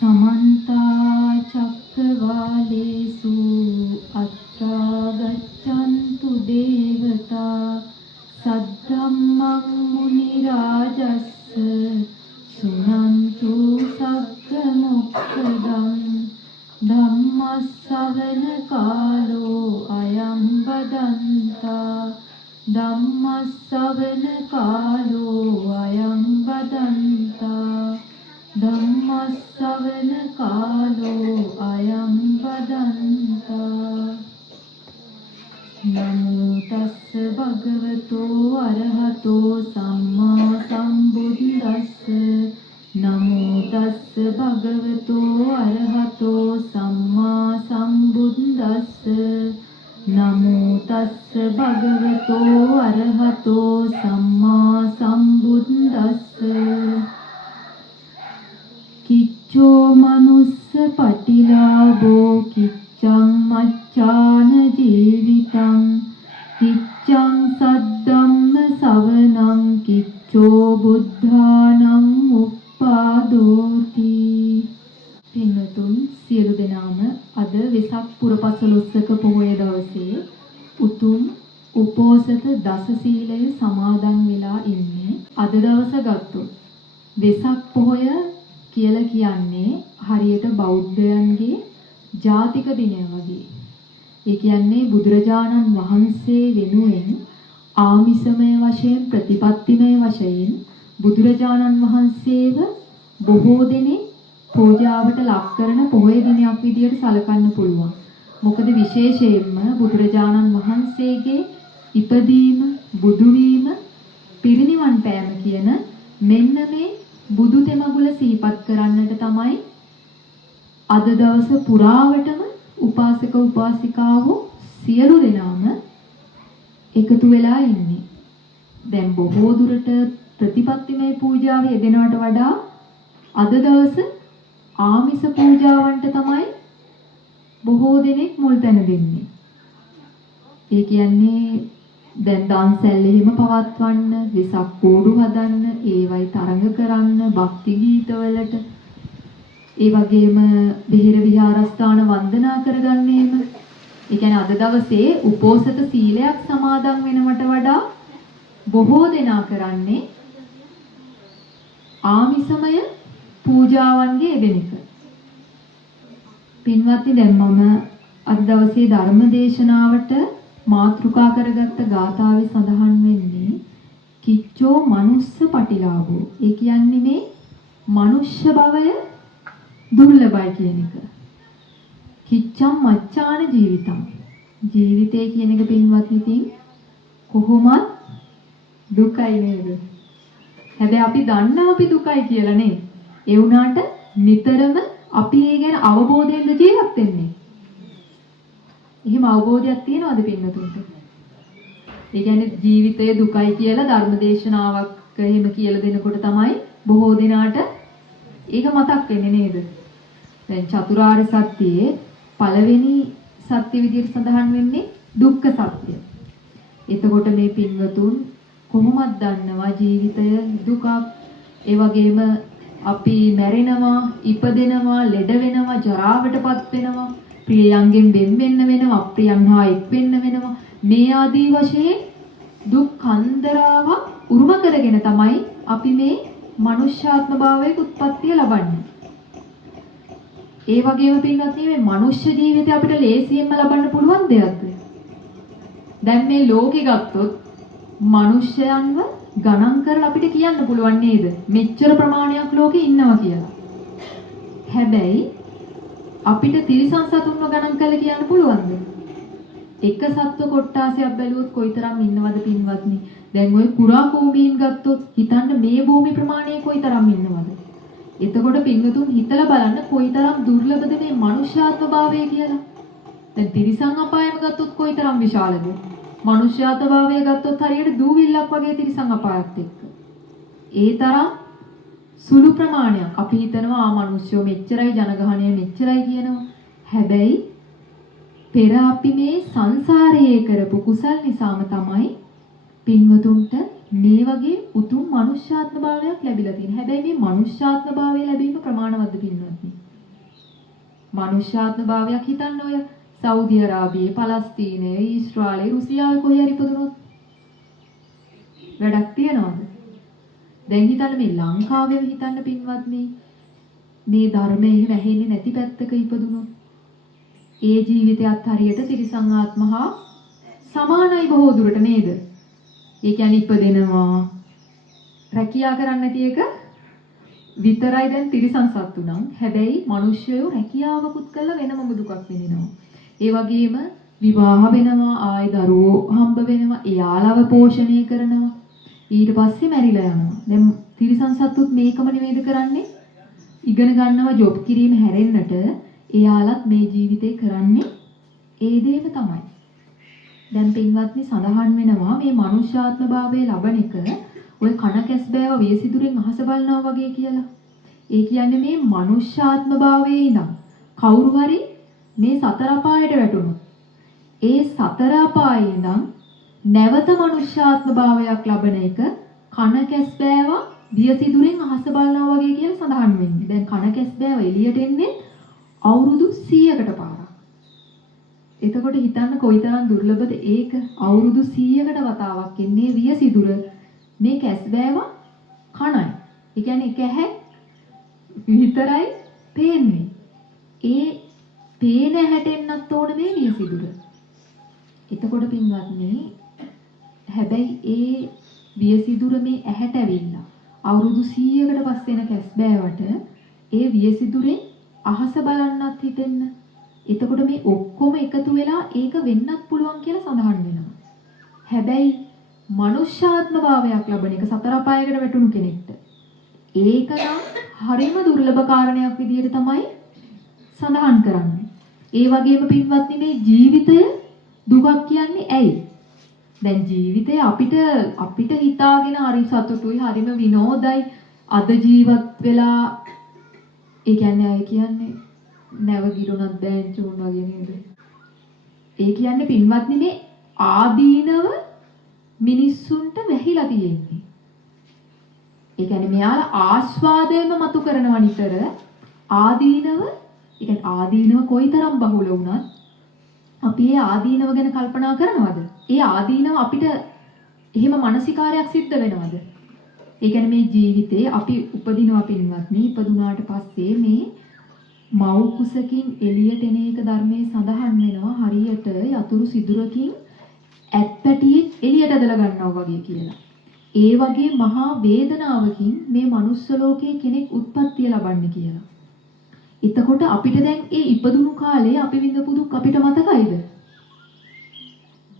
समन्ता चक्रवालेषु अत्रा गच्छन्तु देवता सद्धम्मं मुनिराजस्स सुनन्तु सग्गमुक्तदं धम्मස්සවන कालो अयं वदन्ता धम्मස්සවන कालो अयं वदन्ता धम्मස්සවන कालो अयं वदन्ता नमो तस्स भगवतो अरहतो सम्मा सम्बुද්දස්ස नमो तस्स भगवतो अरहतो सम्मा सम्बुද්දස්ස नमो तस्स भगवतो अरहतो सम्मा सम्बुද්දස්ස किच्चो मनुස්ස පටිලාභෝ කිච්ඡං මච්ඡාන ජීවිතං කිච්ඡං සද්දම්ම සවනං කිච්චෝ බුද්ධානං උප්පාදෝති. පින්වතුන් සියලු දෙනාම අද වෙසක් පුර 15 පොහොය දවසේ උතුම් උපෝසත දස සීලය සමාදන් වෙලා ඉන්නේ. අද දවස ගත්තොත් වෙසක් පොහොය කියලා කියන්නේ හරියට බෞද්ධයන්ගේ ජාතික දිනය වගේ. ඒ කියන්නේ බුදුරජාණන් වහන්සේ වෙනුවෙන් ආමිසමය වශයෙන් ප්‍රතිපත්තිමය වශයෙන් බුදුරජාණන් වහන්සේව බොහෝ දෙනෙක් පූජාවට ලක් කරන පොහොය දිනයක් විදියට සැලකන්න පුළුවන්. මොකද විශේෂයෙන්ම බුදුරජාණන් වහන්සේගේ ඉපදීම, බුදු වීම, පිරිනිවන් පෑම කියන මෙන්න මේ බුදු තෙමගුල සිහිපත් කරන්නට තමයි අද දවස පුරාවටම උපාසක උපාසිකාවෝ සියලු දෙනාම එකතු වෙලා ඉන්නේ. දැන් බොහෝ දුරට ප්‍රතිපත්තිමය පූජාවේ යෙදෙනවට වඩා අද දවස ආමිස පූජාවන්ට තමයි බොහෝ දෙනෙක් මුල් තැන දෙන්නේ. ඒ කියන්නේ දැන් දන්සැල් එහෙම පවත්වන්න, වෙසක් කූඩු හදන්න, ඒවයි තරඟ කරන්න, භක්ති ගීතවලට, ඒ වගේම විහෙර විහාරස්ථාන වන්දනා කරගන්නේම. ඒ කියන්නේ අද දවසේ උපෝසත සීලයක් සමාදන් වෙනවට වඩා බොහෝ දෙනා කරන්නේ ආමිසමය පූජාවන්ගේ යෙදෙන එක. පින්වත්නි, දැන් මම අද දවසේ ධර්ම දේශනාවට මාතෘකා කරගත්ත ගාථාවේ සඳහන් වෙන්නේ කිච්චෝ මනුස්ස පටිලාභෝ. ඒ කියන්නේ මේ මනුෂ්‍ය භවය දුර්ලභයි කියන එක. කිච්ඡම් මච්ඡාන ජීවිතං. ජීවිතය කියන එක පින්වත්නි ඉතින් කොහොමත් දුකයි නේද? හැබැයි අපි දන්නා අපි දුකයි කියලා නේ. ඒ වුණාට නිතරම අපි ඒ ගැන අවබෝධයෙන්ද ජීවත් වෙන්නේ. එහෙම අවබෝධයක් තියෙනවද පින්නතුන්ට? ඒ කියන්නේ ජීවිතය දුකයි කියලා ධර්මදේශනාවක් එහෙම කියලා දෙනකොට තමයි බොහෝ දිනාට ඒක මතක් වෙන්නේ නේද? දැන් චතුරාර්ය සත්‍යයේ පළවෙනි සත්‍ය විදිහට සඳහන් වෙන්නේ දුක්ඛ සත්‍ය. එතකොට මේ පින්වතුන් කොහොමද දන්නවා ජීවිතය දුකක්? ඒ වගේම අපි මැරෙනවා, ඉපදෙනවා, ලෙඩ වෙනවා, ජරාවටපත් වෙනවා, ප්‍රියයන්ගෙන් වෙන් වෙන්න වෙනවා, අප්‍රියයන් හා එක් වෙන්න වෙනවා. මේ ආදී වශයෙන් දුක් කන්දරාවක් උරුම කරගෙන තමයි අපි මේ මනුෂ්‍යාත්ම භාවයක උත්පත්තිය ලබන්නේ. ඒ වගේම පින්වත්නි මේ මනුෂ්‍ය ජීවිතය අපිට ලේසියෙන්ම ලබන්න පුළුවන් දෙයක්ද? දැන් මේ ලෝකෙ ගත්තොත් මනුෂ්‍යයන්ව ගණන් කරලා අපිට කියන්න පුළුවන් නේද? මෙච්චර ප්‍රමාණයක් ලෝකෙ ඉන්නවා කියලා. හැබැයි අපිට තිරිසන් සතුන්ව ගණන් කරලා කියන්න පුළුවන්ද? එක සත්ව කොට්ටාසයක් බැලුවොත් කොයිතරම් ඉන්නවද පින්වත්නි? දැන් ওই කුරා භූමීන් ගත්තොත් හිතන්න මේ භූමි ප්‍රමාණය කොයිතරම් ඉන්නවද? එතකොට පින්වතුන් හිතලා බලන්න කොයිතරම් දුර්ලභද මේ මනුෂ්‍යාත්ම භාවය කියලා. දැන් තිරිසන් අපායම ගත්තොත් කොයිතරම් විශාලද? මනුෂ්‍යාත්ම භාවය ගත්තොත් හරියට දූවිල්ලක් වගේ තිරිසන් අපායත් එක්ක. ඒ තරම් සුළු ප්‍රමාණයක්. අපි හිතනවා මනුෂ්‍යෝ මෙච්චරයි, ජනගහනය මෙච්චරයි කියනවා. හැබැයි පෙර අපි මේ සංසාරයේ කරපු කුසල් නිසාම තමයි පින්වතුන්ට මේ වගේ උතුම් මනුෂ්‍යාත්ම භාවයක් ලැබිලා තියෙන්නේ. හැබැයි මේ මනුෂ්‍යාත්ම භාවය ලැබීම ප්‍රමාණවත්ද පින්වත්නි? මනුෂ්‍යාත්ම භාවයක් හිතන්න ඔය සෞදි අරාබියේ, පලස්තීනයේ, ඊශ්‍රායලයේ, රුසියාවේ කොහේ හරි ඉපදුනොත් වැඩක් තියනවද? දැන් හිතන්න මේ ලංකාවේ හිතන්න පින්වත්නි මේ ධර්මයේ එහෙම ඇහෙන්නේ නැති පැත්තක ඉපදුනොත් ඒ ජීවිතයත් හරියට තිරිසන් ආත්ම හා සමානයි බොහෝ දුරට නේද? ඒ කියන්නේ ඉපදෙනවා රැකියා කරන්න නැති එක විතරයි දැන් තිරිසන් සත්තු නම්. හැබැයි මිනිස්සුયો රැකියාවකුත් කළා වෙනම දුකක් විඳිනවා. ඒ වගේම විවාහ වෙනවා, ආයි දරුවෝ හම්බ වෙනවා, එයාලව පෝෂණය කරනවා. ඊට පස්සේ මැරිලා යනවා. දැන් තිරිසන් සත්තුත් මේකම නෙමෙයිද කරන්නේ? ඉගෙන ගන්නවා ජොබ් කිරීම හැරෙන්නට එයාලත් මේ ජීවිතේ කරන්නේ ඒ දේම තමයි. දැන් පින්වත්නි සඳහන් වෙනවා මේ මනුෂ්‍යාත්ම භාවයේ ලබන එක ඔය කන කැස් බෑව වියසිදුරෙන් අහස බලනවා වගේ කියලා. ඒ කියන්නේ මේ මනුෂ්‍යාත්ම භාවයේ ඉඳන් කවුරු හරි මේ සතර අපායට වැටුණොත් ඒ සතර අපායේ ඉඳන් නැවත මනුෂ්‍යාත්ම භාවයක් ලබන එක කන කැස් බෑව වියසිදුරෙන් අහස බලනවා වගේ කියලා සඳහන් වෙන්නේ. දැන් කන කැස් බෑව එළියට එන්නේ අවුරුදු 100කට පාරක්. එතකොට හිතන්න කොයිතරම් දුර්ලභද ඒක. අවුරුදු 100කට වතාවක් එන්නේ වියසිදුර මේ කැස් බෑව කණයි. ඒ කියන්නේ එක ඇහැ විතරයි පේන්නේ. ඒ පේන හැටෙන්නත් ඕන මේ වියසිදුර. එතකොට පින්වත්නි හැබැයි ඒ වියසිදුර මේ ඇහැට ඇවිල්ලා අවුරුදු 100කට පස්සේ එන කැස් බෑවට ඒ වියසිදුරේ අහස බලන්නත් හිතෙන්න. එතකොට මේ ඔක්කොම එකතු වෙලා ඒක වෙන්නත් පුළුවන් කියලා සඳහන් වෙනවා. හැබැයි මනුෂ්‍යාත්ම භාවයක් ලබන එක සතර අපායකට වැටුණු කෙනෙක්ට ඒක නම් හරිම දුර්ලභ කාරණයක් විදිහට තමයි සඳහන් කරන්නේ. ඒ වගේම පින්වත්නි මේ ජීවිතය දුකක් කියන්නේ ඇයි? දැන් ජීවිතය අපිට හිතාගෙන හරි සතුටුයි, හරිම විනෝදයි අද ජීවත් වෙලා. ඒ කියන්නේ නැව ගිරුණත් බෑන්චුන් වගේ නේද? ඒ කියන්නේ පින්වත්නි මේ ආදීනව මිනිස්සුන්ට වැහිලා තියෙන්නේ. ඒ කියන්නේ මෙයාලා ආස්වාදයෙන්ම මතු කරනවා නිතර ආදීනව. ඒ කියන්නේ ආදීනව කොයිතරම් බහුල වුණත් අපි ඒ ආදීනව ගැන කල්පනා කරනවද? ඒ ආදීනව අපිට එහෙම මානසිකාරයක් සිද්ධ වෙනවද? ඒ කියන්නේ මේ ජීවිතේ අපි උපදිනවා පින්වත්නි. ඉපදුනාට පස්සේ මේ මව් කුසකින් එළියට එන එක ධර්මයේ සඳහන් වෙනවා හරියට යතුරු සිදුරකින් ඇත්පැටියෙක් එළියට ඇදලා ගන්නවා වගේ කියලා. ඒ වගේ මහා වේදනාවකින් මේ මනුස්ස ලෝකයේ කෙනෙක් උත්පත්තිය ලබන්නේ කියලා. එතකොට අපිට දැන් ඒ ඉපදුණු කාලේ අපි විඳපු දුක් අපිට මතකයිද?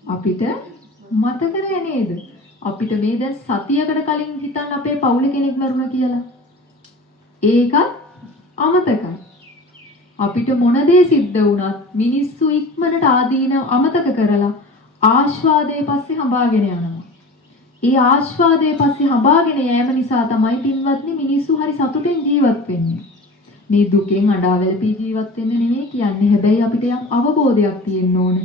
අපිට මතක නෑ නේද? අපිට මේ දැන් සතියකට කලින් හිතන්න අපේ පවුලේ කෙනෙක් මරුණා කියලා. ඒකත් අමතකයි. අපිට මොන දේ සිද්ධ වුණත් මිනිස්සු ඉක්මනට ආදීන අමතක කරලා ආස්වාදයේ පස්සේ හඹාගෙන යනවා. ඒ ආස්වාදයේ පස්සේ හඹාගෙන යෑම නිසා තමයි පින්වත්නි මිනිස්සු හරි සතුටෙන් ජීවත් වෙන්නේ. මේ දුකෙන් අඩාවැල්පී ජීවත් වෙන්න නෙමෙයි කියන්නේ. හැබැයි අපිට යම් අවබෝධයක් තියෙන්න ඕන.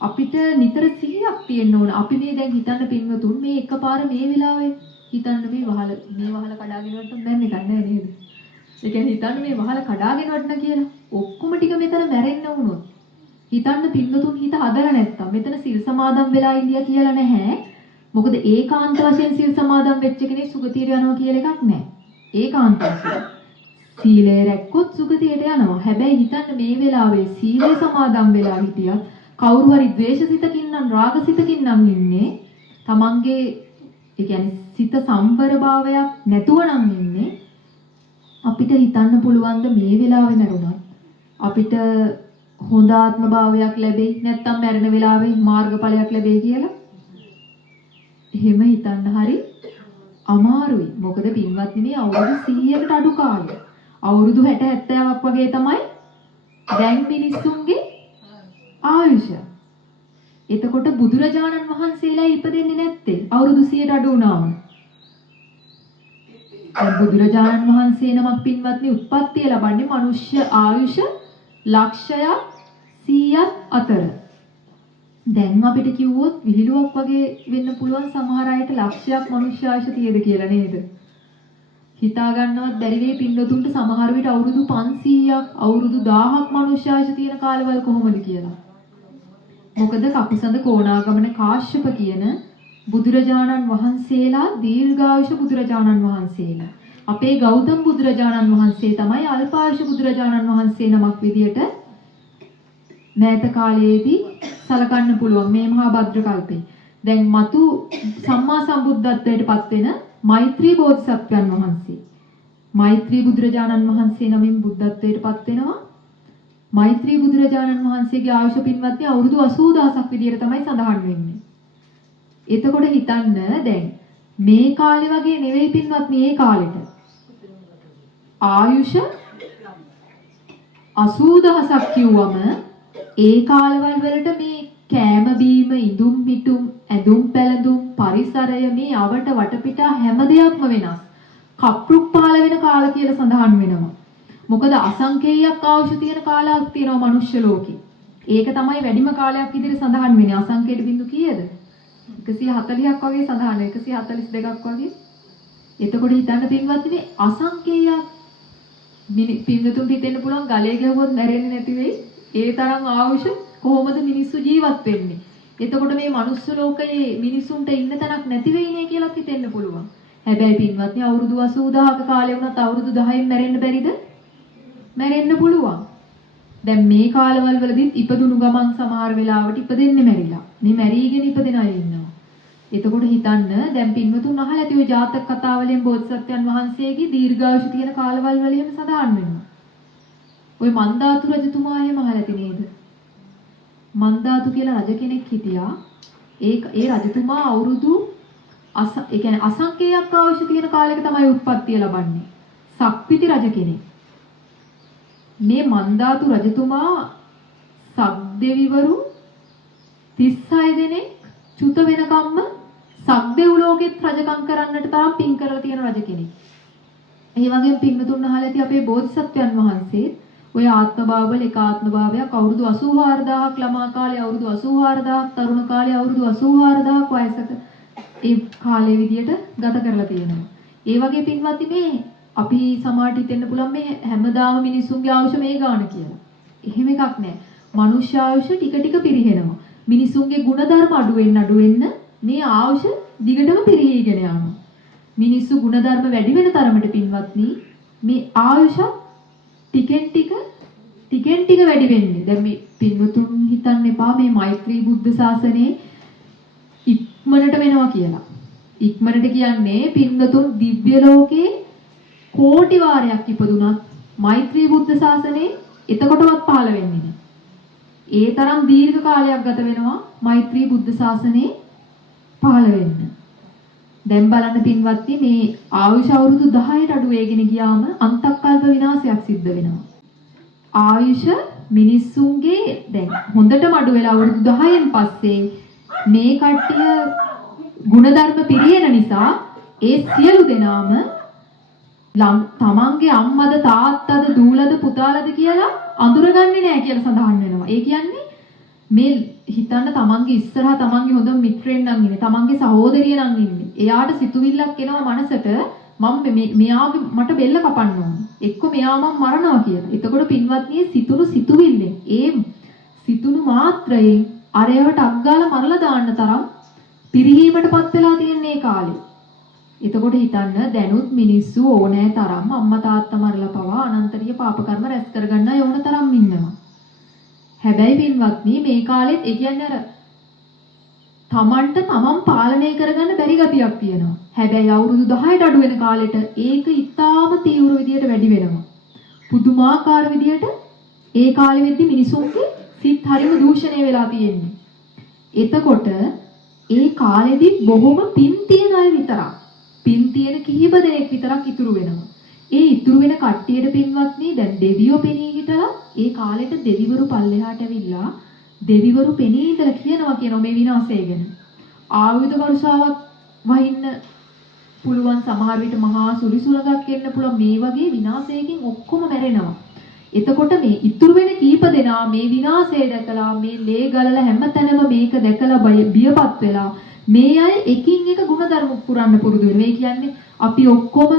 අපිට නිතර සිහියක් තියෙන්න ඕන. අපි මේ දැන් හිතන්න පින්වතුන් මේ එකපාර මේ වෙලාවේ හිතන්න මේ වහල කඩාගෙන වට්ටම් දැන් එකක් නෑ නේද? ඒ කියන්නේ හිතන්න මේ වහල කඩාගෙන වටන කියලා. ඔක්කොම ටික මෙතන මැරෙන්න වුණොත් හිතන්න පින්වතුන් හිත හදලා නැත්තම් මෙතන සිල් සමාදන් වෙලා ඉන්දියා කියලා නැහැ. මොකද ඒකාන්ත වශයෙන් සිල් සමාදන් වෙච්ච කෙනෙක් සුගතියට යනවා කියලා එකක් නැහැ. ඒකාන්ත වශයෙන් සීලය රැක්කොත් සුගතියට යනවා. හැබැයි හිතන්න මේ වෙලාවේ සීලය සමාදන් වෙලා හිටියත් කවුරු හරි ද්වේෂසිතකින් නම් රාගසිතකින් නම් ඉන්නේ. තමන්ගේ ඒ කියන්නේ සිත සම්බරභාවයක් නැතුව නම් ඉන්නේ. අපිට හිතන්න පුළුවන් ද මේ වෙලාවේ මරුණත් අපිට හොඳ ආත්ම භාවයක් ලැබෙයි නැත්නම් මැරෙන වෙලාවේ මාර්ගඵලයක් ලැබෙයි කියලා? එහෙම හිතන්න හරි අමාරුයි. මොකද පින්වත්නි මේ අවුරුදු 100කට අඩු කාලයක්. අවුරුදු 60 70ක් වගේ තමයි දැන් මිනිස්සුන්ගේ ආයුෂ. එතකොට බුදුරජාණන් වහන්සේලා ඉපදෙන්නේ නැත්තේ අවුරුදු 100ට අඩු වුණාම. දැන් බුදුරජාණන් වහන්සේ නමක් පින්වත්නි උත්පත්තිය ලබන්නේ මනුෂ්‍ය ආයුෂ ලක්ෂයක් 100ක් අතර. දැන් අපිට කිව්වොත් විහිළුවක් වගේ වෙන්න පුළුවන් සමහර අයට ලක්ෂයක් මනුෂ්‍ය ආයුෂ තියෙද කියලා නේද? හිතා ගන්නවත් බැරි වෙයි පින්නතුන්ට සමහර විට අවුරුදු 500ක් අවුරුදු 1000ක් මනුෂ්‍ය ආයුෂ තියෙන කාලවල කොහොමද කියලා. මොකද කපුසඳ කොණාගමන කාශ්‍යප කියන බුදුරජාණන් වහන්සේලා දීර්ඝායුෂ බුදුරජාණන් වහන්සේලා. අපේ ගෞතම බුදුරජාණන් වහන්සේ තමයි අල්පායුෂ බුදුරජාණන් වහන්සේ නමක් විදියට මෑත කාලයේදී සලකන්න පුළුවන් මේ මහා භද්‍ර කල්පේ. දැන් මතු සම්මා සම්බුද්ධත්වයට පත් වෙන මෛත්‍රී බෝධිසත්වයන් වහන්සේ. මෛත්‍රී බුදුරජාණන් වහන්සේ නමින් බුද්ධත්වයට පත් වෙනවා. මෛත්‍රී බුදුරජාණන් වහන්සේගේ ආයුෂ පින්වත්නි අවුරුදු 80000ක් විදියට තමයි සඳහන් වෙන්නේ. එතකොට හිතන්න දැන් මේ කාලේ වගේ නෙවෙයි පින්වත්නි ඒ කාලෙට. ආයුෂ 80000ක් කිව්වම ඒ කාලවල වලට මේ කෑම බීම ඉදුම් පිටුම් ඇඳුම් පැළඳුම් පරිසරය මේ අවට වටපිටා හැම දෙයක්ම වෙනස්. කප්රුක් පාල වෙන කාල කියලා සඳහන් වෙනවා. මොකද අසංකේයයක් ආයුෂ තියෙන කාලයක් තියෙනවා මනුෂ්‍ය ලෝකේ. ඒක තමයි වැඩිම කාලයක් විදිහට සඳහන් වෙන්නේ. අසංකේයට බිඳු කීයද? 140ක් වගේ සඳහන් 142ක් වගේ. එතකොට හිතන්න පින්වත්නි අසංකේයයක් පින්වතුන් හිතෙන්න පුළුවන් ගලේ ගැහුවොත් මැරෙන්නේ නැති වෙයි. ඒ තරම් ආයුෂ කොහොමද මිනිස්සු ජීවත් වෙන්නේ? එතකොට මේ මනුස්ස ලෝකයේ මිනිසුන්ට ඉන්න තැනක් නැති වෙයිනේ කියලා හිතෙන්න පුළුවන්. හැබැයි පින්වත්නි අවුරුදු 80000ක කාලේ වුණත් අවුරුදු 10න් මැරෙන්න බැරිද? මැරෙන්න පුළුවන්. දැන් මේ කාලවල වලදීත් ඉපදුණු ගමන් සමහර වෙලාවට ඉපදෙන්නේ මැරිලා. මේ මැරීගෙන ඉපදෙන අය ඉන්නවා. එතකොට හිතන්න දැන් පින්වතුන් අහලා ඇති ඔය ජාතක කතාවලින් බෝධිසත්වයන් වහන්සේගේ දීර්ඝායුෂ තියෙන කාලවල වල එහෙම සඳහන් වෙනවා. ඔය මන්දාතු රජතුමා එහෙම අහලා ඇති නේද? මන්දාතු කියලා රජ කෙනෙක් හිටියා. ඒ රජතුමා අවුරුදු ඒ කියන්නේ අසංකේයයක් ආයුෂ තියෙන කාලයක තමයි උත්පත්තිය ලබන්නේ. සක්විති රජ කෙනෙක්. මේ මන්දාතු රජතුමා සක්දෙවිවරු 36 දෙනෙක් චුත වෙනකම්ම සක්දෙව් ලෝකෙත් රජකම් කරන්නට තරම් පින් කරලා තියෙන රජ කෙනෙක්. ඒ වගේම පින්වතුන් අහලා ඇති අපේ බෝධිසත්වයන් වහන්සේ ඔය ආත්ම භාවවල එක ආත්ම භාවයක් අවුරුදු 84000ක් ළමා කාලේ අවුරුදු 84000ක් තරුණ කාලේ අවුරුදු 84000ක් වයසක ඒ කාලේ විදියට ගත කරලා තියෙනවා. ඒ වගේ පින්වත්නි මේ අපි සමාජයට හිතෙන්න පුළුවන් මේ හැමදාම මිනිස්සුන්ගේ ආයුෂ මේ ගාන කියලා. එහෙම එකක් නෑ. මනුෂ්‍ය ආයුෂ ටික ටික පිරිහෙනවා. මිනිස්සුන්ගේ ಗುಣධර්ම අඩු වෙන්න මේ ආයුෂ දිගටම පිරිහීගෙන යනවා. මිනිස්සු ಗುಣධර්ම වැඩි වෙන තරමට පින්වත්නි මේ ආයුෂ ටිකෙන් ටික වැඩි වෙන්නේ. දැන් මේ පින්වතුන් හිතන්න එපා මේ මෛත්‍රී බුද්ධ ශාසනයේ ඉක්මනට වෙනවා කියලා. ඉක්මනට කියන්නේ පින්වතුන් දිව්‍ය ලෝකේ කෝටි වාරයක් ඉපදුනත් මෛත්‍රී බුද්ධ ශාසනයේ එතකොටවත් පහළ වෙන්නේ නැහැ. ඒ තරම් දීර්ඝ කාලයක් ගත වෙනවා මෛත්‍රී බුද්ධ ශාසනයේ පහළ වෙන්න. දැන් බලන්න පින්වත්නි මේ ආයුෂ අවුරුදු 10ට අඩු වෙගෙන ගියාම අන්තක්කල්ප විනාශයක් සිද්ධ වෙනවා. ආයුෂ මිනිස්සුන්ගේ දැන් හොඳටම අඩු වෙලා අවුරුදු 10න් පස්සේ මේ කට්ටිය ಗುಣධර්ම පිරියෙන නිසා ඒ සියලු දෙනාම තමන්ගේ අම්මද තාත්තද දූලද පුතාලද කියලා අඳුරගන්නේ නැහැ කියලා සඳහන් වෙනවා. ඒ කියන්නේ මේ හිතන්න තමන්ගේ ඉස්සරහා තමන්ගේ හොඳ මිත්‍රෙන් නම් ඉන්නේ, තමන්ගේ සහෝදරිය නම් ඉන්නේ. එයාට සිතුවිල්ලක් එනවා මනසට මම මෙයාගේ මට බෙල්ල කපන්න ඕන. එක්ක මෙයා මම මරනවා කියලා. එතකොට පින්වත්නි සිතුණු සිතුවිල්ලෙන් ඒ සිතුණු මාත්‍රයෙන් අරයවට අග්ගාලා මරලා දාන්න තරම් පිරිහීමටපත් වෙලා තියෙන මේ කාලේ. එතකොට හිතන්න දැනුත් මිනිස්සු ඕනෑ තරම් අම්මා තාත්තා මරලා පවා අනන්තරීය පාප කර්ම රැස් කරගන්න අය ඕන තරම් ඉන්නවා. හැබැයි පින්වත්නි මේ කාලෙත් ඒ කියන්නේ අර තමන්ට තමන් පාලනය කරගන්න බැරි ගතියක් තියෙනවා. හැබැයි අවුරුදු 10ට අඩු වෙන කාලෙට ඒක ඉතාම තීව්‍ර විදියට වැඩි වෙනවා. පුදුමාකාර විදියට ඒ කාලෙ වෙද්දි මිනිසුන්ගේ සිත් හරිම දූෂණය වෙලා තියෙන්නේ. එතකොට ඒ කාලෙදි බොහොම පින් තියෙන අය විතරක් පින් තියෙන කිහිප දෙනෙක් විතරක් ඉතුරු වෙනවා. ඒ ඉතුරු වෙන කට්ටියට පින්වත්නි දැන් දෙවියෝ පෙනී හිටලා ඒ කාලෙට දෙවිවරු පල්ලෙහාට ඇවිල්ලා දෙවිවරු පෙනී ඉඳලා කියනවා මේ විනාශය ගැන. ආයුධ වර්ෂාවක් වහින්න පුළුවන් සමහර විට මහා සුලිසුලඟක් එන්න පුළුවන් මේ වගේ විනාශයකින් ඔක්කොම මැරෙනවා. එතකොට මේ ඉතුරු වෙන කීප දෙනා මේ විනාශය දැකලා මේ ලේ ගලලා හැමතැනම මේක දැකලා බියපත් වෙලා මේ අය එකින් එක ಗುಣධර්ම පුරන්න පුරුදු වෙනවා. ඒ කියන්නේ අපි ඔක්කොම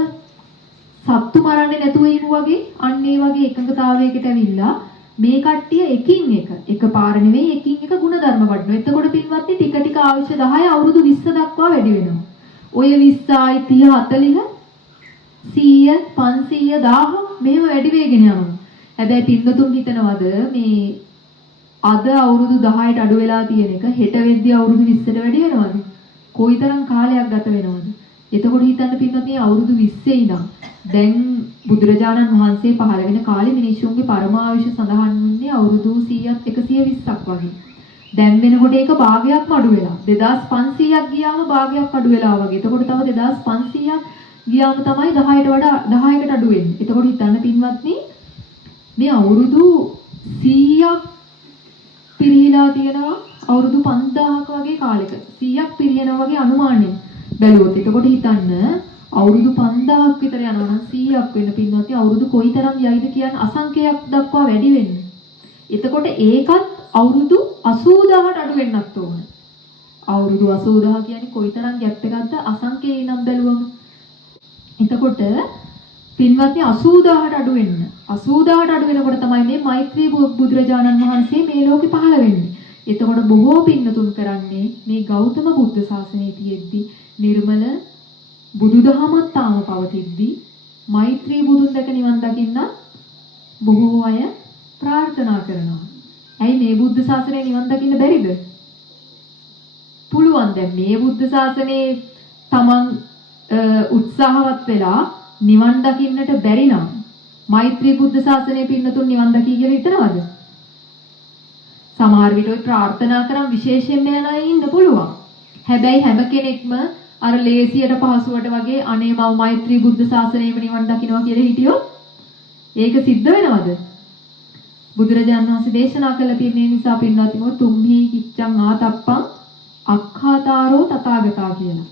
සත්තු මරන්නේ නැතුව ඉමු වගේ අන්න ඒ වගේ එකඟතාවයකට ඇවිල්ලා මේ කට්ටිය එකින් එක පාර නෙවෙයි එකින් එක ಗುಣධර්ම වඩනවා. එතකොට පින්වත්නි ටික ටික ආයුෂ 10 අවුරුදු 20 දක්වා වැඩි වෙනවා. ඔය 20යි 30 40 100 500 1000 මෙහෙම වැඩි වෙගෙන යනවා. හැබැයි පින්වතුන් හිතනවද මේ අද අවුරුදු 10ට අඩු වෙලා තියෙන එක හෙට වෙද්දී අවුරුදු 20ට වැඩි වෙනවද? කොයිතරම් කාලයක් ගත වෙනවද? එතකොට හිතන්න පින්වත්නි අවුරුදු 20 ඉඳන් දැන් බුදුරජාණන් වහන්සේ පහළ වෙන කාලේ මිනිස්සුන්ගේ පරමායුෂ සඳහන් වුණේ අවුරුදු 100ක් 120ක් වගේ. දැන් වෙනකොට ඒක භාගයක්ම අඩු වෙලා 2500ක් ගියාම භාගයක් අඩු වෙලා වගේ. එතකොට තව 2500ක් ගියාම තමයි 10ට වඩා 10කට අඩු වෙන්නේ. එතකොට හිතන්න පින්වත්නි මේ අවුරුදු 100ක් පිරිහිලා තියෙනවා අවුරුදු 5000ක වගේ කාලෙක 100ක් පිරිහෙනවා වගේ අනුමානයෙන් බැලුවොත් එතකොට හිතන්න අවුරුදු 5000ක් විතර යනවා නම් 100ක් වෙන්න පින්වත්නි අවුරුදු කොයිතරම් යයිද කියන්නේ අසංඛ්‍යයක් දක්වා වැඩි වෙන්නේ. එතකොට ඒකත් අවුරුදු 80000ට අඩු වෙන්නත් ඕන. අවුරුදු 80000 කියන්නේ කොයිතරම් ගැප් එකක්ද අසංඛ්‍යයි නම් බැලුවම. එතකොට පින්වත්නි 80000ට අඩු වෙන්න 80000ට අඩු වෙනකොට තමයි මේ මෛත්‍රී බුදුරජාණන් වහන්සේ මේ ලෝකෙ පහළ වෙන්නේ. එතකොට බොහෝ පින්නතුන් කරන්නේ මේ ගෞතම බුද්ධ ශාසනයේ තියෙද්දි නිර්මල බුදුදහමත් තාම පවතිද්දී මෛත්‍රී බුදුන් දැක නිවන් දකින්න බොහෝ අය ප්‍රාර්ථනා කරනවා. ඇයි මේ බුද්ධ ශාසනය නිවන් දකින්න බැරිද? පුළුවන්. දැන් මේ බුද්ධ ශාසනයේ තමන් උත්සාහවත් වෙලා නිවන් දකින්නට බැරි නම් මෛත්‍රී බුද්ධ ශාසනයේ පින්නතුන් නිවන් දකි කියලා හිතනවද? සමහර විට ඔය ප්‍රාර්ථනා කරන් විශේෂයෙන්ම යන අය ඉන්න පුළුවන්. හැබැයි හැම කෙනෙක්ම අර ලේසියට පහසුවට වගේ අනේ මම මෛත්‍රී බුද්ධ ශාසනයෙම නිවන් දකින්නවා කියලා හිටියොත් ඒක සිද්ධ වෙනවද? බුදුරජාණන් වහන්සේ දේශනා කළ තියෙන නිසා පින්වත්නි තුම්හි කිච්ඡං ආතප්පං අක්ඛාතාරෝ තථාගතා කියලා.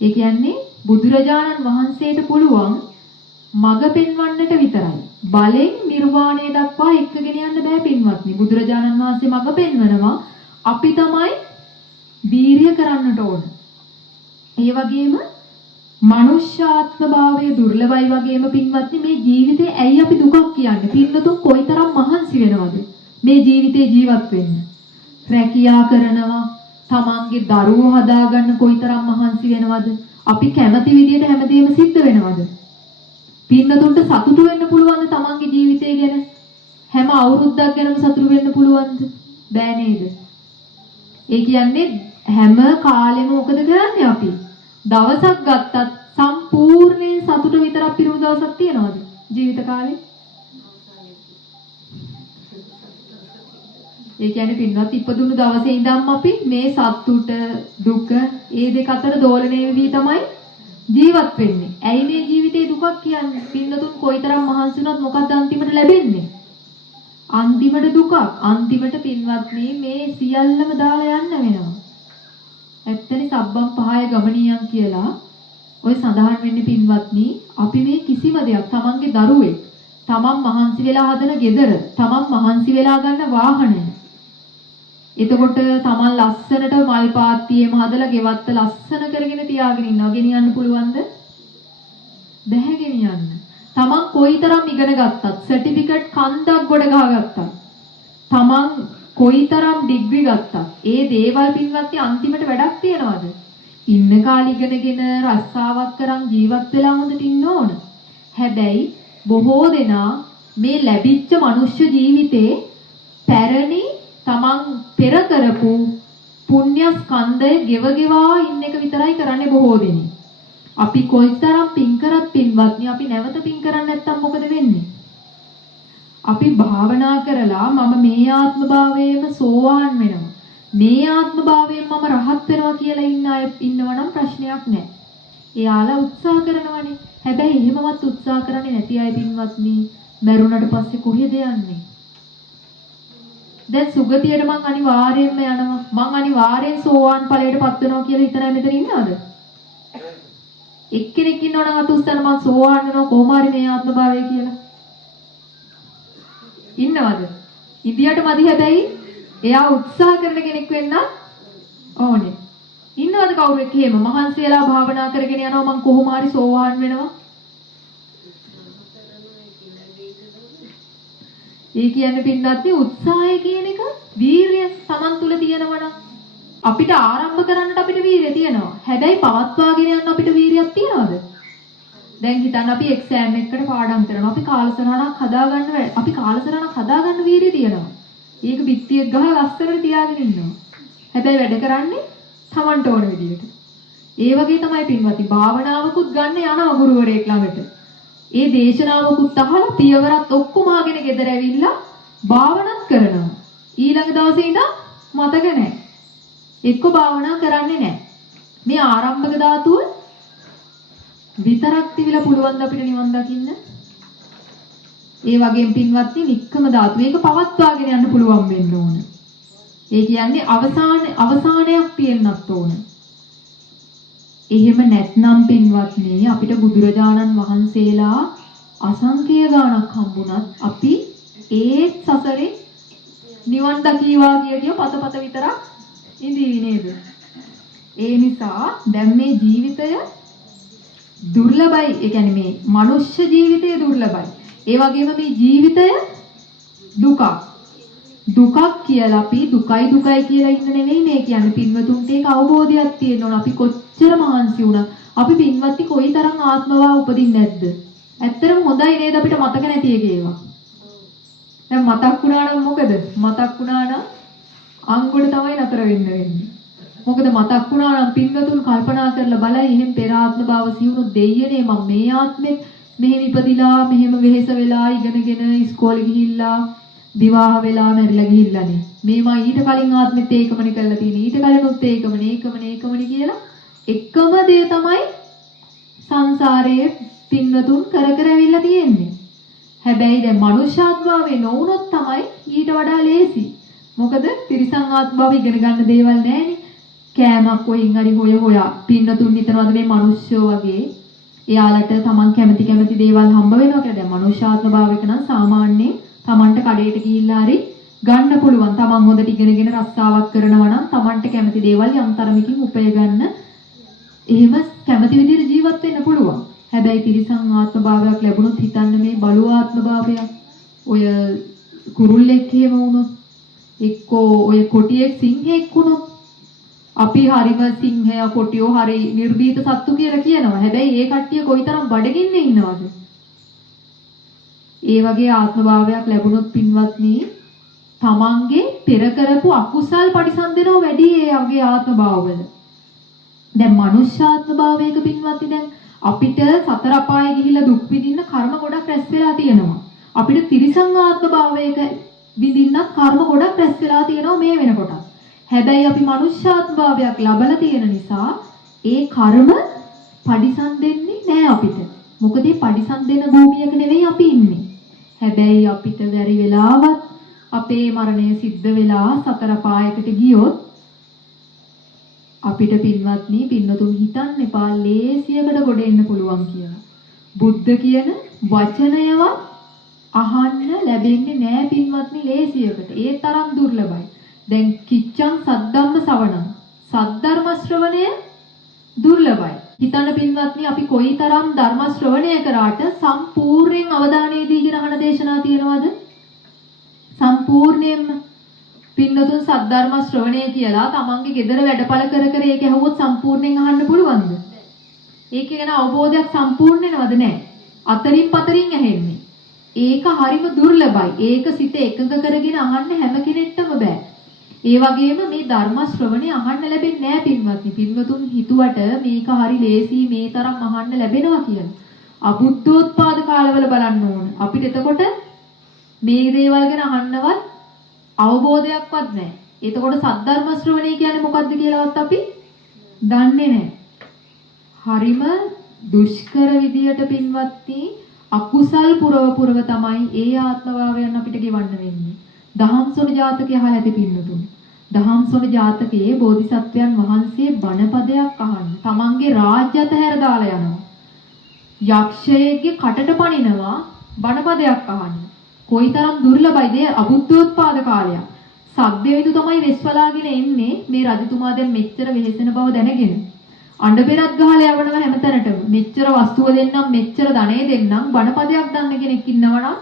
ඒ කියන්නේ බුදුරජාණන් වහන්සේට පුළුවන් මඟ පෙන්වන්නට විතරයි. බලෙන් නිර්වාණය දක්වා එක්කගෙන යන්න බෑ පින්වත්නි. බුදුරජාණන් වහන්සේ මඟ පෙන්වනවා අපි තමයි වීරිය කරන්නට ඕන. ඒ වගේම මනුෂ්‍යාත්ම භාවය දුර්ලභයි වගේම පින්වත්නි මේ ජීවිතේ ඇයි අපි දුකක් කියන්නේ? පින්නතුන් කොයිතරම් මහන්සි වෙනවද මේ ජීවිතේ ජීවත් වෙන්න? රැකියා කරනවා, තමන්ගේ දරුවෝ හදාගන්න කොයිතරම් මහන්සි වෙනවද? අපි කැමති විදියට හැමදේම සිද්ධ වෙනවද? පින්නතුන්ට සතුටු වෙන්න පුළුවන්ද තමන්ගේ ජීවිතය ගැන? හැම අවුරුද්දක් ගැනම සතුටු වෙන්න පුළුවන්ද? බෑ නේද? ඒ කියන්නේ හැම කාලෙම මොකද කරන්නේ අපි? දවසක් ගත්තත් සම්පූර්ණයෙන් සතුට විතරක් පිරුණු දවසක් තියනවද ජීවිත කාලේ? ඒ කියන්නේ පින්වත් ඉපදුණු දවසේ ඉඳන්ම අපි මේ සතුට දුක ඒ දෙක අතර දෝලණය වෙවි තමයි ජීවත් වෙන්නේ. ඇයි මේ ජීවිතේ දුකක් කියන්නේ? පින්නතුන් කොයිතරම් මහන්සි වුණත් මොකක්ද අන්තිමට ලැබෙන්නේ? අන්තිමට දුකක්. අන්තිමට පින්වත්නි මේ සියල්ලම දාලා යන්න වෙනවා. ඇත්තනේ සබ්බම් පහය ගමනියන් කියලා ඔය සඳහන් වෙන්නේ පින්වත්නි අපි මේ කිසිම දෙයක් තමන්ගේ දරුවෙක් තමන් මහන්සි වෙලා හදන ගෙදර තමන් මහන්සි වෙලා ගන්න වාහනය එතකොට තමන් ලස්සනට මල් පාත්තියේම හදලා ගෙවත්ත ලස්සන කරගෙන තියාගෙන ඉන්නවා ගෙනියන්න පුළුවන්ද? බැහැ ගෙනියන්න. තමන් කොයිතරම් ඉගෙන ගත්තත් සර්ටිෆිකට් කන්දක් ගොඩ ගහගත්තත් තමන් කොයිතරම් ඩිග්‍රී ගත්තත් ඒ දේවල් පින්වත්නි අන්තිමට වැඩක් තියනවද? ඉන්න කාලේ ඉගෙනගෙන රස්සාවක් කරන් ජීවත් වෙලා හොඳට ඉන්න ඕන. හැබැයි බොහෝ දෙනා මේ ලැබිච්ච මනුෂ්‍ය ජීවිතේ පැරණි තමන් පෙර කරපු පුණ්‍ය ස්කන්ධය ගෙවගෙවා ඉන්න එක විතරයි කරන්නේ බොහෝ දෙනෙක්. අපි කොයිතරම් පින් කරත් පින්වත්නි අපි නැවත පින් කරන්නේ නැත්තම් මොකද වෙන්නේ? අපි භාවනා කරලා මම මේ ආත්ම භාවයේම සෝවාන් වෙනවා. මේ ආත්ම භාවයෙන් මම රහත් වෙනවා කියලා ඉන්න අය ඉන්නවනම් ප්‍රශ්නයක් නැහැ. එයාලා උත්සාහ කරනවනේ. හැබැයි එහෙමවත් උත්සාහ කරන්නේ නැති අය පින්වත්නි මරුණට පස්සේ කොහෙද යන්නේ? දැන් සුගතියට මං අනිවාර්යයෙන්ම යනවා. මං අනිවාර්යෙන් සෝවාන් ඵලයටපත් වෙනවා කියලා හිතන අය මෙතන ඉන්නවද? එක්කෙනෙක් ඉන්නවනම් අත උස්සන්න මං සෝවාන් වෙනවා කොහොම හරි මේ ආත්ම භාවය කියලා. ඉන්නවද? ඉදියට මදි හැබැයි එයා උත්සාහ කරන කෙනෙක් වෙන්න ඕනේ. ඉන්නවද කවුරු එක්ක එහෙම මහන්සි වෙලා භාවනා කරගෙන යනවා මං කොහොම හරි සෝවාන් වෙනවා? ඒ කියන්නේ පින්වත්නි උත්සාහය කියන එක වීරිය Taman තුල තියෙනවා නම් අපිට ආරම්භ කරන්නට අපිට වීරිය තියෙනවා. හැබැයි පවත්වාගෙන යන්න අපිට වීරියක් තියනවද? දැන් හිතන්න අපි එක්සෑම් එකකට පාඩම් කරනවා. අපි කාලසටහනක් හදාගන්න වීරිය තියෙනවා. ඒක පිටියක් ගහලා ලස්සනට තියාගෙන ඉන්නවා. හැබැයි වැඩ කරන්නේ Tamanට ඕන විදියට. ඒ වගේ තමයි පින්වත්නි භාවනාවකුත් ගන්න යනවා ගුරුවරයෙක් ළඟට. ඒ දේශනාවකුත් අහලා පියවරත් ඔක්කොම ආගෙන ගෙදර ඇවිල්ලා භාවනාත් කරනවා. ඊළඟ දවසේ ඉඳන් මතක නැහැ. එක්ක භාවනා කරන්නේ නැහැ. මේ ආරම්භක ධාතුව විතරක් තිබිලා පුළුවන් ද අපිට නිවන් දකින්න? ඒ වගේම පින්වත්නි නික්කම ධාතුව ඒක පවත්වාගෙන යන්න පුළුවන් වෙන්න ඕන. ඒ කියන්නේ අවසානයක් තියෙන්නත් ඕන. එහෙම නැත්නම් පින්වත්නි අපිට බුදුරජාණන් වහන්සේලා අසංඛ්‍ය ගාණක් හම්බුණත් අපි ඒ සසරේ නිවන් දකීවා කිය පත විතරක් ඉඳී නේද? ඒ නිසා දැන් මේ ජීවිතය දුර්ලභයි. ඒ කියන්නේ මේ මනුෂ්‍ය ජීවිතය දුර්ලභයි. ඒ වගේම මේ ජීවිතය දුකක්. දුකක් කියලා අපි දුකයි කියලා ඉන්න නෙවෙයි මේ කියන්නේ පින්වතුන්ට ඒක අවබෝධයක් තියෙන්න ඕන. අපි කොච්චර මහන්සි වුණත් අපි පින්වත්ටි කොයිතරම් ආත්මවා උපදින්නේ නැද්ද? ඇත්තටම හොඳයි නේද අපිට මතක නැති එක ඒවා. දැන් මතක් වුණා නම් මොකද? මතක් වුණා නම් අංගොඩ තමයි නතර වෙන්නේ. මොකද මතක් වුණා නම් පින්වතුන් කල්පනා කරලා බලයි එහෙන් පෙර ආත්ම භාව සිවුණු දෙයියනේ මම මේ ආත්මෙත් මෙහෙම ඉපදිලා මෙහෙම වෙහෙස වෙලා ඉගෙනගෙන ඉස්කෝලේ ගිහිල්ලා විවාහ වෙලා මැරිලා ගිහිල්ලානේ. මේ මම ඊට කලින් ආත්මෙත් ඒකමනේ කරලා තියෙන්නේ. ඊට කලිනුත් ඒකමනේ කියලා එකම දේ තමයි සංසාරයේ පින්වතුන් කර ඇවිල්ලා තියෙන්නේ. හැබැයි දැන් මනුෂ්‍යාත්මාවේ නොවුනොත් තමයි ඊට වඩා ලේසි. මොකද තිරිසන් ආත්මාව ඉගෙන ගන්න දේවල් නැහැනේ. කෑමක් කොහෙන් හරි හොයා පින්නතුන් හිතනවාද මේ මිනිස්සුયો වගේ එයාලට තමන් කැමති දේවල් හම්බ වෙනවා කියලා. දැන් මනුෂ්‍යාත්ම භාවයක නම් සාමාන්‍යයෙන් තමන්ට කඩේට ගිහිල්ලා හරි ගන්න පුළුවන්. තමන් හොඳට ඉගෙනගෙන රස්සාවක් කරනවා නම් තමන්ට කැමති දේවල් යම් තරමකින් උපය ගන්න එහෙම කැමති විදිහට ජීවත් වෙන්න පුළුවන්. හැබැයි තිරිසන් ආත්ම භාවයක් ලැබුණොත් හිතන්න මේ බලු ආත්ම භාවයක් ඔය කුරුල්ලෙක් එහෙම වුණොත් එක්කෝ ඔය කොටියෙක් සිංහෙක් වුණොත් අපි හරිම සිංහයා කොටියෝ හරි නිර්භීත සත්තු කියලා කියනවා. හැබැයි ඒ කට්ටිය කොයිතරම් බඩගින්නේ ඉන්නවද? ඒ වගේ ආත්ම භාවයක් ලැබුණොත් පින්වත්නි තමන්ගේ පෙර කරපු අකුසල් පරිසම්දෙනව වැඩි ඒ වගේ ආත්ම භාවවල. දැන් මනුෂ්‍යාත්ම භාවයක පින්වත්නි දැන් අපිට සතර අපායේ ගිහිල්ලා දුක් විඳින්න කර්ම ගොඩක් රැස් වෙලා තියෙනවා. අපිට තිරිසන් ආත්ම භාවයක විඳින්නත් කර්ම ගොඩක් රැස් වෙලා තියෙනවා මේ වෙනකොට. හැබැයි අපි මනුෂ්‍යාත්ම භාවයක් ලබලා තියෙන නිසා ඒ කර්ම පරිසම් දෙන්නේ නැහැ අපිට. මොකද මේ පරිසම් දෙන භූමියක නෙවෙයි අපි ඉන්නේ. හැබැයි අපිට බැරි වෙලාවත් අපේ මරණය සිද්ධ වෙලා සතර පායකට ගියොත් අපිට පින්වත්නි පින්නතුන් හිතන්න එපා ලේසියකට ගොඩ එන්න පුළුවන් කියලා. බුද්ධ කියන වචනයවත් අහන්න ලැබෙන්නේ නැහැ පින්වත්නි ලේසියකට. ඒ තරම් දුර්ලභයි. දැන් කිච්ඡං සද්ධම්ම සවණං සද්ධර්ම ශ්‍රවණය දුර්ලභයි. හිතන්න පින්වත්නි අපි කොයිතරම් ධර්ම ශ්‍රවණය කරාට සම්පූර්ණයෙන් අවධානය දීගෙන අහන දේශනා තියෙනවද? සම්පූර්ණයෙන්ම පින්නතුන් සද්ධර්ම ශ්‍රවණය කියලා තමන්ගේ ගෙදර වැඩපල කර ඒක ඇහුවොත් සම්පූර්ණයෙන් අහන්න පුළුවන්ද? ඒක ගැන අවබෝධයක් සම්පූර්ණ වෙනවද නැහැ. අතරින් පතරින් ඇහෙන්නේ. ඒක හරිම දුර්ලභයි. ඒක සිත එකඟ කරගෙන අහන්න හැම කෙනෙක්ටම බෑ. ඒ වගේම මේ ධර්ම ශ්‍රවණය අහන්න ලැබෙන්නේ නැහැ පින්වත්නි. පින්වතුන් හිතුවට මේක හරි ලේසි මේ තරම් අහන්න ලැබෙනවා කියලා. අබුද්ධෝත්පාද කාලවල බලන්න ඕන. අපිට එතකොට මේ දේවල් ගැන අහන්නවත් අවබෝධයක්වත් නැහැ. එතකොට සද්ධර්ම ශ්‍රවණය කියන්නේ මොකක්ද කියලාවත් අපි දන්නේ නැහැ. හරිම දුෂ්කර විදියට පින්වත්නි අකුසල් පුරව තමයි ඒ ආත්මභාවයන් අපිට ගෙවන්න වෙන්නේ. දහම්සොන ජාතකය අහලා ඇති පින්නතුන්. දහම්සොන ජාතකයේ බෝධිසත්වයන් වහන්සේ බණපදයක් අහන්න. තමන්ගේ රාජ්‍යත හැර දාලා යනවා. යක්ෂයෙක්ගේ කටට පනිනවා බණපදයක් අහන්න. කොයිතරම් දුර්ලභයිද අබුද්ධෝත්පාද කාලයක්. සග්දේවිදු තමයි වෙස්වලාගෙන එන්නේ මේ රජතුමා දැන් මෙච්චර වෙහෙසෙන බව දැනගෙන. අඬ පෙරක් ගහලා යවනවා හැමතැනටම. මෙච්චර වස්තුව දෙන්නම් මෙච්චර ධනෙ දෙන්නම් බණපදයක් දන්න කෙනෙක් ඉන්නවනම්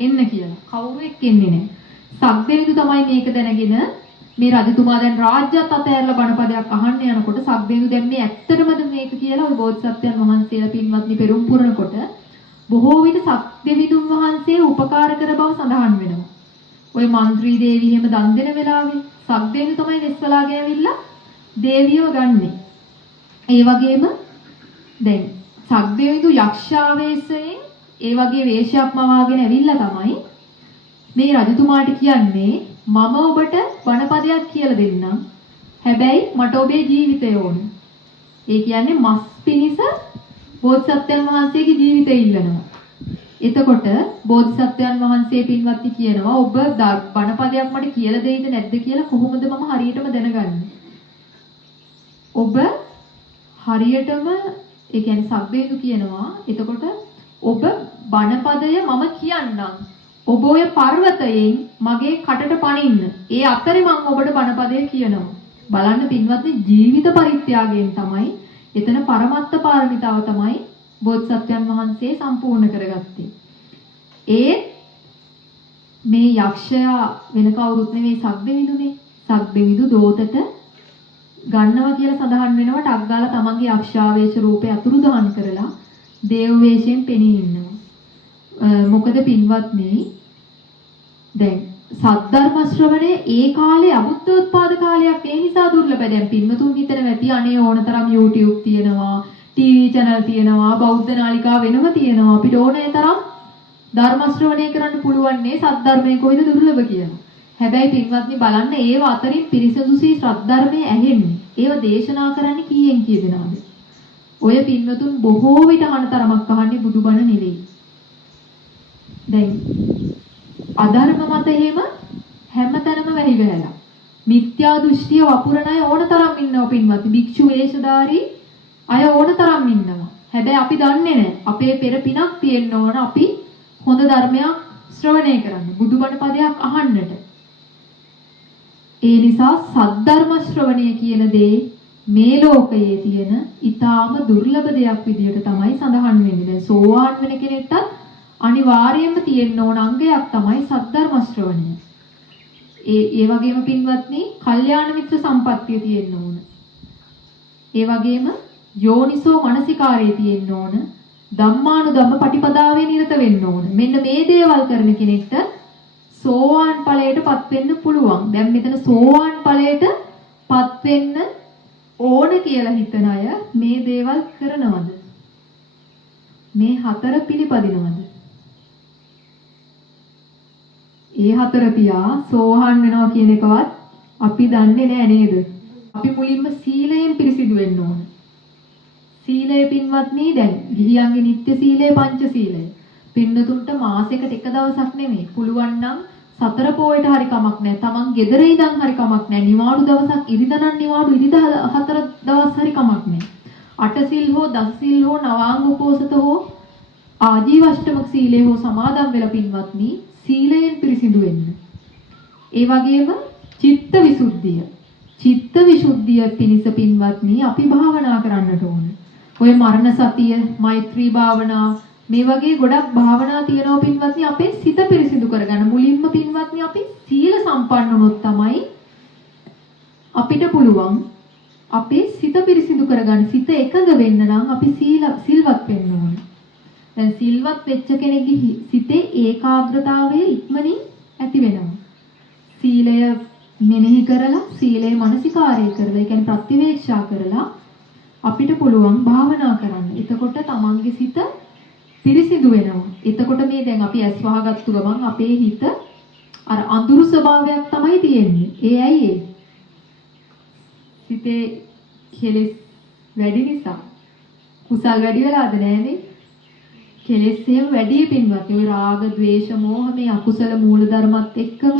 එන්න කියලා. කවුරු එක්ක එන්නේ නැහැ. සක්දෙවිඳු තමයි මේක දැනගෙන මේ රජතුමා දැන් රාජ්‍යත් අතහැරලා බණපදයක් අහන්න යනකොට සක්දෙවිඳු දැන් මේ ඇත්තටමද මේක කියලා ওই බෝධිසත්වයන් වහන්සේලා පින්වත්නි පෙරම් පුරනකොට බොහෝ විට සක්දෙවිඳුන් වහන්සේ උපකාර කර බව සඳහන් වෙනවා. ওই മന്ത്രി දේවී එහෙම දන් දෙන වෙලාවේ සක්දෙවිඳු තමයි වෙස්වලාගෙන ඇවිල්ලා දේවියව ගන්නෙ. ඒ වගේම දැන් සක්දෙවිඳු යක්ෂාවේශයෙන් ඒ වගේ වේශයක් මවාගෙන ඇවිල්ලා තමයි මේ රජතුමාට කියන්නේ මම ඔබට බණපදයක් කියලා දෙන්නම්. හැබැයි මට ඔබේ ජීවිතය ඕන. ඒ කියන්නේ මස් පිනිස බෝධිසත්වයන් වහන්සේගේ ජීවිතය ඉල්ලනවා. එතකොට බෝධිසත්වයන් වහන්සේ පින්වත්නි කියනවා ඔබ බණපදයක් මට කියලා දෙයිද නැද්ද කියලා කොහොමද මම හරියටම දැනගන්නේ? ඔබ හරියටම ඒ කියන්නේ සක්දෙවිඳු කියනවා එතකොට ඔබ බණපදය මම කියන්නම්. ඔබ ඔය පර්වතයෙන් මගේ කටට පනින්න. ඒ අතරේ මම ඔබට බණපදය කියනවා. බලන්න පින්වත්නි ජීවිත පරිත්‍යාගයෙන් තමයි එතන පරමත්ත පාරමිතාව තමයි බෝධිසත්වයන් වහන්සේ සම්පූර්ණ කරගත්තේ. ඒ මේ යක්ෂයා වෙන කවුරුත් නෙවෙයි සක්දෙවිඳුනේ. සක්දෙවිඳු දෝතට ගන්නවා කියලා සඳහන් වෙනවා. ටක් ගාලා තමන්ගේ යක්ෂාවේශ රූපේ අතුරුදහන් කරලා දේව වේශයෙන් පෙනී ඉන්නවා. මොකද පින්වත්නි දැන් සද්ධර්ම ශ්‍රවණය ඒ කාලේ අබුද්ධෝත්පාද කාලයක් ඒ නිසා දුර්ලභයි. දැන් පින්වතුන් හිතන වැටි අනේ ඕනතරම් YouTube තියෙනවා, TV channel තියෙනවා, බෞද්ධ නාලිකා වෙනම තියෙනවා. අපිට ඕනේ තරම් ධර්ම ශ්‍රවණය කරන්න පුළුවන් නේ සද්ධර්මයේ කොයිද දුර්ලභ කියලා. හැබැයි පින්වත්නි බලන්න ඒව අතරින් පිරිසුදුසී ශ්‍රද්ධර්මයේ ඇහෙන්නේ. ඒව දේශනා කරන්නේ කීයෙන් කී දෙනාද? ඔය පින්වතුන් බොහෝ විට අනතරමක් අහන්නේ බුදුබණ නෙවෙයි. දැන් අධර්ම මත එහෙම හැමතැනම වැහි වෙලා. මිත්‍යා දෘෂ්ටිය වපුරන අය ඕනතරම් ඉන්නවා පින්වත්නි. භික්ෂු වේශධාරී අය ඕනතරම් ඉන්නවා. හැබැයි අපි දන්නේ නැහැ. අපේ පෙර පිනක් තියෙන්න ඕන අපි හොඳ ධර්මයක් ශ්‍රවණය කරන්න. බුදුබණ පදයක් අහන්නට. ඒ නිසා සද්ධර්ම ශ්‍රවණය කියන දේ මේ ලෝකයේ තියෙන ඊටාම දුර්ලභ දෙයක් විදියට තමයි සඳහන් වෙන්නේ. දැන් සෝවාන් වෙන කෙනෙක්ට අනිවාර්යයෙන්ම තියෙන්න ඕන අංගයක් තමයි සද්ධර්ම ශ්‍රවණය. ඒ වගේම පින්වත්නි, කල්යාණ මිත්‍ර සම්පත්තිය තියෙන්න ඕන. ඒ වගේම යෝනිසෝ මනසිකාරයේ තියෙන්න ඕන. ධම්මානුධම්ම පටිපදාවේ නිරත වෙන්න ඕන. මෙන්න මේ දේවල් කරන කෙනෙක්ට සෝවාන් ඵලයටපත් වෙන්න පුළුවන්. දැන් මෙතන සෝවාන් ඵලයටපත් වෙන්න ඕන කියලා හිතන අය මේ දේවල් කරනවද? මේ හතර පිළිපදිනවද? ඒ හතර පියා සෝහන් වෙනවා කියන එකවත් අපි දන්නේ නැහැ නේද? අපි මුලින්ම සීලයෙන් පිරිසිදු වෙන්න ඕන. සීලය පින්වත්නි දැන් ගිහියන්ගේ නිත්‍ය සීලය පංච සීලය. පින්නතුන්ට මාසෙකට එක දවසක් නෙමෙයි. පුළුවන් නම් සතර පොයට හරි කමක් නැහැ. Taman ගෙදර ඉඳන් හරි කමක් නැහැ. නිවාඩු දවසක් ඉරිදා නම් නිවාඩු ඉරිදා හතර දවස් හරි කමක් නැහැ. අට සිල් හෝ දස සිල් හෝ නවාංග උපෝසත හෝ ආජීවෂ්ටමක සීලය හෝ සමාදන් වෙලා පින්වත්නි සීලයෙන් පිරිසිදු වෙන්න. ඒ වගේම චිත්ත විසුද්ධිය. චිත්ත විසුද්ධිය පිණිස පින්වත්නි අපි භාවනා කරන්නට ඕන. ඔය මරණ සතිය, මෛත්‍රී භාවනා මේ වගේ ගොඩක් භාවනා තියෙනවා පින්වත්නි අපේ සිත පිරිසිදු කරගන්න. මුලින්ම පින්වත්නි අපි සීල සම්පන්න වුණොත් තමයි අපිට පුළුවන් අපේ සිත පිරිසිදු කරගන්න. සිත එකඟ වෙන්න නම් අපි සිල්වත් වෙන්න ඕන. දැන් සිල්වත් වෙච්ච කෙනෙක්ගේ සිතේ ඒකාග්‍රතාවය ඉක්මනින් ඇති වෙනවා. සීලය මෙනෙහි කරලා, සීලේ මනසිකාරය කරලා, ඒ කියන්නේ ප්‍රතිවේක්ෂා කරලා අපිට පුළුවන් භාවනා කරන්න. එතකොට තමන්ගේ සිත පිරිසිදු වෙනවා. එතකොට මේ දැන් අපි ඇස් වහගත්තු ගමන් අපේ හිත අර අඳුරු ස්වභාවයක් තමයි තියෙන්නේ. ඒ ඇයි ඒ? සිතේ කෙලෙස් වැඩි නිසා. කුසල් වැඩි වෙලාද නැහැනේ? කෙලෙස් එහෙම වැඩි පින්වත්. ඔය රාග, ద్వේෂ, මෝහ මේ අකුසල මූල ධර්මත් එක්කම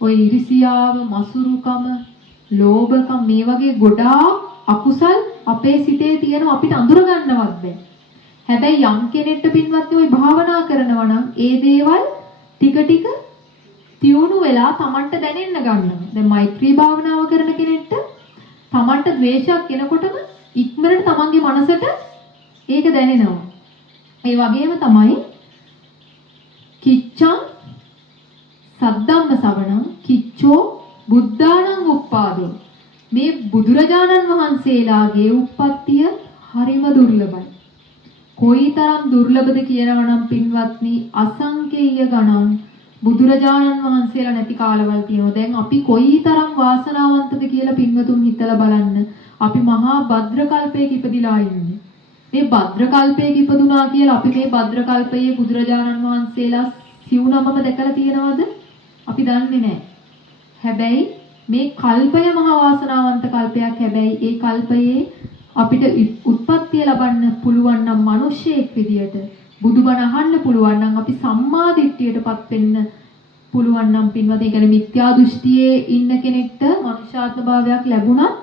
ඔය ඉරිසියාව, මසුරුකම, ලෝභකම මේ වගේ ගොඩාක් අකුසල් අපේ සිතේ තියෙන අපිට අඳුර ගන්නවත් බැහැ. හැබැයි යම් කෙනෙක්ට පින්වත් ඔය භාවනා කරනවා නම් ඒ දේවල් ටික ටික තියුණු වෙලා Tamanට දැනෙන්න ගන්නවා. දැන් මෛත්‍රී භාවනාව කරන කෙනෙක්ට Tamanට ද්වේෂයක් එනකොටම ඉක්මනට Tamanගේ මනසට ඒක දැනෙනවා. ඒ වගේම තමයි කිච්ඡං සවණං කිච්චෝ බුද්ධාණං උප්පාදෝ. මේ බුදුරජාණන් වහන්සේලාගේ උප්පත්තිය හරිම දුර්ලභයි. කොයිතරම් දුර්ලභද කියනවා නම් පින්වත්නි අසංකේය ගණන් බුදුරජාණන් වහන්සේලා නැති කාලවල තියෙනවා. දැන් අපි කොයිතරම් වාසනාවන්තද කියලා පින්වතුන් හිතලා බලන්න. අපි මහා භද්‍ර කල්පයක ඉපදිලා ඉන්නේ. මේ භද්‍ර කල්පයක ඉපදුනා කියලා අපි මේ භද්‍ර කල්පයේ බුදුරජාණන් වහන්සේලා සිව්නමම දැකලා තියෙනවද? අපි දන්නේ නැහැ. හැබැයි මේ කල්පය මහා වාසනාවන්ත කල්පයක්. හැබැයි ඒ කල්පයේ අපිට උත්පත්තිය ලබන්න පුළුවන් නම් මිනිසෙක් විදියට බුදුබණ අහන්න පුළුවන් නම් අපි සම්මා දිට්ඨියටපත් වෙන්න පුළුවන් නම් පින්වත්නි, ඒ කියන්නේ මිත්‍යා දෘෂ්ටියේ ඉන්න කෙනෙක්ට මනුෂ්‍යාත්ම භාවයක් ලැබුණත්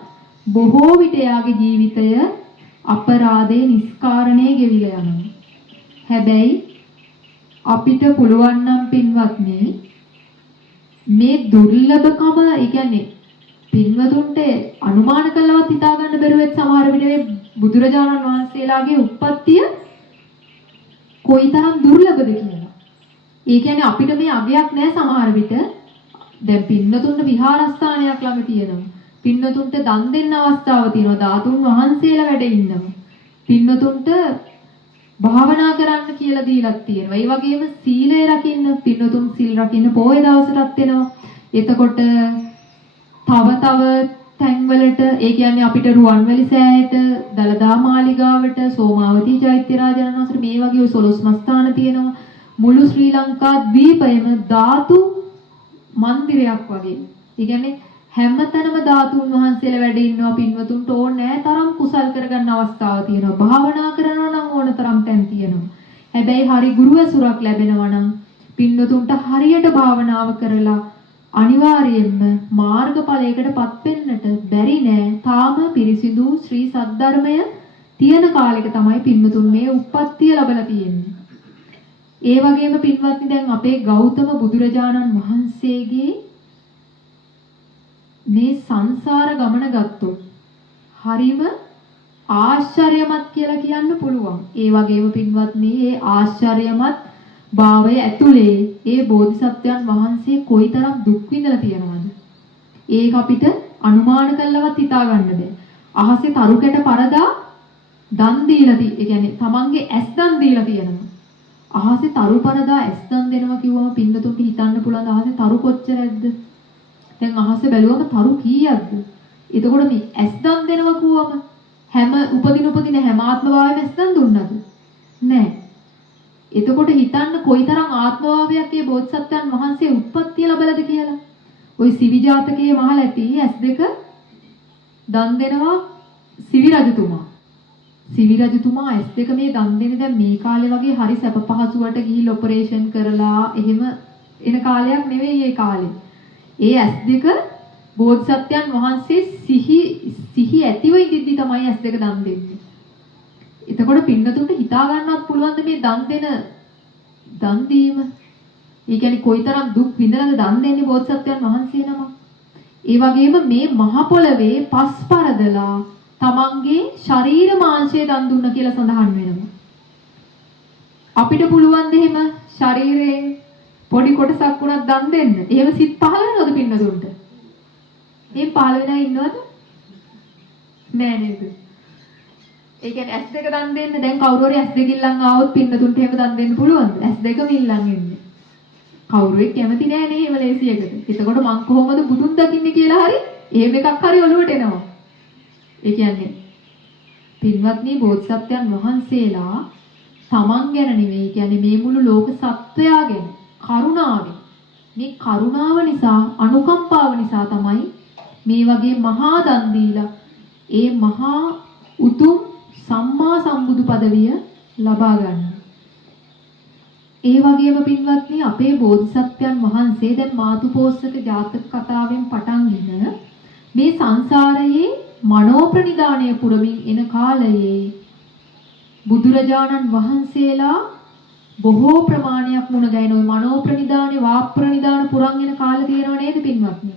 බොහෝ විට යාගේ ජීවිතය අපරාධේ නිස්කාරණේ ගෙවිලා යනවා. හැබැයි අපිට පුළුවන් නම් පින්වත්නි මේ දුර්ලභකම, ඒ කියන්නේ පින්වතුන්ට අනුමාන කළවත් හිතා ගන්න බැරුව ඇත් සමහර විට මේ බුදුරජාණන් වහන්සේලාගේ උප්පත්තිය කොයිතරම් දුර්ලභද කියලා. ඒ කියන්නේ අපිට මේ අගයක් නැහැ සමහර විට. දැන් පින්වතුන්ට විහාරස්ථානයක් ළඟ තියෙනවා. පින්වතුන්ට දන් දෙන්න අවස්ථාව තියෙනවා. ධාතුන් වහන්සේලා වැඩ ඉන්නවා. පින්වතුන්ට භාවනා කරන්න කියලා දීලා තියෙනවා. ඒ වගේම සීලය රකින්න පින්වතුන් සිල් රකින්න පොයේ දවසටත් එනවා. එතකොට තව තැන්වලට, ඒ කියන්නේ අපිට රුවන්වැලි සෑයට, දලදා මාලිගාවට, සෝමාවතී චෛත්‍යරාජානන් වහන්සේට මේ වගේ ඔය 12 මස්ථාන තියෙනවා. මුළු ශ්‍රී ලංකා ද්වීපයම ධාතු මන්දිරයක් වගේ. ඒ කියන්නේ හැමතැනම ධාතුන් වහන්සේලා වැඩ ඉන්නවා. පින්වතුන්ට ඕනේ තරම් කුසල් කරගන්න අවස්ථාව තියෙනවා. භාවනා කරනවා නම් ඕන තරම් තැන් තියෙනවා. හැබැයි හරි ගුරු ඇසුරක් ලැබෙනවා නම් පින්වතුන්ට හරියට භාවනාව කරලා අනිවාර්යයෙන්ම මාර්ගඵලයකටපත් වෙන්නට බැරි නෑ. තාම පිරිසිදු ශ්‍රී සද්ධර්මය තියෙන කාලෙක තමයි පින්වතුන් මේ උප්පත්තිය ලැබලා තියෙන්නේ. ඒ වගේම පින්වත්නි දැන් අපේ ගෞතම බුදුරජාණන් වහන්සේගේ මේ සංසාර ගමන ගත්තොත් හරිම ආශ්චර්යමත් කියලා කියන්න පුළුවන්. ඒ වගේම පින්වත්නි මේ ආශ්චර්යමත් භාවය ඇතුලේ ඒ බෝධිසත්වයන් වහන්සේ කොයිතරම් දුක් විඳලා තියෙනවද? ඒක අපිට අනුමාන කළවත් හිතා ගන්න බෑ. අහසේ තරු කැට පරදා දන් දීලා ඒ කියන්නේ තමන්ගේ ඇස් දන් දීලා තියෙනවා. අහසේ තරු පරදා ඇස් දන් දෙනවා කිව්වම පින්නතුන්ට හිතන්න පුළුවන් අහසේ තරු කොච්චරද? දැන් අහසේ බැලුවම තරු කීයක්ද? එතකොට මේ ඇස් දන් දෙනවා කිව්වම හැම උපදින හැම ආත්ම භාවයෙම ඇස් දන් දුන්නද? නෑ. එතකොට හිතන්න කොයිතරම් ආත්මභාවයක් මේ බෝධිසත්වයන් වහන්සේ උත්පත්තිය ලැබලාද කියලා. ওই සිවි ජාතකයේ මහල ඇති S2 දන් දෙනවා සිවි රජතුමා. සිවි රජතුමා S2 මේ දන් දෙන්නේ දැන් මේ කාලේ වගේ හරි සැප පහසුවට ගිහිල්ලා ඔපරේෂන් කරලා එහෙම එන කාලයක් නෙවෙයි ඒ කාලේ. ඒ S2 බෝධිසත්වයන් වහන්සේ සිහි ඇතිව ඉඳිද්දි තමයි S2 දන් දෙන්නේ. එතකොට පින්නතුන්ට හිතා ගන්නවත් පුළුවන්ද මේ දන් දීම? ඒ කියන්නේ කොයිතරම් දුක් විඳලාද දන් දෙන්නේ බෝධිසත්වයන් වහන්සේ නම. ඒ වගේම මේ මහ පොළවේ පස් පරදලා තමන්ගේ ශරීර මාංශය දන් දුන්න කියලා සඳහන් වෙනවා. අපිට පුළුවන් ද එහෙම ශරීරයෙන් පොඩි කොටසක් වුණත් දන් දෙන්න? එහෙම සිත් පහළ වෙනවද පින්නතුන්ට? මේ පහළ වෙනා ඉන්නවද? නෑ නේද? ඒ කියන්නේ S2 දන් දෙන්න දැන් කවුරු හරි S2 ඉල්ලන් ආවොත් පින්නතුන්ට එහෙම දන් දෙන්න පුළුවන්ද? S2ම ඉල්ලන් ඉන්නේ. කවුරුවෙක් කැමති නෑ නේ එහෙම ලේසියකට. එතකොට මං කොහොමද බුදුන් දකින්නේ කියලා හරි එහෙම එකක් හරි ඔලුවට එනවා. ඒ කියන්නේ පින්වත්නි බෝධිසත්වයන් වහන්සේලා තමන් ගැන නෙවෙයි කියන්නේ මේ මුළු ලෝක සත්වයා ගැන කරුණාවෙන් මේ කරුණාව නිසා අනුකම්පාව නිසා තමයි මේ වගේ මහා දන් දීලා ඒ මහා උතුම් සම්මා සම්බුදු පදවිය ලබා ගන්න. ඒ වගේම පින්වත්නි අපේ බෝධිසත්වයන් වහන්සේ දැන් මාතුපෝස්සක ජාතක කතාවෙන් පටන්ගෙන මේ සංසාරයේ මනෝ ප්‍රනිදානය පුරමින් එන කාලයේ බුදුරජාණන් වහන්සේලා බොහෝ ප්‍රමාණයක් මුණ ගැහෙන ওই මනෝ ප්‍රනිදානේ වාක් ප්‍රනිදාන පුරන් එන කාලේ තියෙනව නේද පින්වත්නි?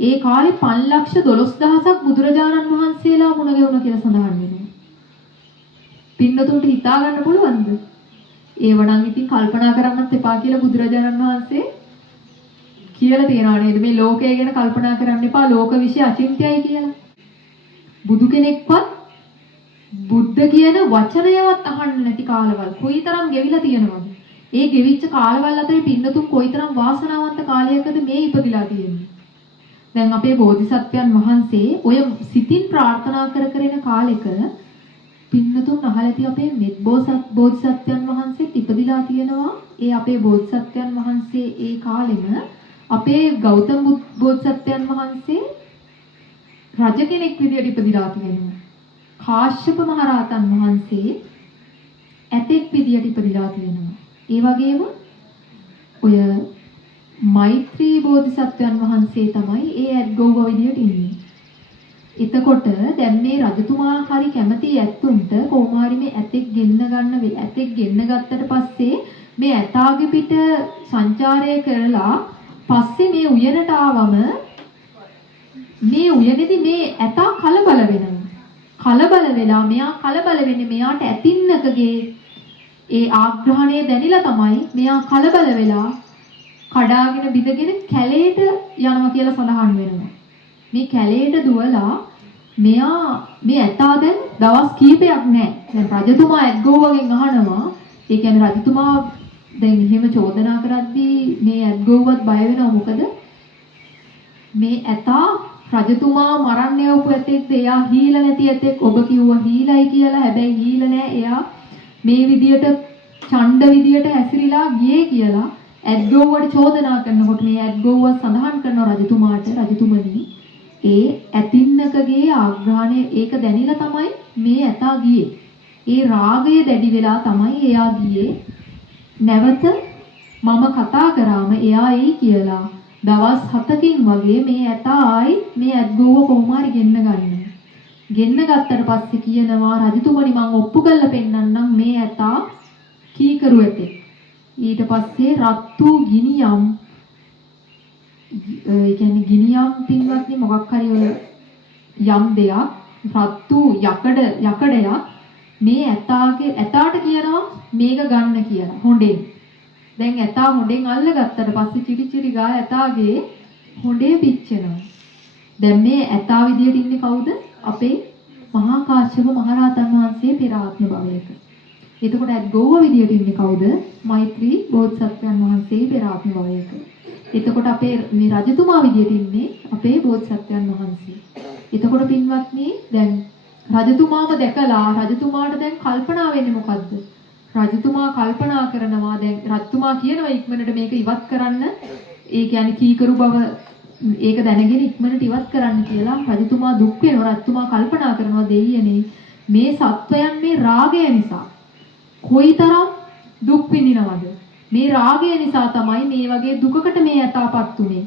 ඒ කාලේ 512000ක් බුදුරජාණන් වහන්සේලා මුණ ගැහුණා කියලා සඳහන් වෙනවා. පින්නතුන්ට හිතා ගන්න පුළුවන්ද? ඒවනම් ඉතින් කල්පනා කරන්නත් එපා කියලා බුදුරජාණන් වහන්සේ කියලා තියනවා නේද? මේ ලෝකය ගැන කල්පනා කරන්න එපා. ලෝක විශ්ය අචින්ත්‍යයි කියලා. බුදු කෙනෙක්වත් බුද්ධ කියන වචනයවත් අහන්න නැති කාලවල කොයිතරම් ගෙවිලා තියෙනවද? ඒ ගෙවිච්ච කාලවල අතරේ පින්නතුන් කොයිතරම් වාසනාවන්ත කාලයකද මේ ඉපදිලා තියෙන්නේ. දැන් අපේ බෝධිසත්වයන් වහන්සේ ඔය සිතින් ප්‍රාර්ථනා කර ඉන කාලෙක පින්නතුන් අහලදී අපේ මෙත් බෝධිසත්වයන් වහන්සේත් ඉපදිලා තියෙනවා. ඒ අපේ බෝධිසත්වයන් වහන්සේ ඒ කාලෙම අපේ ගෞතම බෝධිසත්වයන් වහන්සේ රජ කෙනෙක් විදියට ඉපදිලා තියෙනවා. කාශ්‍යප මහරහතන් වහන්සේ ඇතෙක් විදියට ඉපදිලා තියෙනවා. ඒ වගේම ඔය මෛත්‍රී බෝධිසත්වයන් වහන්සේ තමයි ඒ ඇත්ගොව්ව විදියට ඉන්නේ. එතකොට දැන් මේ රජතුමා හරි කැමති ඇත්තුන්ට කොහොම හරි මේ ඇතෙක් ගෙන්න ගත්තට පස්සේ මේ ඇතාගේ පිට සංචාරය කරලා පස්සේ මේ උයනට ආවම මේ උයනේදී මේ ඇතා කලබල වෙනවා. කලබල වෙලා මෙයා කලබල වෙන්නේ මෙයාට ඇතින්නකගේ ඒ ආග්‍රහණය දැනිලා තමයි මෙයා කලබල වෙලා කඩාගෙන බිඳගෙන කැලේට යනවා කියලා සඳහන් වෙනවා. මේ කැලේට දුවලා මෙයා මේ ඇතා දැන් දවස් කීපයක් නැහැ. දැන් රජතුමා ඇත්ගොව්වගෙන් අහනවා. ඒ කියන්නේ රජතුමා දැන් එහෙම චෝදනා කරද්දී මේ ඇත්ගොව්වත් බය වෙනවා. මොකද මේ ඇතා රජතුමා මරන්න යවපු ඇතෙක්ද? එයා හීල නැති ඇතෙක්. ඔබ කිව්වා හීලයි කියලා. හැබැයි හීල නෑ. එයා මේ විදියට ඡණ්ඩ විදියට හැසිරීලා ගියේ කියලා ඇත්ගොව්වට චෝදනා කරනකොට මේ ඇත්ගොව්ව සඳහන් කරන රජතුමාට රජතුමනි ඒ ඇතින්නකගේ ආග්‍රහණය ඒක දැනিলা තමයි මේ ඇතා ගියේ. ඒ රාගය දැඩි වෙලා තමයි එයා ගියේ. නැවත මම කතා කරාම එයා එයි කියලා දවස් 7කින් වගේ මේ ඇතා ආයි මේ ඇත්ගොව්ව කොහොම හරි ගෙන්න ගන්නවා. ගෙන්න ගත්තට පස්සේ කියනවා රජතුමනි මං ඔප්පු කරලා පෙන්නන්නම් මේ ඇතා කීකරු ඇතේ. ඊට පස්සේ රත්තු ගිනියම් ඒ කියන්නේ ගිනියම් පින්වත්නි මොකක් හරි ඔය යම් දෙයක් රත්තු යකඩයක් මේ ඇතාට කියනවා මේක ගන්න කියලා හොඬෙන්. දැන් ඇතා හොඬෙන් අල්ලගත්තට පස්සේ චිරිචිරි ගා ඇතාගේ හොඬේ පිච්චෙනවා. දැන් මේ ඇතා විදියට ඉන්නේ කවුද? අපේ මහා කාශ්‍යප මහරහතන් වහන්සේ පෙර ආත්ම භවයක. එතකොට ඇත්ගොව්ව විදියට ඉන්නේ කවුද? මෛත්‍රී බෝධිසත්වයන් වහන්සේ පෙර ආත්ම භවයක. එතකොට අපේ මේ රජතුමා විදියට ඉන්නේ අපේ බෝධිසත්වයන් වහන්සේ. එතකොට පින්වත්නි දැන් රජතුමාම දැකලා රජතුමාට දැන් කල්පනා වෙන්නේ මොකද්ද? රජතුමා කල්පනා කරනවා දැන් රජතුමා කියනවා ඉක්මනට මේක ඉවත් කරන්න. ඒ කියන්නේ කීකරු බව ඒක දැනගෙන ඉක්මනට ඉවත් කරන්න කියලා රජතුමා දුක් වෙනවා. රජතුමා කල්පනා කරනවා දෙයියනේ මේ සත්වයන් මේ රාගය නිසා කොයිතරම් දුක් විඳිනවද? මේ රාගය නිසා තමයි මේ වගේ දුකකට මේ යතාපත් උනේ.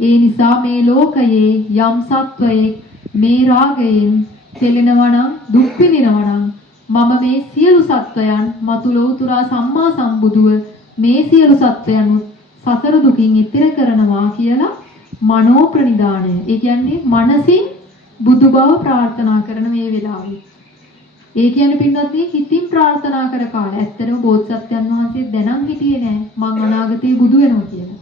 ඒ නිසා මේ ලෝකයේ යම් සත්වයෙක් මේ රාගයෙන් පෙළෙනවා නම් දුක් විඳිනවා නම් මම මේ සියලු සත්වයන් මතු ලෝතුරා සම්මා සම්බුදුව මේ සියලු සත්වයන් සතර දුකින් ඈතර කරනවා කියලා මනෝ ප්‍රනිදානය. ඒ කියන්නේ මනසින් බුදු බව ප්‍රාර්ථනා කරන මේ වෙලාවේ. ඒ කියන්නේ පින්වත්නි හිතින් ප්‍රාර්ථනා කර කාලේ ඇත්තටම බෝධිසත්වයන් වහන්සේ දැනන් හිටියේ නෑ මං අනාගතේ බුදු වෙනවා කියලා.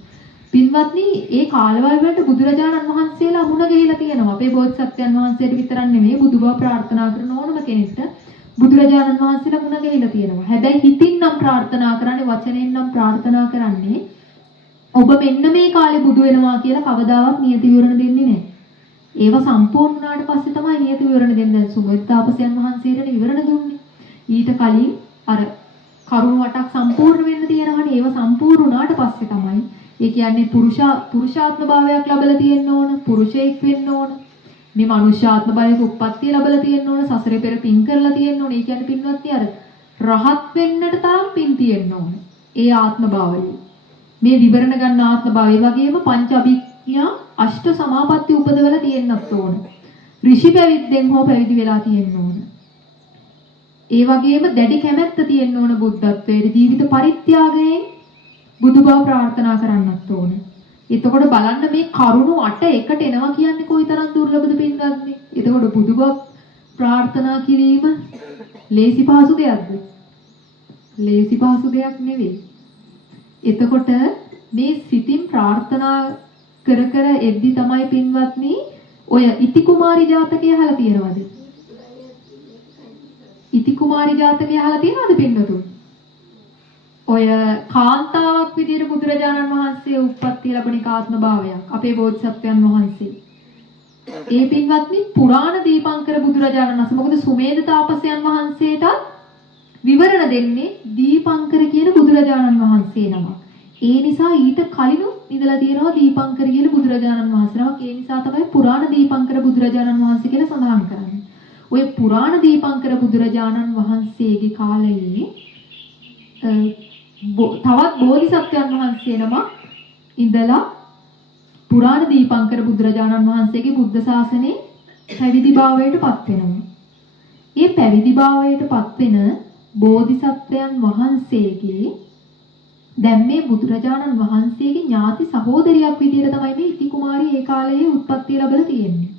පින්වත්නි ඒ කාලවල වලට බුදුරජාණන් වහන්සේලා මුණ ගැහිලා තියෙනවා. අපේ බෝධිසත්වයන් වහන්සේට විතරක් නෙමෙයි බුදු බව ප්‍රාර්ථනා කරන ඕනම කෙනෙක්ට බුදුරජාණන් වහන්සේලා මුණ ගැහිලා තියෙනවා. හැබැයි හිතින් නම් ප්‍රාර්ථනා කරන්නේ වචනෙන් නම් ප්‍රාර්ථනා කරන්නේ ඔබ මෙන්න මේ කාලේ බුදු වෙනවා කියලා කවදාවත් නියති විවරණ දෙන්නේ නැහැ. ඒව සම්පූර්ණ වුණාට පස්සේ තමයි නියති විවරණ දෙන්නේ. දැන් සුමෙත්තාපසයන් වහන්සේට විවරණ දුන්නේ. ඊට කලින් අර කරුණ වටක් සම්පූර්ණ වෙන්න තියෙනවනේ. ඒව සම්පූර්ණ වුණාට පස්සේ තමයි ඒ කියන්නේ පුරුෂාත්ම භාවයක් ලැබලා තියෙන්න ඕන, පුරුෂයෙක් වෙන්න ඕන. මේ මනුෂ්‍යාත්ම භාවයක උප්පත්තිය ලැබලා තියෙන්න ඕන, සසරේ පෙර පින් කරලා තියෙන්න ඕන. ඒ කියන්නේ පින්වත්නි අර රහත් වෙන්නට තරම් පින් තියෙන්න ඕන. ඒ ආත්ම භාවයේ මේ විවරණ ගන්න ආත්ම භාවය වගේම පංච අභිඥා අෂ්ට සමාපatti උපදවලා තියෙන්නත් ඕන. ඍෂි පැවිද්දෙන් හෝ පැවිදි වෙලා තියෙන්න ඕන. ඒ වගේම දැඩි කැමැත්ත තියෙන්න ඕන බුද්ධත්වයට. ජීවිත පරිත්‍යාගයෙන් බුදුබව ප්‍රාර්ථනා කරන්නත් ඕන. එතකොට බලන්න මේ කරුණු 8 එකට එනවා කියන්නේ කොයිතරම් දුර්ලභද පින්වත්නි. එතකොට බුදුබව ප්‍රාර්ථනා කිරීම ලේසි පහසු දෙයක්ද? ලේසි පහසු දෙයක් නෙවෙයි. එතකොට මේ සිතින් ප්‍රාර්ථනා කර කර එද්දි තමයි පින්වත්නි ඔය ඉති කුමාරි ජාතකය අහලා තියෙනවද? ඉති කුමාරි ජාතකය අහලා තියෙනවද පින්වතුන්? ඔය කාන්තාවක් විදියට බුදුරජාණන් වහන්සේ උප්පත්ති ලැබෙන ආත්ම භාවයක් අපේ බෝධිසත්වයන් වහන්සේ. ඒ පින්වත්නි පුරාණ දීපංකර බුදුරජාණන් වහන්සේ මොකද සුමේද තාපසයන් වහන්සේට විවරණ දෙන්නේ දීපංකර කියන බුදුරජාණන් වහන්සේ නම. ඒ නිසා ඊට කලිනුත් ඉඳලා තියෙනවා දීපංකර කියන බුදුරජාණන් වහන්සේ නමක්. ඒ නිසා තමයි පුරාණ දීපංකර බුදුරජාණන් වහන්සේ කියලා සඳහන් කරන්නේ. ඔය පුරාණ දීපංකර බුදුරජාණන් වහන්සේගේ කාලයේ තවත් බෝධිසත්වයන් වහන්සේ නමක් ඉඳලා පුරාණ දීපංකර බුදුරජාණන් වහන්සේගේ බුද්ධ ශාසනයේ පැවිදි භාවයට පත් වෙනවා. මේ පැවිදි භාවයට පත් වෙන බෝධිසත්වයන් වහන්සේගේ දැන් මේ බුදුරජාණන් වහන්සේගේ ඥාති සහෝදරියක් විදියට තමයි මේ ඉති කුමාරී ඒ කාලයේ උත්පත්ති ලැබලා තියෙන්නේ.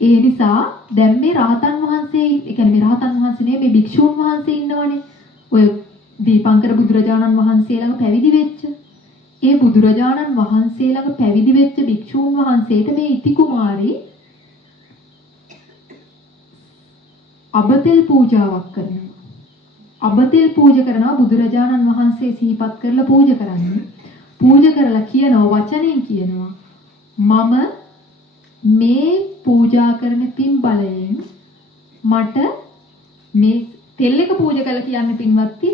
ඒ නිසා දැන් මේ රහතන් වහන්සේ, ඒ කියන්නේ මේ රහතන් වහන්සේ නෙමෙයි මේ භික්ෂුන් වහන්සේ ඉන්නවනේ. ඔය දීපංකර බුදුරජාණන් වහන්සේ ළඟ පැවිදි වෙච්ච ඒ බුදුරජාණන් වහන්සේ ළඟ පැවිදි වෙච්ච භික්ෂූන් වහන්සේට මේ ඉති කුමාරී අබතෙල් පූජාවක් කරනවා. අබතෙල් පූජා කරනවා බුදුරජාණන් වහන්සේ සිහිපත් කරලා පූජා කරන්නේ. පූජා කරලා කියනවා වචනෙන් කියනවා මම මේ පූජා කරන පින් බලයෙන් මට මේ තෙල් එක පූජා කළා කියන්නේ පින්වත්නි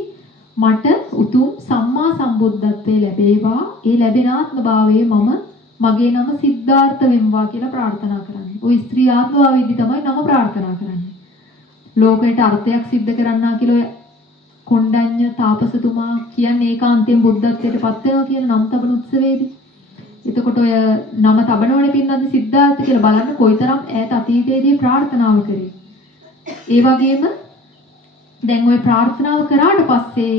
මට උතුම් සම්මා සම්බුද්ධත්වයේ ලැබේවා. ඒ ලැබෙන ආත්ම භාවයේ මම මගේ නම සිද්ධාර්ථ වෙම්වා කියලා ප්‍රාර්ථනා කරන්නේ. ওই ස්ත්‍රී ආත්ම භාවයේදී තමයි නම ප්‍රාර්ථනා කරන්නේ. ලෝකයට අර්ථයක් සිද්ධ කරන්නා කියලා කොණ්ඩඤ්ඤ තාපසතුමා කියන්නේ ඒකාන්තයෙන් බුද්ධත්වයට පත් වෙනවා කියන නම් තබන උත්සවයේදී. එතකොට ඔය නම තබනවනේ පින්නත් සිද්ධාර්ථ කියලා බලන්න කොයිතරම් ඈත අතීතයේදී ප්‍රාර්ථනාව කරේ. ඒ වගේම දැන් ওই ප්‍රාර්ථනාව කරාට පස්සේ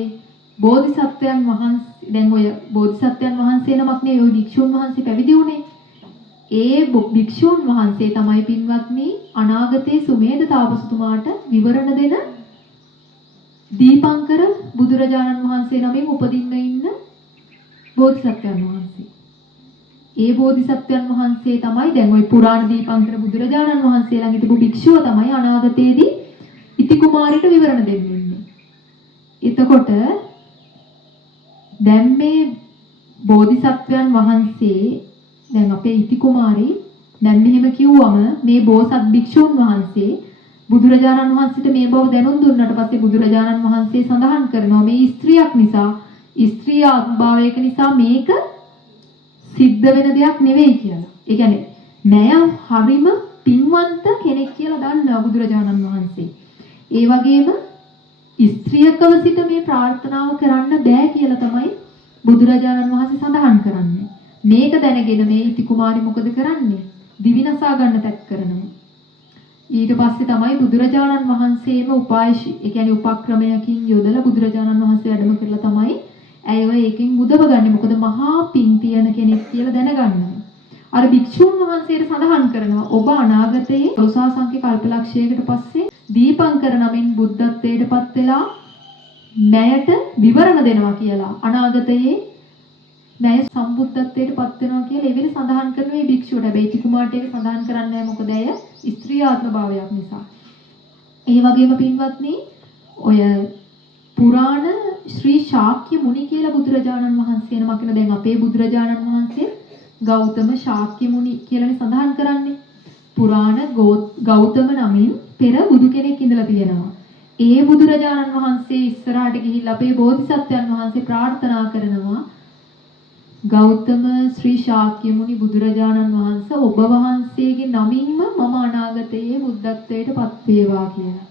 බෝධිසත්වයන් වහන්සේ දැන් ඔය බෝධිසත්වයන් වහන්සේ නමක් නේ ওই භික්ෂුන් වහන්සේ පැවිදි වුණේ. ඒ භික්ෂුන් වහන්සේ තමයි පින්වත්නි අනාගතයේ සුමේද තාපසතුමාට විවරණ දෙන දීපංකර බුදුරජාණන් වහන්සේ නමින් උපදින්න ඉන්න බෝධිසත්වයන් වහන්සේ. ඒ බෝධිසත්වයන් වහන්සේ තමයි දැන් ওই පුරාණ දීපංකර බුදුරජාණන් වහන්සේ ළඟ තිබු භික්ෂුව තමයි අනාගතයේදී ඉති කුමාරිට විවරණ දෙන්නේ. එතකොට දැන් මේ බෝධිසත්වයන් වහන්සේ දැන් අපේ ඉති කුමාරී දැන් මෙහෙම කිව්වම මේ බෝසත් භික්ෂුන් වහන්සේ බුදුරජාණන් වහන්සේට මේ බව දැනුම් දුන්නාට පස්සේ බුදුරජාණන් වහන්සේ සඳහන් කරනවා මේ ස්ත්‍රියක් නිසා ස්ත්‍රී ආත්මභාවයක නිසා මේක සිද්ධ වෙන දෙයක් නෙවෙයි කියලා. ඒ කියන්නේ නෑ හරිම පින්වන්ත කෙනෙක් කියලා දන්නවා බුදුරජාණන් වහන්සේ. ඒ වගේම ස්ත්‍රියකව සිට මේ ප්‍රාර්ථනාව කරන්න බෑ කියලා තමයි බුදුරජාණන් වහන්සේ සඳහන් කරන්නේ. මේක දැනගෙන මේ ඉති කුමාරි මොකද කරන්නේ? දිවිනසා ගන්න තැත් කරනවා. ඊට පස්සේ තමයි බුදුරජාණන් වහන්සේම උපායශී, ඒ කියන්නේ උපක්‍රමයකින් යොදලා බුදුරජාණන් වහන්සේ වැඩම කරලා තමයි ඇයව ඒකෙන් මුදවගන්නේ. මොකද මහා පිං තියෙන කෙනෙක් කියලා දැනගන්නවා. අර භික්ෂුන් වහන්සේට සඳහන් කරනවා ඔබ අනාගතයේ දෝසාසංඛ්‍ය කල්පලක්ෂයකට පස්සේ දීපංකර නමින් බුද්ධත්වයට පත් වෙලා ණයට විවරණ දෙනවා කියලා. අනාගතයේ ණය සම්බුද්ධත්වයට පත් වෙනවා කියලා එවෙල සඳහන් කරන මේ භික්ෂුවට. හැබැයි ඉති කුමාරට ඒක සඳහන් කරන්නේ නැහැ. මොකද ඇය ස්ත්‍රී ආත්ම භාවයක් නිසා. ඒ වගේම පින්වත්නි ඔය පුරාණ ශ්‍රී ශාක්‍ය මුනි කියලා බුදුරජාණන් වහන්සේ නමක් වෙන දැන් අපේ බුදුරජාණන් වහන්සේ ගෞතම ශාක්‍ය මුනි කියලානේ සඳහන් කරන්නේ. පුරාණ ගෞතම නමින් පෙර බුදු කෙනෙක් ඉඳලා තියෙනවා. ඒ බුදුරජාණන් වහන්සේ ඉස්සරහට ගිහිල්ලා අපේ බෝධිසත්වයන් වහන්සේ ප්‍රාර්ථනා කරනවා ගෞතම ශ්‍රී ශාක්‍ය මුනි බුදුරජාණන් වහන්සේ ඔබ වහන්සේගේ නමින්ම මම අනාගතයේ බුද්ධත්වයට පත් වේවා කියලා.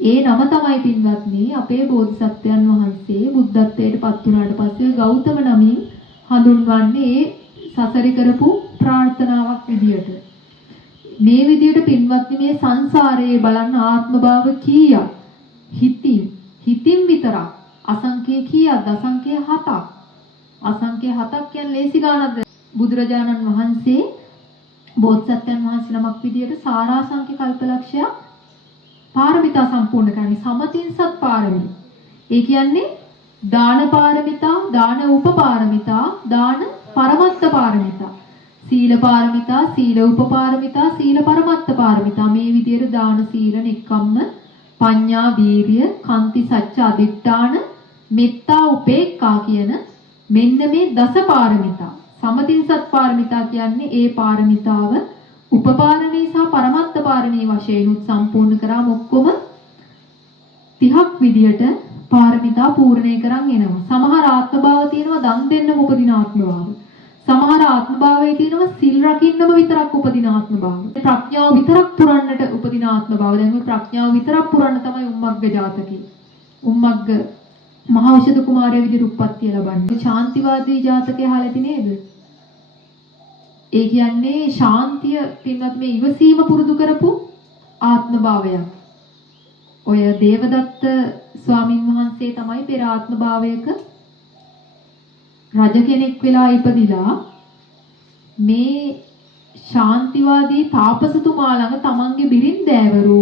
ඒ නම තමයි පින්වත්නි අපේ බෝධිසත්වයන් වහන්සේ බුද්ධත්වයට පත් වුණාට පස්සේ ගෞතම නමින් හඳුන්වන්නේ ඒ සසරේ කරපු ප්‍රාර්ථනාවක් විදියට. මේ විදියට පින්වත්නි මේ සංසාරයේ බලන්න ආත්මභාව කීයක් හිතින් විතරක් අසංඛ්‍ය කීයක්ද? අසංඛ්‍ය 7ක්. අසංඛ්‍ය 7ක් කියන්නේ ලේසි ගානක්ද? බුදුරජාණන් වහන්සේ බෝධිසත්වයන් වහන්සේ නමක් විදියට සාරාසංඛ්‍ය කල්පලක්ෂයක් පාරමිතා සම්පූර්ණ කරන්නේ. සමතින්සත් පාරමී. ඒ කියන්නේ දාන පාරමිතා, දාන උපපාරමිතා, දාන පරමත්ත පාරමිතා. සීල පාරමිතා, සීල උපපාරමිතා, සීල පරමත්ත පාරමිතා මේ විදිහට දාන සීල නික්කම්ම පඤ්ඤා වීරිය කාන්ති සච්ච අදිඨාන මෙත්තා උපේක්ඛා කියන මෙන්න මේ දස පාරමිතා සමතින්සත් පාරමිතා කියන්නේ ඒ පාරමිතාව උපපාරමී සහ පරමත්ත පාරමී වශයෙන් උත් සම්පූර්ණ කරාම ඔක්කොම 30ක් විදියට පාරමිතා පූර්ණේ කරන් එනවා. සමහර ආත්ම භාව තියෙනවා දන් දෙන්නම උපදින ආත්ම භාව. සමහර ආත්ම භාවයේ තියෙනවා සිල් රකින්නම විතරක් උපදින ආත්ම භාව. ප්‍රඥාව විතරක් පුරන්නට උපදින ආත්ම භාව. දැන් මේ ප්‍රඥාව විතරක් පුරන්න තමයි උම්මග්ග ජාතකේ. උම්මග්ග මහ ඖෂධ කුමාරය විදිහට උප්පත්තිය ලබන්නේ. ශාන්තිවාදී ජාතකය අහලා ඇති නේද? ඒ කියන්නේ ශාන්තිය පින්වත් මේ ඉවසීම පුරුදු කරපු ආත්ම භාවයක්. ඔය දේවදත්ත ස්වාමින් වහන්සේ තමයි පෙර ආත්ම භාවයක රජ කෙනෙක් වෙලා ඉපදිලා මේ ශාන්තිවාදී තාපසතුමා ළඟ තමන්ගේ බිරින්දෑවරු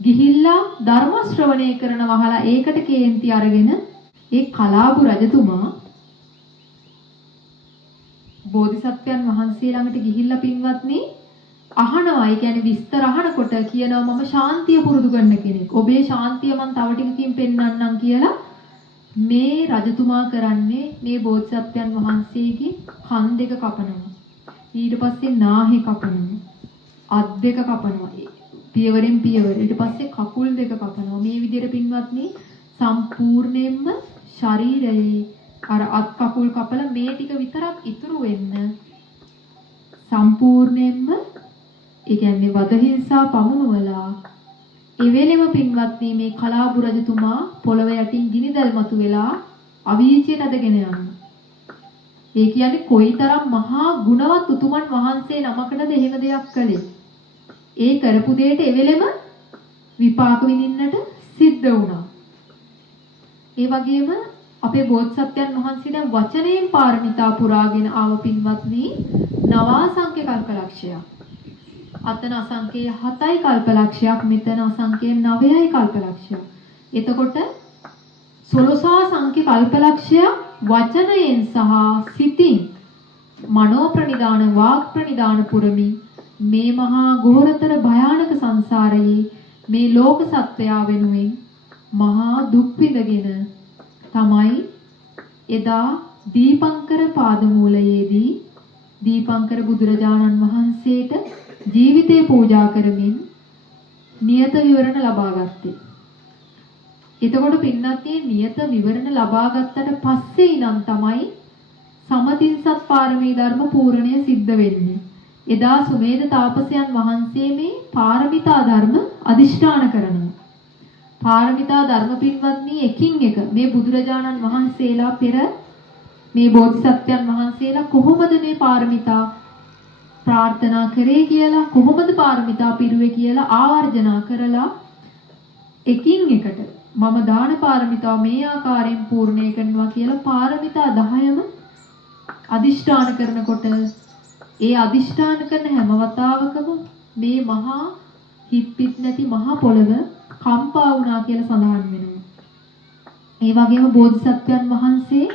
ගිහිල්ලා ධර්ම ශ්‍රවණය කරන වහලා ඒකට කේන්ති අරගෙන ඒ කලාබු රජතුමා බෝධිසත්වයන් වහන්සේ ළඟට ගිහිල්ලා පින්වත්නි අහනවා. ඒ කියන්නේ විස්තර අහනකොට කියනවා මම ශාන්තිය පුරුදු කරන කෙනෙක්. ඔබේ ශාන්තිය මම තව ටිකකින් පෙන්වන්නම් කියලා මේ රජතුමා කරන්නේ මේ බෝධිසත්වයන් වහන්සේගේ කන් දෙක කපනවා. ඊට පස්සේ නාහේ කපනවා. අත් දෙක කපනවා. පියවරෙන් පියවර. ඊට පස්සේ කකුල් දෙක කපනවා. මේ විදිහට පින්වත්නි සම්පූර්ණයෙන්ම ශරීරයේ අර අත් කකුල් කපලා මේ ටික විතරක් ඉතුරු වෙන්න සම්පූර්ණයෙන්ම ඒ කියන්නේ වද හිංසා පමුණුවලා එවෙලෙම පින්වත්නි මේ කලාබු රජතුමා පොළව යටින් ගිනිදල් මතු වෙලා අවීචයට අදගෙන යනවා. ඒ කියන්නේ කොයිතරම් මහා ගුණවත් උතුමන් වහන්සේ නමකටද එහෙම දෙයක් කළේ. ඒ කරපු දෙයට එවෙලෙම විපාක විඳින්නට සිද්ධ වුණා. ඒ වගේම අපේ බෝධිසත්වයන් වහන්සේ දැන් වචනයෙන් පාරමිතා පුරාගෙන ආව පින්වත්නි නවාසංඛ්‍ය කල්පලක්ෂයක්. අතන අසංඛ්‍ය 7යි කල්පලක්ෂයක්, මෙතන අසංඛ්‍ය 9යි කල්පලක්ෂයක්. එතකොට 16 සංඛ්‍ය කල්පලක්ෂයක් වචනයෙන් සහ සිතින් මනෝ ප්‍රනිදාන වාග් ප්‍රනිදාන පුරමි මේ මහා ගෝරතර භයානක සංසාරයේ මේ ලෝක සත්වයා වෙනුවෙන් මහා දුක් විඳගෙන තමයි එදා දීපංකර පාදමූලයේදී දීපංකර බුදුරජාණන් වහන්සේට ජීවිතේ පූජා කරමින් නියත විවරණ ලබා ගත්තේ. එතකොට පින්නත්යේ නියත විවරණ ලබා ගත්තට පස්සේ ඉනම් තමයි සමතින්සත් පාරමී ධර්ම පූර්ණය සිද්ධ වෙන්නේ. එදා සුමේද තාපසයන් වහන්සේ මේ පාරමිතා ධර්ම අදිෂ්ඨාන කරනවා. පාරමිතා ධර්ම පින්වත්නි එකින් එක මේ බුදුරජාණන් වහන්සේලා පෙර මේ බෝධිසත්වයන් වහන්සේලා කොහොමද මේ පාරමිතා ප්‍රාර්ථනා කරේ කියලා කොහොමද පාරමිතා පිරුවේ කියලා ආවර්ජනා කරලා එකින් එකට මම දාන පාරමිතාව මේ ආකාරයෙන් පූර්ණේ කරනවා කියලා පාරමිතා 10ම අදිෂ්ඨාන කරනකොට ඒ අදිෂ්ඨාන කරන හැම වතාවකම මේ මහා හිත්පිට නැති මහා පොළව කම්පා වුණා කියලා සඳහන් වෙනවා. ඒ වගේම බෝධිසත්වයන් වහන්සේ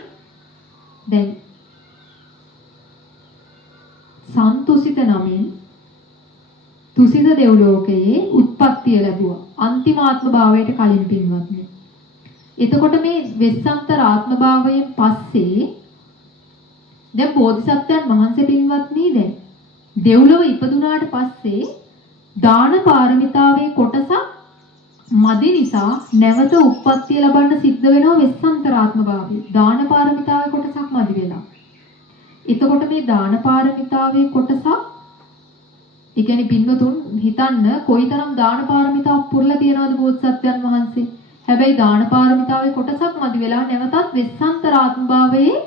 දැන් සන්තුසිත නමින් තුසිත දෙව්ලෝකයේ උත්පත්තිය ලැබුවා. අන්තිමාත්ම භාවයට කලින් පින්වත්නි. එතකොට මේ වෙස්සන්තර ආත්ම භාවයෙන් පස්සේ දැන් බෝධිසත්වයන් වහන්සේ පින්වත්නි දැන් දෙව්ලොව ඉපදුනාට පස්සේ දාන පාරමිතාවේ කොටසක් මදි නිසා නැවත උත්පත්තිය ලබන්න සිද්ධ වෙනවා වෙස්සන්තර ආත්ම භාවයේ. දාන පාරමිතාවේ කොටසක් මදි වෙලා. එතකොට මේ දාන පාරමිතාවේ කොටසක් ඒ කියන්නේ පින්නතුන් හිතන්න කොයිතරම් දාන පාරමිතාවක් පුරලා තියනවද බෝධිසත්වයන් වහන්සේ. හැබැයි දාන පාරමිතාවේ කොටසක් මදි වෙලා නැවතත් වෙස්සන්තර ආත්ම භාවයේ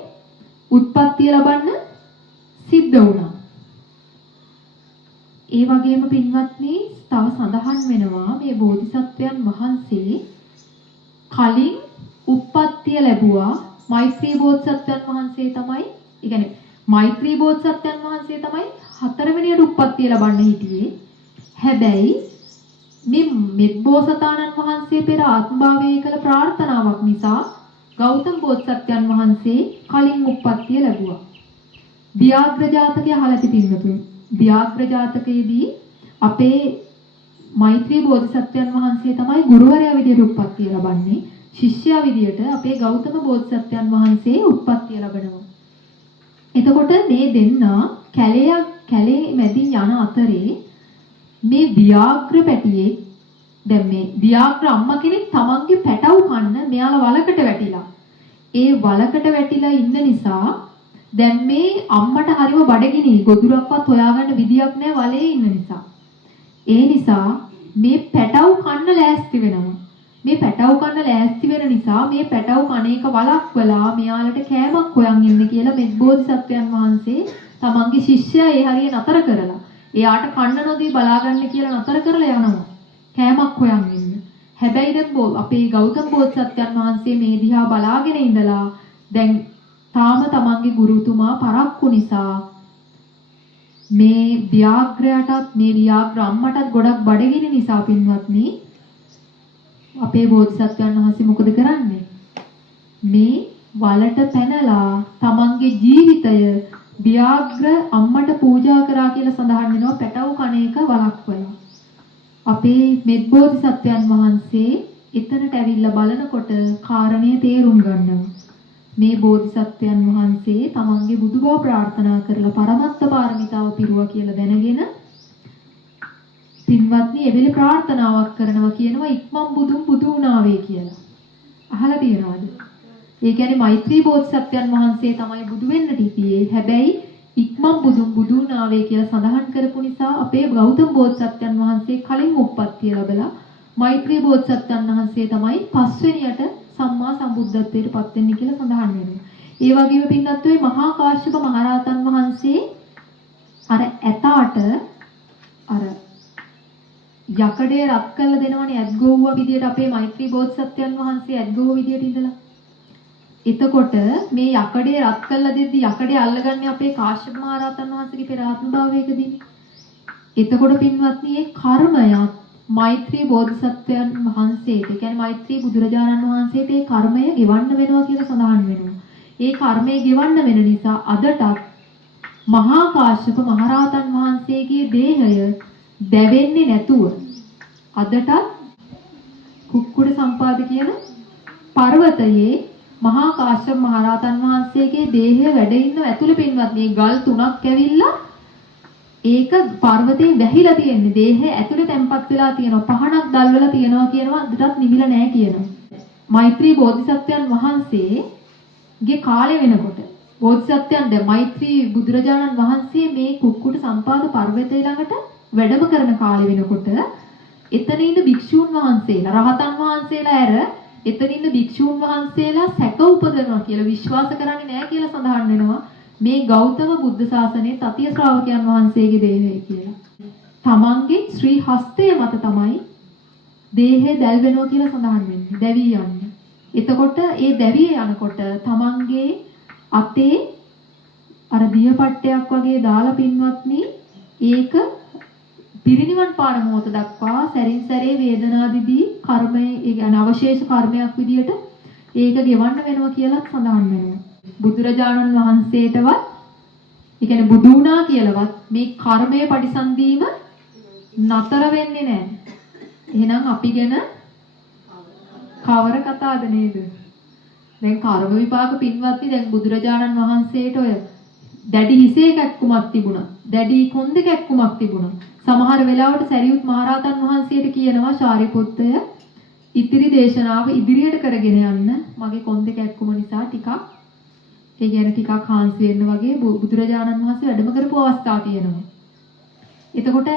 උත්පත්තිය ලබන්න සිද්ධ වුණා. ඒ වගේම පින්වත්නි තව සඳහන් වෙනවා මේ බෝධිසත්වයන් වහන්සේ කලින් උත්පත්තිය ලැබුවා මෛත්‍රී බෝධිසත්වයන් වහන්සේ තමයි. ඒ කියන්නේ මෛත්‍රී බෝධිසත්වයන් වහන්සේ තමයි 4 වෙනියට උත්පත්තිය ලබන්න හිටියේ. හැබැයි මේ මෙත්බෝසතාණන් වහන්සේ පෙර ආත්මභාවයේ කළ ප්‍රාර්ථනාවක් නිසා ගෞතම බෝධිසත්වයන් වහන්සේ කලින් උත්පත්තිය ලැබුවා. ව්‍යාග්‍ර ජාතකය අහලා තිබින්නතුයි. ව්‍යාග්‍ර ජාතකයේදී අපේ මෛත්‍රී බෝධිසත්වයන් වහන්සේ තමයි ගුරුවරයා විදියට උත්පත්තිය ලබන්නේ. ශිෂ්‍යයා විදියට අපේ ගෞතම බෝධිසත්වයන් වහන්සේ උත්පත්තිය ලබනවා. එතකොට මේ දෙන්නා කැලේ මැදින් යන අතරේ මේ ව්‍යාග්‍ර පැටියේ දැන් මේ ව්‍යාග්‍ර අම්මා කෙනෙක් තමන්ගේ පැටවු කන්න මෙයාලා වලකට වැටිලා. ඒ වලකට වැටිලා ඉන්න නිසා දැන් මේ අම්මට හරිම බඩගිනි ගොදුරක්වත් හොයාගන්න විදියක් නැහැ වලේ ඉන්න නිසා. ඒ නිසා මේ පැටවු කන්න ලෑස්ති වෙනවා. මේ පැටවු කන්න ලෑස්ති වෙන නිසා මේ පැටවු කණේක වලක්වලා මෙයාලට කෑමක් හොයන් ඉන්න කියලා මෙත් බෝධිසත්වයන් වහන්සේ තමන්ගේ ශිෂ්‍යයා ඒ හරිය නතර කරලා එයාට කන්න නොදී බලාගන්න කියලා නතර කරලා යනවා. කෑමක් හොයන් ඉන්න. හැබැයි දැන් අපේ ගෞතම බෝධිසත්වයන් වහන්සේ මේ දිහා බලාගෙන ඉඳලා දැන් තාම තමන්ගේ ගුරුතුමා පරක්කු නිසා මේ ව්‍යාග්‍රයටත් මේ ව්‍යාග්‍ර අම්මටත් ගොඩක් බඩගිනි නිසා පින්වත්නි අපේ බෝධිසත්වයන් වහන්සේ මොකද කරන්නේ? මේ වලට පැනලා තමන්ගේ ජීවිතය ව්‍යාග්‍ර අම්මට පූජා කරා කියලා සඳහන් වෙනවා පැටවු කණේක වළක්වලා. අපේ මෙත් බෝධිසත්වයන් වහන්සේ එතනට ඇවිල්ලා බලනකොට කාරණය තේරුම් ගන්නවා. මේ බෝධිසත්වයන් වහන්සේ තමන්ගේ බුදුබව ප්‍රාර්ථනා කරලා පරමත්ත පාරමිතාව පිරුවා කියලා දැනගෙන පින්වත්නි එවෙලේ ප්‍රාර්ථනාවක් කරනවා කියනවා ඉක්මන් බුදුන් බුදු වුණාවේ කියලා. අහලා තියෙනවද? ඒ කියන්නේ මෛත්‍රී බෝධිසත්වයන් වහන්සේ තමයි බුදු වෙන්නට හිටියේ. හැබැයි ඉක්මන් බුදුන් බුදු වුණාවේ කියලා සඳහන් කරපු නිසා අපේ ගෞතම බෝධිසත්වයන් වහන්සේ කලින් උප්පත්තිය ලැබලා මෛත්‍රී බෝධිසත්වයන් වහන්සේ තමයි පස්වෙනියට සම්මා සම්බුද්ධත්වයට පත් වෙන්නේ කියලා සඳහන් වෙනවා. ඒ වගේම පින්වත් ඔය මහා කාශ්‍යප මහරහතන් වහන්සේ අර ඇතාට අර යකඩේ රත් කරලා දෙනවනේ ඇත්ගොව්වා විදියට අපේ මෛත්‍රී බෝධිසත්වයන් වහන්සේ ඇත්ගොව්ව විදියට ඉඳලා. එතකොට මේ යකඩේ රත් කරලා දෙද්දි යකඩේ අල්ලගන්නේ අපේ කාශ්‍යප මහරහතන් වහන්සේගේ පෙර ආත්ම භාවයකදීනේ. එතකොට පින්වත්නි මේ කර්මයත් මෛත්‍රී බෝධිසත්වයන් වහන්සේට කියන්නේ මෛත්‍රී බුදුරජාණන් වහන්සේට ඒ කර්මය ගෙවන්න වෙනවා කියලා සඳහන් වෙනවා. ඒ කර්මය ගෙවන්න වෙන නිසා අදටත් මහා කාශ්‍යප මහරහතන් වහන්සේගේ දේහය දැවෙන්නේ නැතුව අදටත් කුක්කුඩ සම්පාද කියන පර්වතයේ මහා කාශ්‍යප මහරහතන් වහන්සේගේ දේහය වැඩ ඉන්න ඇතුළේ පින්වත්නි ගල් 3ක් ඇවිල්ලා ඒක පර්වතේ වැහිලා තියෙන්නේ දේහය ඇතුළේ තැම්පත් වෙලා තියෙනවා පහනක් දැල්වලා තියෙනවා කියනවා අදටත් නිවිලා නැහැ කියනවා. මෛත්‍රී බෝධිසත්වයන් වහන්සේගේ කාලය වෙනකොට බෝධිසත්වයන් දැන් මෛත්‍රී බුදුරජාණන් වහන්සේ මේ කුක්කුඩ සම්පාද පර්වතය ළඟට වැඩම කරන කාලේ වෙනකොට එතන ඉන්න භික්ෂූන් වහන්සේලා රහතන් වහන්සේලා ඇර එතන ඉන්න භික්ෂූන් වහන්සේලා සැක උපදවනවා කියලා විශ්වාස කරන්නේ නැහැ කියලා සඳහන් වෙනවා මේ ගෞතම බුද්ධ ශාසනයේ තතිය ශ්‍රාවකයන් වහන්සේගේ දේහය කියලා. තමන්ගේ ශ්‍රී හස්තය මත තමයි දේහය දැල් වෙනවා කියලා සඳහන් වෙන්නේ. දැවි යන්නේ. එතකොට ඒ දැවි යනකොට තමන්ගේ අතේ අර දියපට්ටයක් වගේ දාලා පින්වත්නි ඒක පිරිනිවන් පාන මොහොත දක්වා සැරින් සැරේ වේදනාදිදී කර්මයේ ඒ කියන්නේ අවශේෂ කර්මයක් විදියට ඒක ගෙවන්න වෙනවා කියලා සඳහන් වෙනවා. බුදුරජාණන් වහන්සේටවත් ඒ කියන්නේ බුදු වුණා කියලාවත් මේ කර්මයේ පරිසන්දීම නතර වෙන්නේ නැහැ. එහෙනම් අපි ගැන කවර කතාවද නේද? දැන් කර්ම විපාක පින්වත්නි දැන් බුදුරජාණන් වහන්සේට ඔය දැඩි හිසේ කැක්කුමක් තිබුණා. දැඩි කොන්ද කැක්කුමක් තිබුණා. සමහර වෙලාවට සරියුත් මහරහතන් වහන්සේට කියනවා ශාරිපුත්තය ඉතිරි දේශනාව ඉදිරියට කරගෙන යන්න මගේ කොන්ද කැක්කුම නිසා ටිකක් ඒ කියන්නේ ටිකක් හාන්සි වෙන්න වගේ බුදුරජාණන් වහන්සේ වැඩම කරපු අවස්ථා තියෙනවා. එතකොට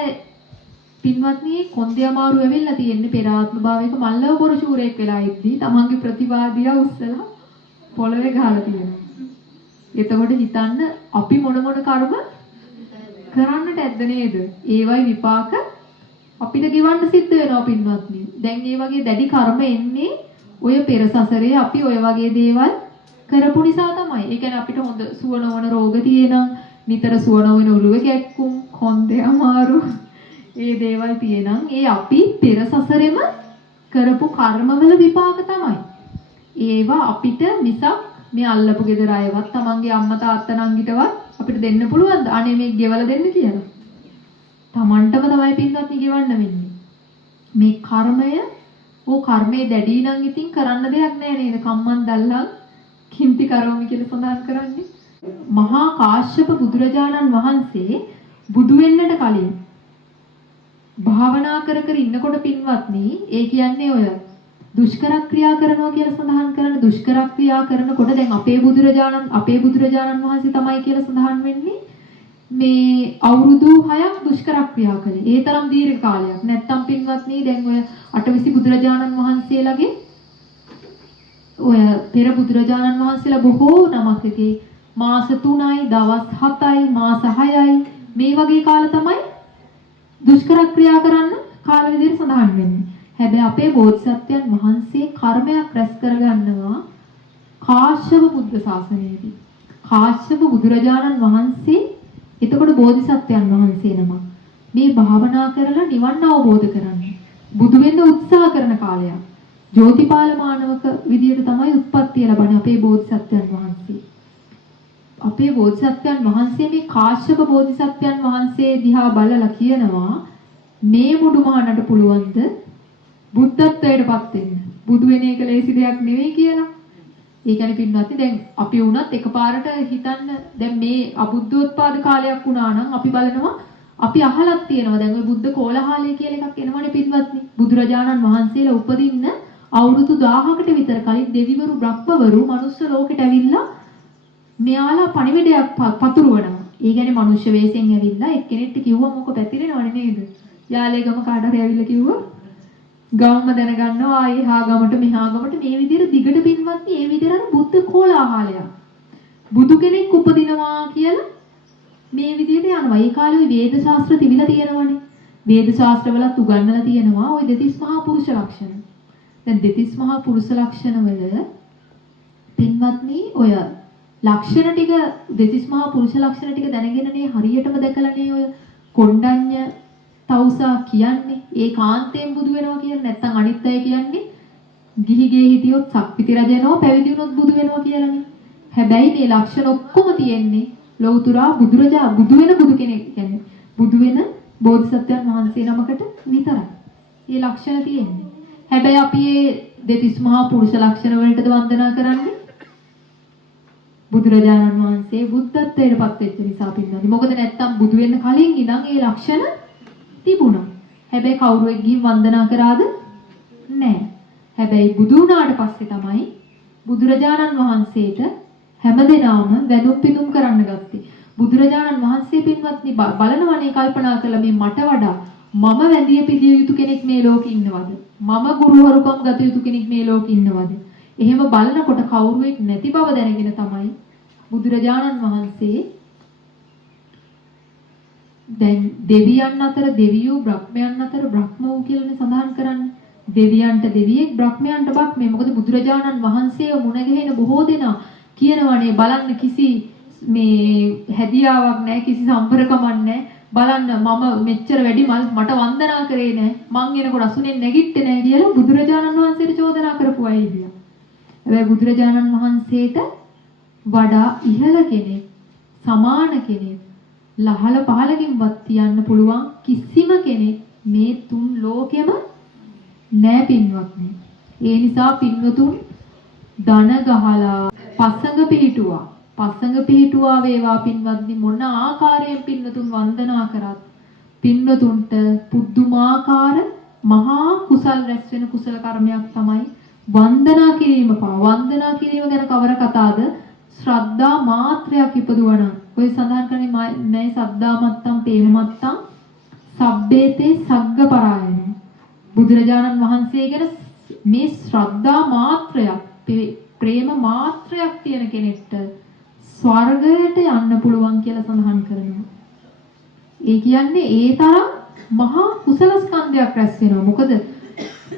පින්වත්නි කොන්දේ අමාරු වෙවිලා තියෙන්නේ පෙර ආත්ම භාවයක මල්ලව පොරචූරයෙක් වෙලා ඉද්දී තමන්ගේ ප්‍රතිවාදියා උස්සලා පොළවේ ගහලා තියෙනවා. එතකොට හිතන්න අපි මොන කර්ම කරන්නට ඇද්ද නේද? ඒවයි විපාක අපිට ගෙවන්න සිද්ධ වෙනවා පින්වත්නි. දැන් මේ වගේ දැඩි කර්ම එන්නේ ඔය පෙර සසරේ අපි ඔය වගේ දේවල් කරපු නිසා තමයි. ඒ කියන්නේ අපිට හොඳ සුව නොවන රෝග තියෙනවා. නිතර සුව නොවන ඔළුවේ කැක්කුම්, කොන්දේ අමාරු ඒ දේවල් තියෙනම් ඒ අපි පෙර සසරෙම කරපු කර්මවල විපාක තමයි. ඒවා අපිට මිසක් මේ අල්ලපු ගෙදර අයවත් තමන්ගේ අම්මා තාත්තා නංගිටවත් අපිට දෙන්න පුළුවන්ද? අනේ මේ ගෙවලා දෙන්න කියලා. තමන්ටම තමයි පින්වත්නි ගෙවන්න වෙන්නේ. මේ කර්මය කර්මයේ දැඩි නම් ඉතින් කරන්න දෙයක් නැහැ නේද? කම්මන් දැල්ලන් කිම්ති කරෝමි කියලා සඳහන් කරන්නේ. මහා කාශ්‍යප බුදුරජාණන් වහන්සේ බුදු වෙන්නට කලින් භාවනා කර කර ඉන්නකොට පින්වත්නි ඒ කියන්නේ ඔය දුෂ්කර ක්‍රියා කරනවා කියලා සඳහන් කරන දුෂ්කර ක්‍රියා කරනකොට දැන් අපේ බුදුරජාණන් වහන්සේ තමයි කියලා සඳහන් වෙන්නේ මේ අවුරුදු 6ක් දුෂ්කර ක්‍රියා කළේ. ඒ තරම් දීර්ඝ කාලයක්. නැත්තම් පින්වත්නි දැන් ඔය අටවිසි බුදුරජාණන් වහන්සේලාගේ ඔය පෙර බුදුරජාණන් වහන්සේලා බොහෝ නමක් ඉතින් මාස 3යි දවස් 7යි මාස 6යි මේ වගේ කාල තමයි දුෂ්කර ක්‍රියා කරන්න කාල විදිහට සඳහන් වෙන්නේ. හැබැයි අපේ බෝධිසත්වයන් වහන්සේ කර්මයක් රැස් කරගන්නවා කාශ්‍යප බුද්ධ ශාසනයේදී. කාශ්‍යප බුදුරජාණන් වහන්සේ එතකොට බෝධිසත්වයන් වහන්සේ නම මේ භාවනා කරලා නිවන් අවබෝධ කරන්නේ. බුදු වෙන්න උත්සාහ කරන කාලයක්. ජෝතිපාල මානවක විදියට තමයි උත්පත්තිය ලැබන්නේ අපේ බෝධිසත්වයන් වහන්සේ. අපේ බෝධිසත්වයන් වහන්සේ මේ කාශ්‍යප බෝධිසත්වයන් වහන්සේ දිහා බලලා කියනවා මේ මුඩුමහනට පුළුවන්ද බුද්ධත්වයටපත් වෙන්න. බුදු වෙන එක ලේසි දෙයක් නෙවෙයි කියලා. ඒ කියන්නේ පින්වත්නි දැන් අපි වුණත් එකපාරට හිතන්න දැන් මේ අබුද්ධෝත්පාද කාලයක් වුණා නම් අපි බලනවා අපි අහලක් තියෙනවා දැන් ওই බුද්ධ කෝලහාලය කියලා එකක් එනවනේ පින්වත්නි. බුදුරජාණන් වහන්සේලා උපදින්න අවුරුදු 1000කට විතර කලින් දෙවිවරු බ්‍රහ්මවරු මනුස්ස ලෝකෙට ඇවිල්ලා මෙයාලා පණිවිඩයක් පතුරවනවා. ඒ කියන්නේ මනුෂ්‍ය වෙස්යෙන් ඇවිල්ලා එක්කෙනෙක්ට කිව්වා මොක පැතිරෙනවනේ නේද? යාලේ ගම කාට හරි ඇවිල්ලා කිව්වා ගවම දැනගන්නවා ආයේ හා ගමට මෙහා ගමට මේ විදිහට දිගට පින්වත්නි මේ විදිහට බුද්ධ කෝලාහලයක්. බුදු කෙනෙක් උපදිනවා කියලා මේ විදිහට යනවා. ඒ කාලේ වේද ශාස්ත්‍ර තිබිලා තියෙනවනේ. වේද ශාස්ත්‍රවලත් උගන්වලා තියෙනවා ওই දෙතිස් මහා පුරුෂ ලක්ෂණ. දැන් දෙතිස් මහා පුරුෂ ලක්ෂණ වල පින්වත්නි ඔය ලක්ෂණ ටික දෙතිස් මහා පුරුෂ ලක්ෂණ ටික දැනගෙනනේ හරියටම දැකලානේ ඔය කොණ්ඩඤ්ඤ තවුසා කියන්නේ ඒ කාන්තයෙන් බුදු වෙනවා කියන්නේ නැත්නම් අනිත් අය කියන්නේ ගිහිගේ හිටියොත් සක්විති රජ වෙනවා පැවිදි වුණොත් බුදු වෙනවා කියලානේ. හැබැයි මේ ලක්ෂණ ඔක්කොම තියෙන්නේ ලෞතුරා බුදු වෙන බුදු කෙනෙක් කියන්නේ බුදු වෙන බෝධිසත්වයන් වහන්සේ නමකට විතරයි. මේ ලක්ෂණ තියෙන්නේ. හැබැයි අපි මේ දෙතිස් මහා පුරුෂ ලක්ෂණ වලටද වන්දනා කරන්නේ බුදුරජාණන් වහන්සේ බුද්ධත්වයටපත් වෙච්ච නිසා පින්නන්නේ. මොකද නැත්තම් බුදු වෙන්න කලින් ඉඳන් ඒ ලක්ෂණ තිබුණා. හැබැයි කවුරුවෙක් ගිහින් වන්දනා කරාද? නැහැ. හැබැයි බුදු වුණාට පස්සේ තමයි බුදුරජාණන් වහන්සේට හැමදෙනාම වැඳුම් පිදුම් කරන්න ගත්තේ. බුදුරජාණන් වහන්සේ පින්වත්නි බලනවනේ කල්පනා කළා මේ මට වඩා මම වැඳිය පිළිය යුතු කෙනෙක් මේ ලෝකේ ඉන්නවද? මම ගුරුවරුකම් ගත යුතු කෙනෙක් මේ ලෝකේ ඉන්නවද? එහෙම බලනකොට කවුරුවෙක් නැති බව දැනගෙන තමයි බුදුරජාණන් වහන්සේ දැන් දෙවියන් අතර දෙවියෝ බ්‍රහ්මයන් අතර බ්‍රහ්මෝ කියලානේ සඳහන් කරන්නේ. දෙවියන්ට දෙවියෙක් බ්‍රහ්මයන්ට බ්‍රහ්මේ. මොකද බුදුරජාණන් වහන්සේව මුණ ගැහෙන බොහෝ දෙනා කියනවානේ බලන්න කිසි මේ හැදියාවක් නැහැ කිසි සම්පරකමක් නැහැ. බලන්න මම මෙච්චර වැඩි මට වන්දනා කරේ නැහැ. මං එනකොට අසුනේ නැගිට්ටේ නැහැ කියලා බුදුරජාණන් වහන්සේට චෝදනා කරපු අය ඉන්නවා. හැබැයි බුදුරජාණන් වහන්සේට වඩා ඉහළ කෙනෙක් සමාන කෙනෙක් ලහල පහලකින්වත් තියන්න පුළුවන් කිසිම කෙනෙක් මේ තුන් ලෝකෙම නෑ පින්වත්නි. ඒ නිසා පින්වතුන් දන ගහලා පසඟ පිහිටුවා වේවා පින්වත්නි මොන ආකාරයෙන් පින්වතුන් වන්දනා කරත් පින්වතුන්ට පුදුමාකාර මහා කුසල් රැස් වෙන කුසල කර්මයක් තමයි වන්දනා කිරීම ගැන කවර කතාවද ශ්‍රද්ධා මාත්‍රයක් ඉපදුවනම් ඔය සඳහන් කරන්නේ මේ සද්ධා මත්තම් ප්‍රේම මත්තම් සබ්බේතේ සග්ග පරායන බුදුරජාණන් වහන්සේ ගැන මේ ශ්‍රද්ධා මාත්‍රයක් ප්‍රේම මාත්‍රයක් තියෙන කෙනෙක්ට ස්වර්ගයට යන්න පුළුවන් කියලා සඳහන් කරනවා. ඒ කියන්නේ ඒ තරම් මහා කුසල ස්කන්ධයක් රැස් වෙනවා. මොකද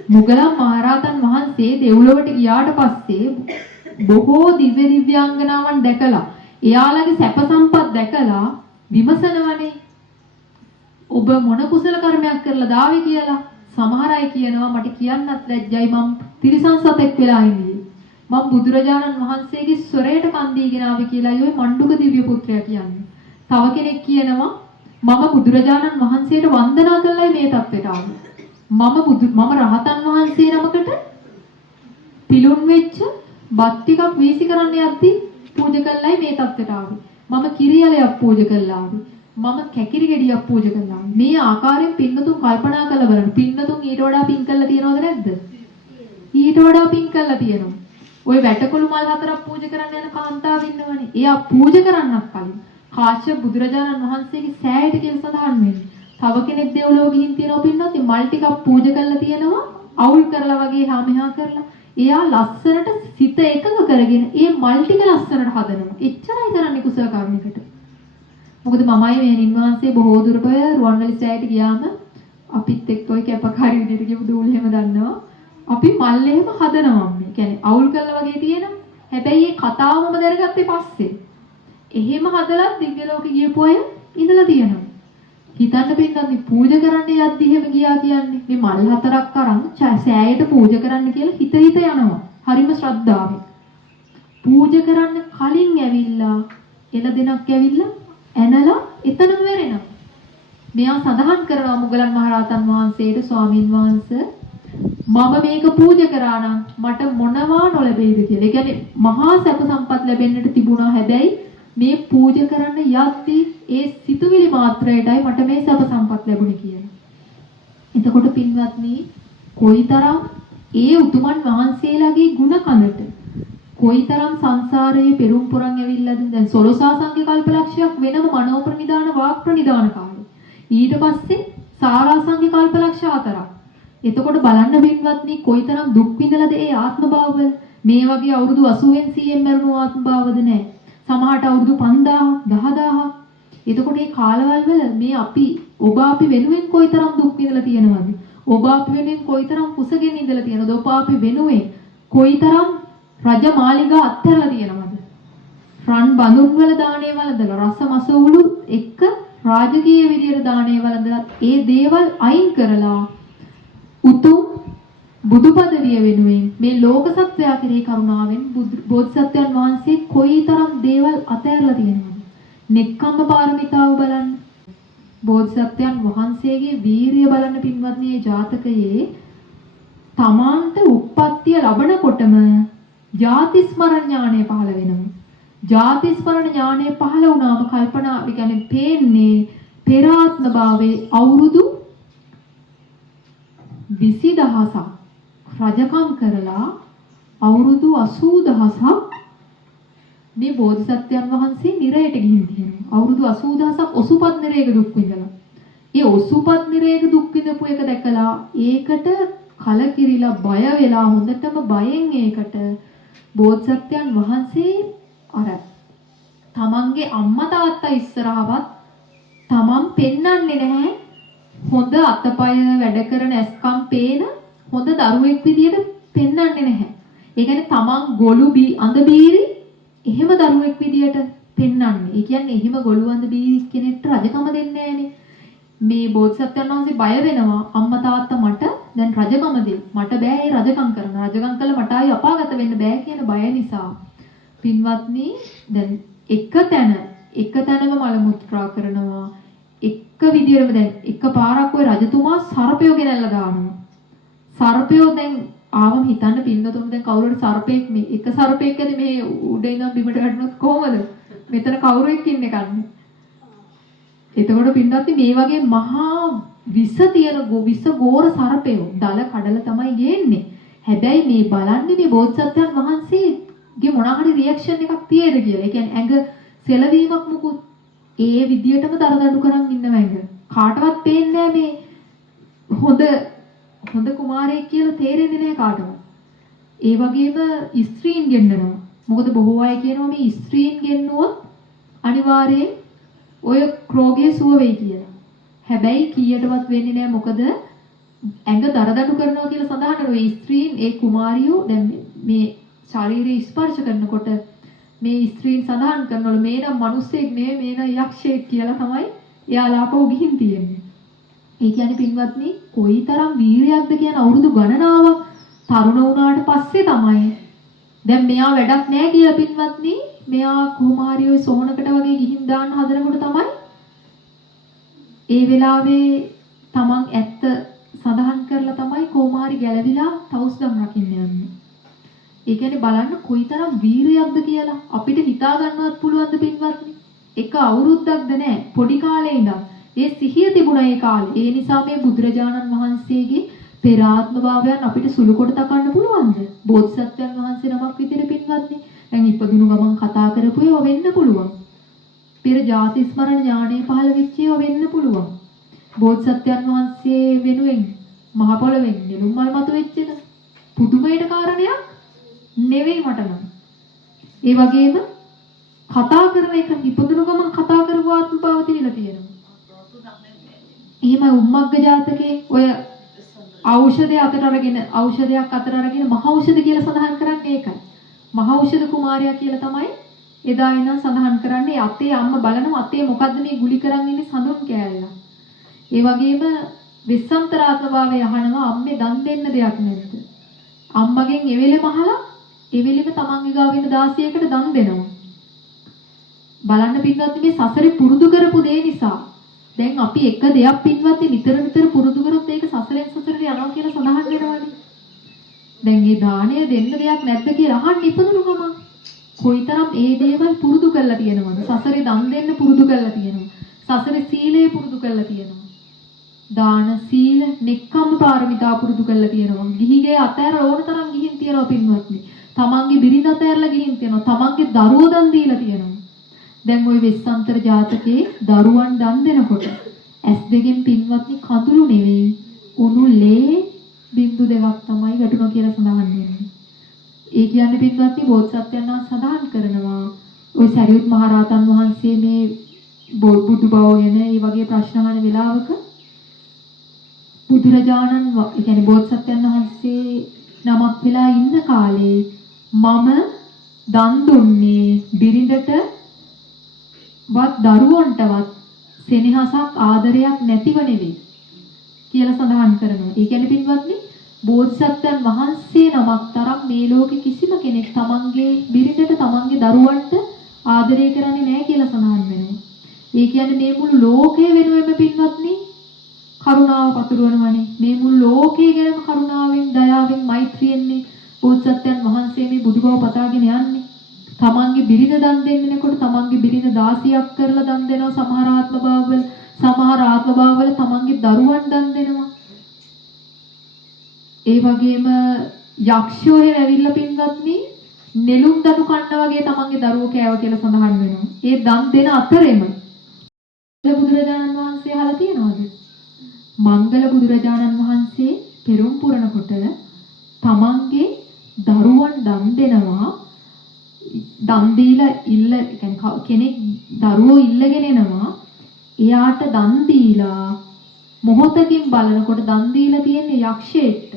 මුගලන් මහරහතන් වහන්සේ දෙව්ලොවට ගියාට පස්සේ බොහෝ දිව්‍යාංගනාවන් දැකලා එයාලගේ සැප සම්පත් දැකලා විමසනවනේ ඔබ මොන කුසල කර්මයක් කරලා දාවේ කියලා. සමහර අය කියනවා මට කියන්නත් ලැජ්ජයි මම තිරිසන් සතෙක් වෙලා ඉන්නේ. මම බුදුරජාණන් වහන්සේගේ ස්වරයට කන් දීගෙන ආවේ කියලායි ওই මණ්ඩුක දිව්‍ය පුත්‍රයා කියන්නේ. තව කෙනෙක් කියනවා මම බුදුරජාණන් වහන්සේට වන්දනා කළායි මේ තත්ත්වයට ආවේ. මම රහතන් වහන්සේ නමකට පිලුන් වෙච්ච බත් ටිකක් වීසි කරන්න යද්දි පූජා කළායි මේ තත්ත්වයට ආවේ. මම කිරියලයක් පූජා කළා ආවේ. මම කැකිරි ගෙඩියක් පූජා කළා. මේ ආකාරයෙන් පින්නතුන් කල්පනා කරලා බලන්න. පින්නතුන් ඊට වඩා පින් කළා තියනවද නැද්ද? ඊට වඩා පින් කළා තියෙනවා. ওই වැටකොළු මල් හතරක් පූජා කරන්න යන කාන්තාව ඉන්නවනේ. එයා පූජා කරන්නත් කලින් කාශ්‍යප බුදුරජාණන් වහන්සේගේ සෑයට කියලා සඳහන් වෙන්නේ. තව කෙනෙක් දෙව්ලොව ගිහින් තියනවා පින්නත් මල් ටිකක් පූජා කරලා තියෙනවා. අවුල් කරලා වගේ හා මෙහා කරලා. එයා ලස්සනට සිත එකඟ කරගෙන ඒ මල් ටික ලස්සනට හදනවා. එච්චරයි කරන්නේ කුසල කර්මයකට. මොකද මමයි මේ නින්වහන්සේ බොහෝ දුරට ඔය රුවන්වැලි සෑයට ගියාම අපිත් එක්ක ඔය කැපකාරී විදිහට ගිහුව දූල එහෙම දන්නවා. අපි මල් එහෙම හදනවා මේ. කියන්නේ අවුල් කරලා වගේ තියෙනවා. හැබැයි මේ කතාවම දැනගත්තේ පස්සේ. එහෙම හදලා දිව්‍ය ලෝකෙ ගියපු අය ඉඳලා තියෙනවා. හිතන්න පින්නත් මේ පූජා කරන්න යද්දි එහෙම ගියා කියන්නේ. මේ මල් හතරක් අරන් සෑයට පූජා කරන්න කියලා හිත යනවා. හරිම ශ්‍රද්ධාවෙන්. පූජා කරන්න කලින් ඇවිල්ලා එළදෙනක් ඇවිල්ලා ඇනලා එතනම වෙරෙනවා. මෙයා සඳහන් කරනවා මුගලන් මහරහතන් වහන්සේට ස්වාමින් වහන්සේ මම මේක පූජා කරා නම් මට මොනවා නොලැබෙයිද කියලා. ඒ කියන්නේ මහා සැප සම්පත් ලැබෙන්නට තිබුණා. හැබැයි මේ පූජා කරන්න යද්දී ඒ සිතුවිලි මාත්‍රයටයි මට මේ සැප සම්පත් ලැබුණේ කියලා. එතකොට පින්වත්නි කොයිතරම් ඒ උතුමන් වහන්සේලාගේ ගුණ කඳට කොයිතරම් සංසාරයේ පෙරම් පුරන් ඇවිල්ලාද. දැන් සොළොසාසංගේ කල්පලක්ෂයක් වෙනම මනෝ ප්‍රනිදාන වාක් ප්‍රනිදාන කාලේ. ඊට පස්සේ සාරාසංගේ කල්පලක්ෂ 4ක්. එතකොට බලන්න පින්වත්නි කොයිතරම් දුක් විඳලාද ඒ ආත්ම භාවවල. මේ වගේ අවුරුදු 80න් 100න් මරුණු ආත්ම භාවවද නැහැ. සමහරට අවුරුදු 5000 10000. එතකොට මේ කාලවල වල මේ ඔබ අපි වෙනුවෙන් කොයිතරම් දුක් විඳලා තියෙනවද? ඔබ අපි වෙනුවෙන් කොයිතරම් කුසගෙන ඉඳලා තියෙනවද? ඔබ අපි වෙනුවෙන් කොයිතරම් රජ මාලිගා අත්හැරලා තියෙනවද? රන් බඳුන් වල දානේ වලදලා රස මසවුළු එක්ක රාජකීය විදියට දානේ වලදලා ඒ දේවල් අයින් කරලා උතුම් බුදු පදවිය වෙනුවෙන් මේ ලෝක සත්වයා කෙරෙහි කරුණාවෙන් බෝධිසත්වයන් වහන්සේ කොයිතරම් දේවල් අතහැරලා තියෙනවද? නෙක්ඛම්ම පාරමිතාව බලන්න. බෝධිසත්වයන් වහන්සේගේ වීරිය බලන්න පින්වත්නි. මේ ජාතකයේ තමාන්ට උප්පත්තිය ලැබනකොටම ජාති ස්මරණ ඥානය පහළ වෙනවා. ජාති ස්මරණ ඥානය පහළ වුණාම කල්පනා කියන්නේ පේන්නේ පෙර ආත්ම භාවයේ අවුරුදු 20000ක් රජකම් කරලා අවුරුදු 80000ක් මේ බෝධිසත්වයන් වහන්සේ නිරයට ගිහින් තියෙනවා. අවුරුදු 80000ක් ඔසුපත් නිරයක දුක් විඳලා. ඒ ඔසුපත් නිරයක දුක් විඳපු එක දැකලා ඒකට කලකිරිලා බය වෙලා හොඳටම බයෙන් ඒකට බෝධිසත්වයන් වහන්සේ අර තමන්ගේ අම්මා තාත්තා ඉස්සරහවත් තමන් පෙන්වන්නේ නැහැ. හොඳ අතපය වැඩ කරන ඇස්කම් පේන හොඳ දරුවෙක් විදියට පෙන්වන්නේ නැහැ. ඒ කියන්නේ තමන් ගොළු අඳ බීරි එහෙම දරුවෙක් විදියට පෙන්වන්නේ. ඒ කියන්නේ එහෙම ගොළු අඳ බීරි කෙනෙක්ට රජකම දෙන්නේ නැහනේ. මේ බෝධිසත්වයන් වහන්සේ බය වෙනවා අම්මා තාත්තා මට දැන් රජකම දෙන්න. මට බෑ ඒ රජකම් කරන්න. රජකම් කළා මට ආයි අපාගත වෙන්න බෑ කියන බය නිසා. පින්වත්නි දැන් එක තැනම මල මුත්‍රා කරනවා. එක විදියටම දැන් එක පාරක් ওই රජතුමා සර්පයෝ ගෙනල්ලා දානවා. සර්පයෝ දැන් ආවම හිතන්න පින්නතුන් දැන් කවුරුහරි සර්පෙක් මේ එක සර්පෙක් ඇද මේ උඩ ඉඳන් බිමට වැටුනොත් කොහමද? මෙතන කවුරුෙක් ඉන්නේ කන්නේ. එතකොට පින්නත් මේ වගේ මහා විස තියෙන විස ගෝර සර්පයෝ දල කඩලා තමයි ගේන්නේ. හැබැයි මේ බලන්නේ මේ බෝධිසත්වයන් වහන්සේගේ මොනවා හරි රියැක්ෂන් එකක් තියෙද කියලා. ඒ කියන්නේ ඇඟ සෙලවීමක් මුකුත් ඒ විදියටම දරදඬු කරන් ඉන්නව ඇඟ. කාටවත් පේන්නේ මේ හොඳ කුමාරයෙක් කියලා තේරෙන්නේ නැහැ කාටවත්. ඒ වගේම ස්ත්‍රීන් ගෙන්නනවා. මොකද බොහෝ අය කියනවා මේ ස්ත්‍රීන් ගෙන්නුවොත් අනිවාර්යයෙන් ඔය රෝගය සුව වෙයි කියලා. හැබැයි කීයටවත් වෙන්නේ නැහැ. මොකද ඇඟ දරදඬු කරනවා කියලා සඳහන් කරනවා. ස්ත්‍රීන් ඒ කුමාරියෝ දැන් මේ ශාරීරික ස්පර්ශ කරනකොට මේ ස්ත්‍රීන් සඳහන් කරනවලු මේ නම් මිනිස්සෙක් නෙවෙයි මේ නම් යක්ෂයෙක් කියලා තමයි එයාලා අපව ගිහින් තියෙන්නේ. ඒ කියන්නේ පින්වත්නි කොයිතරම් වීරියක්ද කියන අවුරුදු ගණනාවක් තරුණ වුණාට පස්සේ තමයි දැන් මෙයා වැඩක් නැහැ කියලා පින්වත්නි මෙයා කොහොම හරි ඔය සෝනකට වගේ ගිහින් දාන්න හදනකොට තමයි ඒ වෙලාවේ තමන් ඇත්ත සඳහන් කරලා තමයි කොහොම හරි ගැලවිලා තවුස්දම් රකින්න යන්නේ. ඒ කියන්නේ බලන්න කොයිතරම් වීරියක්ද කියලා අපිට හිතා ගන්නවත් පුළුවන්ද පින්වත්නි? එක අවුරුද්දක්ද නැහැ පොඩි කාලේ ඉඳන් ඒ සිහිය තිබුණා ඒ කාලේ. ඒ නිසා මේ බුදුරජාණන් වහන්සේගේ පෙර ආත්ම භාවයන් අපිට සුළු කොට තකන්න පුළුවන්ද? බෝධිසත්වයන් වහන්සේ නමක් විදිහට පින්වත්නි. දැන් ඉපදුණු ගමන් කතා කරපු ඒවා වෙන්න පුළුවන්. පෙර ජාති ස්මරණ ඥානෙ පහළ වෙච්ච ඒවා වෙන්න පුළුවන්. බෝධිසත්වයන් වහන්සේ වෙනුවෙන් මහ පොළවෙන් නෙළුම් මල් මතු වෙච්ච එක පුදුමයට කාරණයක් නෙවෙයි මට නම්. ඒ වගේම කතා කරන එක ඉපදුණු ගමන් කතා කරපු ආත්ම භාව තියලා තියෙනවා. එහෙම උම්මග්ග ජාතකයේ ඔය ඖෂධයක් අතට අරගෙන මහ ඖෂධ කියලා සඳහන් කරන්නේ ඒකයි. මහ ඖෂධ කුමාරයා කියලා තමයි එදා ඉඳන් සඳහන් කරන්නේ. අතේ අම්මා බලනවා අතේ මොකද්ද මේ ගුලි කරන් ඉන්නේ සඳුන් කෑල්ල. ඒ වගේම විස්සන්තරාත්මභාවය අහනවා අම්මේ දන් දෙන්න දෙයක් නැද්ද? අම්මගෙන් එවෙලෙම අහලා එවෙලෙම තමන්ගේ ගාව ඉන්න 16කට දන් දෙනවා. බලන්න පින්වත්නි මේ සසරේ පුරුදු කරපු දේ නිසා දැන් අපි එක දෙයක් පින්වත්නි නිතර පුරුදු කරොත් ඒක සසරෙන් සසරට යනවා කියලා සඳහන් වෙනවානේ. දැන් මේ දාණය දෙන්න දෙයක් නැද්ද කියලා අහන්න ඉපදුණු ගමන් කොයිතරම් ඒ දේවල් පුරුදු කරලා තියෙනවද? සසරේ දන් දෙන්න පුරුදු කරලා තියෙනවා. සසරේ සීලය පුරුදු කරලා තියෙනවා. දාන සීල නෙක්ඛම්ම පාරමිතා පුරුදු කරලා තියෙනවා. ගිහිගේ අතෑර ඕන තරම් ගිහින් තියෙනවා පින්වත්නි. තමන්ගේ බිරිඳ අතෑරලා ගිහින් තියෙනවා. තමන්ගේ දරුවෝ දන් දීලා තියෙනවා. දැන් ওই වෙස්සන්තර ජාතකයේ දරුවන් දන් දෙනකොට ඇස් දෙකෙන් පින්වත්නි කඳුළු නෙවෙයි උණු ලේ බින්දු දෙකක් තමයි වැටුණා කියලා සඳහන් වෙන්නේ. ඒ කියන්නේ පින්වත්නි බෝධිසත්වයන් වහන්සේ සඳහන් කරනවා ওই සරියුත් මහ රහතන් වහන්සේ මේ බුදු බව ගැන මේ වගේ ප්‍රශ්න අහන වෙලාවක බුදුරජාණන් ඒ කියන්නේ බෝධිසත්වයන් වහන්සේ නමක් වෙලා ඉන්න කාලේ මම දන් දුන්නේ බිරිඳට වත් දරුවන්ටවත් සෙනෙහසක් ආදරයක් නැතිව නෙවෙයි කියලා සඳහන් කරනවා. ඒ කියන්නේ පින්වත්නි බෝධිසත්වයන් වහන්සේ නමක් තරම් මේ ලෝකේ කිසිම කෙනෙක් තමන්ගේ බිරිඳට තමන්ගේ දරුවන්ට ආදරය කරන්නේ නැහැ කියලා සඳහන් වෙනවා. ඒ කියන්නේ මේ මුළු ලෝකයේ වෙනුවෙම පින්වත්නි කරුණාව පතුරවනවනේ. මේ මුළු ලෝකයේ ගැනම කරුණාවෙන් දයාවෙන් මෛත්‍රියෙන්නේ බෝධිසත්වයන් වහන්සේ මේ බුදුබව පතාගෙන යන්නේ. තමන්ගේ බිරිඳ දන් දෙන්නකොට තමන්ගේ බිරිඳ 16ක් කරලා දන් දෙනවා. සමහර ආත්ම භාවවල තමන්ගේ දරුවන් දන් දෙනවා. ඒ වගේම යක්ෂයෝ ඇවිල්ලා පින්වත්නි නෙළුම් දඩු කන්න වගේ තමන්ගේ දරුවෝ කෑව කියලා සඳහන් වෙනවා. ඒ දන් දෙන අතරෙම බුදුරජාණන් වහන්සේ අහලා තියනවාද? මංගල බුදුරජාණන් වහන්සේ පෙරම් පුරනකොට තමන්ගේ දරුවන් දන් දෙනවා. දන් දීලා කෙනෙක් දරුවෝ ඉල්ලගෙන එනවා. එයාට දන් දීලා මොහොතකින් බලනකොට දන් දීලා තියෙන්නේ යක්ෂයෙක්ට.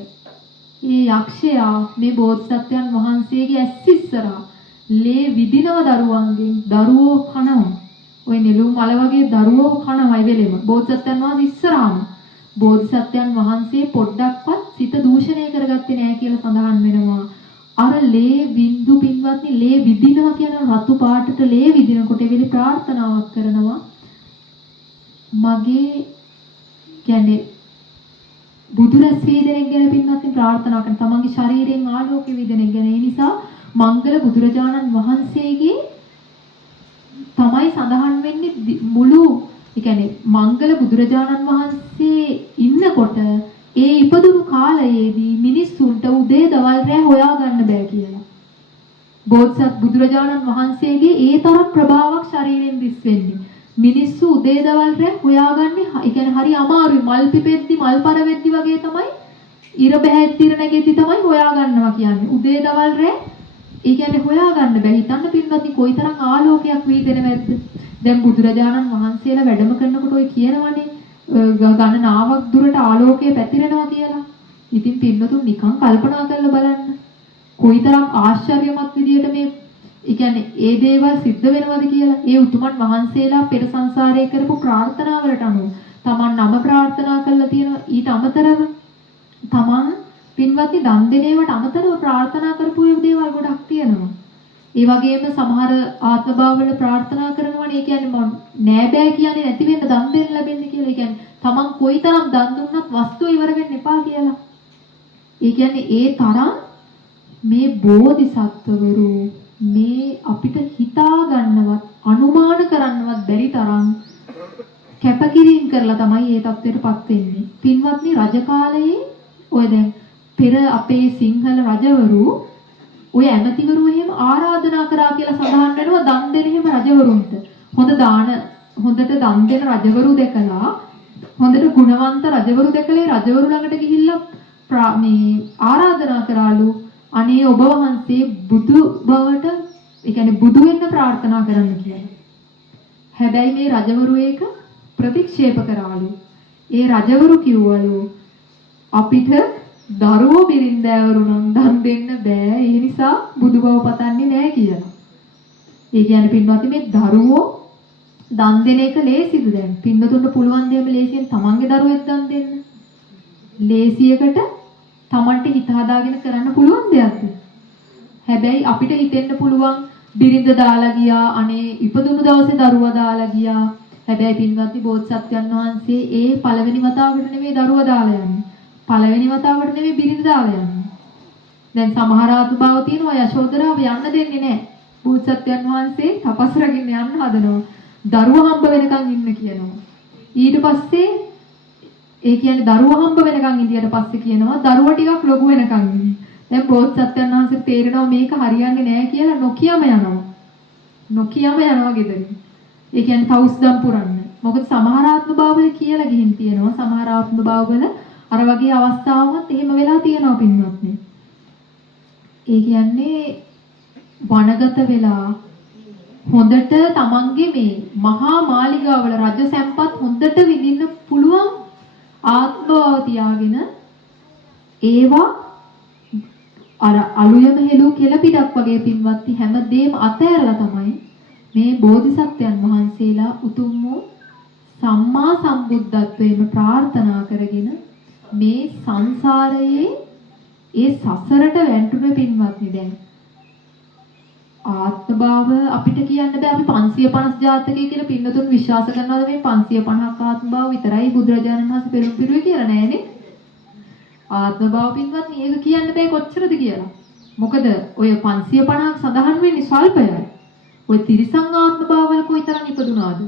ඒ යක්ෂයා මේ බෝධිසත්වයන් වහන්සේගේ ඇස් ඉස්සරහා ලේ විදිනව දරුවන්ගෙන් දරුවෝ කනවා. ওই නෙළුම් මල වගේ දරුවෝ කනවයි වෙලෙම බෝධිසත්වයන් වහන්සේ ඉස්සරහාම. බෝධිසත්වයන් වහන්සේ පොඩ්ඩක්වත් සිත දූෂණය කරගත්තේ නැහැ කියලා සඳහන් වෙනවා. අර ලේ බින්දු පින්වත්නි ලේ විදිනවා කියන රතු පාටට ලේ විදිනකොට එවෙලේ ප්‍රාර්ථනාවක් කරනවා. මගේ කියන්නේ බුදුරස් වේදනෙක් ගැන පින්වත්නි ප්‍රාර්ථනා කරන තමන්ගේ ශරීරයෙන් ආලෝක වේදනෙක් ගැන. ඒ නිසා මංගල බුදුරජාණන් වහන්සේගේ තමයි සඳහන් වෙන්නේ මුළු ඒ කියන්නේ මංගල බුදුරජාණන් වහන්සේ ඉන්නකොට ඒ ඉපදුණු කාලයේදී මිනිස්සුන්ට උදේ දවල් රැ හොයාගන්න බෑ කියලා. බෝධිසත් බුදුරජාණන් වහන්සේගේ ඒ තරම් ප්‍රභාවක් ශරීරයෙන් දිස් වෙන්නේ. මිනිස්සු උදේ දවල් රැ හොයාගන්නේ ඒ කියන්නේ හරි අමාරුයි. මල් පිපෙද්දි මල් පර වෙද්දි වගේ තමයි ඉර බැහැද්දි ඉර නැගෙද්දි තමයි හොයාගන්නවා කියන්නේ. උදේ දවල් රැ ඒ කියන්නේ හොයාගන්න බෑ. හිතන්න පින්වත්නි කොයිතරම් ආලෝකයක් වීදෙනවද? දැන් බුදුරජාණන් වහන්සේලා වැඩම කරනකොට ඔය කියනවනේ ගණනාවක් දුරට ආලෝකය පැතිරෙනවා කියලා. ඉතින් පින්වතුන් නිකන් කල්පනා කරලා බලන්න. කොයිතරම් ආශ්චර්යමත් විදියට මේ ඒ කියන්නේ ඒ දේවල් සිද්ධ වෙනවද කියලා. ඒ උතුමන් වහන්සේලා පෙර සංසාරයේ කරපු ප්‍රාර්ථනාවලට අනුව තමන් නම ප්‍රාර්ථනා කරලා තියෙනවා. ඊට අමතරව තමන් පින්වත්නි දන් දෙනේවට අමතරව ප්‍රාර්ථනා කරපු දේවල් ගොඩක් තියෙනවා. ඒ වගේම සමහර ආත්මභාවවල ප්‍රාර්ථනා කරනවානේ. ඒ කියන්නේ නෑ බෑ කියන්නේ නැති වෙන්න දන් දෙන්න ලැබෙන්නේ කියලා. ඒ කියන්නේ තමන් කොයිතරම් දන් දුන්නත් වස්තුව ඉවර වෙන්න එපා කියලා. ඒ කියන්නේ ඒ තරම් මේ බෝධිසත්වවරු මේ අපිට හිතා ගන්නවත් අනුමාන කරන්නවත් බැරි තරම් කැපකිරීම කරලා තමයි මේ தත්ත්වයටපත් වෙන්නේ. පින්වත්නි රජ කාලයේ ඔය දැන් පෙර අපේ සිංහල රජවරු ඔය ඇමතිවරු එහෙම ආරාධනා කරා කියලා සඳහන් වෙනවා දන් දෙන එහෙම රජවරුන්ට. හොඳට දන් දෙන රජවරු දැකලා හොඳට ගුණවන්ත රජවරු දැකලා රජවරු ළඟට ගිහිල්ලා මේ ආරාධනා කරාලු අනේ ඔබ වහන්සේ බුදු බවට ඒ කියන්නේ බුදු වෙන්න ප්‍රාර්ථනා කරන්න කියලා. හැබැයි මේ රජවරු ඒක ප්‍රතික්ෂේප කරාලු. ඒ රජවරු කිව්වලු අපිට දරුවෝ බිරින්දෑවරු නම් දන් දෙන්න බෑ. ඒ නිසා බුදු බව පතන්නේ නෑ කියලා. ඒ කියන්නේ පින්වත්නි මේ දරුවෝ දන් දෙන එක ලේසිද දැන්? පින්වතුන්ට පුළුවන් දෙයක් ලේසියෙන් තමන්ගේ දරුවෙක් දන් දෙන්න. ලේසියකට තමන්ට හිත හදාගෙන කරන්න පුළුවන් දෙයක්ද? හැබැයි අපිට හිතෙන්න පුළුවන් බිරිඳ දාලා ගියා, අනේ ඉපදුණු දවසේ දරුවා දාලා ගියා. හැබැයි පින්වත්නි බෝධිසත්වයන් වහන්සේ ඒ පළවෙනි වතාවට නෙමෙයි දරුවා දාලා යන්නේ. පළවෙනි වතාවට නෙමෙයි බිරිඳ දාලා යන්නේ. දැන් සමහර ආත්මභාව තියෙනවා යශෝදරාව යන්න දෙන්නේ නැහැ. බෝධිසත්වයන් වහන්සේ තපස් රකින්න යන්න හදනවා. දරුවා හම්බ වෙනකන් ඉන්න කියනවා. ඊට පස්සේ ඒ කියන්නේ දරුවා හම්බ වෙනකන් ඉඳියට පස්සේ කියනවා දරුවා ටිකක් ලොකු වෙනකන් ඉන්න. දැන් බෝධිසත්වයන් වහන්සේ තේරෙනවා මේක හරියන්නේ නැහැ කියලා නොකියම යනවා. නොකියම යනවා ගෙදරින්. ඒ කියන්නේ තවුස්දම් පුරන්න. මොකද සමහර ආත්මභාවවල කියලා ගිහින් තියෙනවා. සමහර ආත්මභාවවල අර වගේ අවස්ථාවක් එහෙම වෙලා තියෙනවා පින්වත්නි. ඒ කියන්නේ වනගත වෙලා හොඳට තමන්ගේ මේ මහා මාලිගාවල රජ සම්පත් හොඳට විඳින්න පුළුවන් ආත්මව තියාගෙන ඒවා අර අලුයම හෙළු කෙලපිඩක් වගේ පින්වත්නි හැමදේම අතහැරලා තමයි මේ බෝධිසත්වයන් වහන්සේලා උතුම් වූ සම්මා සම්බුද්ධත්වයෙන් ප්‍රාර්ථනා කරගෙන මේ සංසාරයේ ඒ සසරට වැටුනේ පින්වත්නි. දැන් ආත්මභාව අපිට කියන්න බෑ අපි 550 ජාතකය කියලා පින්නතුන් විශ්වාස කරනවාද මේ 550ක් ආත්මභාව විතරයි බුදුරජාණන් වහන්සේ පෙරම් පිරුවේ කියලා නෑනේ. ආත්මභාව පින්වත්නි ඒක කියන්න බෑ කොච්චරද කියලා. මොකද ඔය 550ක් සඳහන් වෙන්නේ ස්වල්පයයි. ඔය තිරිසං ආත්මභාවවල කොයිතරම් ඉපදුනාද?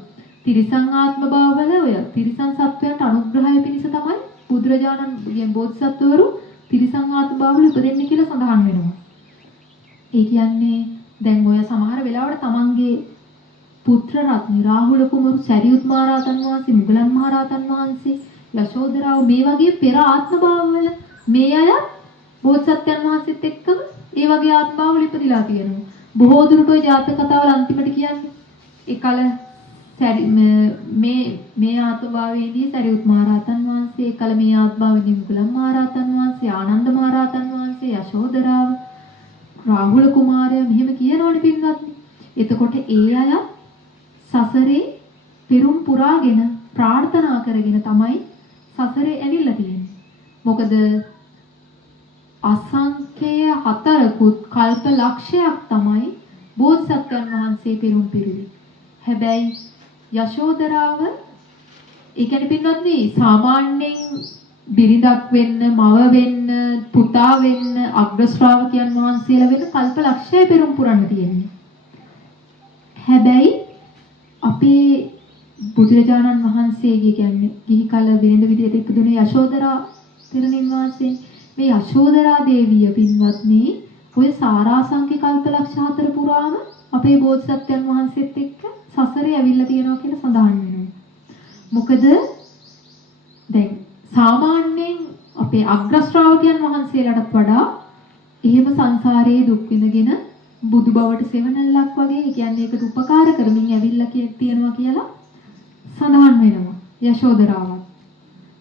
තිරිසං ආත්මභාවවල ඔය තිරිසං සත්වයන්ට අනුග්‍රහය පිණිස තමයි බුදුරජාණන් බෝධිසත්වවරු තිරිසං ආත්මභාවවල ඉපදෙන්නේ කියලා සඳහන් වෙනවා. ඒ කියන්නේ දැන් ඔය සමහර වෙලාවට තමන්ගේ පුත්‍ර රත්න රාහුල කුමරු සරියුත් මහ රහතන් වහන්සේ මුගලන් මහ රහතන් වහන්සේ යශෝදරාව මේ වගේ පෙර ආත්මභාවවල මේ අය බෝධිසත්වයන් වහන්සේත් එක්කම ඒ වගේ ආත්මභාවවල ඉපදිලා තියෙනවා. බොහෝ දුරට ඔය ජාතක කතාවල අන්තිමට කියන්නේ එකල මේ ආත්මභාවයේදී සරියුත් මහ රහතන් වහන්සේ එකල මේ ආත්මභාවයේදී මුගලන් මහ රහතන් වහන්සේ ආනන්ද මහ රහතන් වහන්සේ යශෝදරාව රාහුල කුමාරයා මෙහෙම කියනවනේ පින්වත්නි. එතකොට ඒ අය සසරේ පෙරුම් පුරාගෙන ප්‍රාර්ථනා කරගෙන තමයි සසරේ ඇවිල්ලා තියෙන්නේ. මොකද අසංඛ්‍ය 4කුත් කල්ප ලක්ෂයක් තමයි බෝධිසත්වයන් වහන්සේ පෙරුම් පිරුවේ. හැබැයි යශෝදරාව ඒ කියන්නේ පින්වත්නි සාමාන්‍යයෙන් බිරිඳක් වෙන්න, මව වෙන්න, පුතා වෙන්න, අග්‍ර ශ්‍රාවකයන් වහන්සේලා වෙන්න කල්ප ලක්ෂය පෙරම් පුරන්න තියෙන්නේ. හැබැයි අපේ බුදුරජාණන් වහන්සේගේ කියන්නේ ගිහි කල බිරිඳ විදියට ඉපදුනේ යශෝදරා තෙරණින් වහන්සේ. මේ යශෝදරා දේවිය පින්වත්නි ඔය සාරාංශික කල්ප ලක්ෂ 4 පුරාම අපේ බෝධිසත්වයන් වහන්සේත් එක්ක සසරේ ඇවිල්ලා තියෙනවා කියලා සඳහන් වෙනවා. මොකද දැන් සාමාන්‍යයෙන් අපේ අග්‍ර ශ්‍රාවකයන් වහන්සේලාටත් වඩා එහෙම සංසාරයේ දුක් විඳගෙන බුදු බවට සෙවණැල්ලක් වගේ ඒ කියන්නේ ඒකට උපකාර කරමින් ඇවිල්ලා තියෙනවා කියලා සඳහන් වෙනවා යශෝදරාවත්.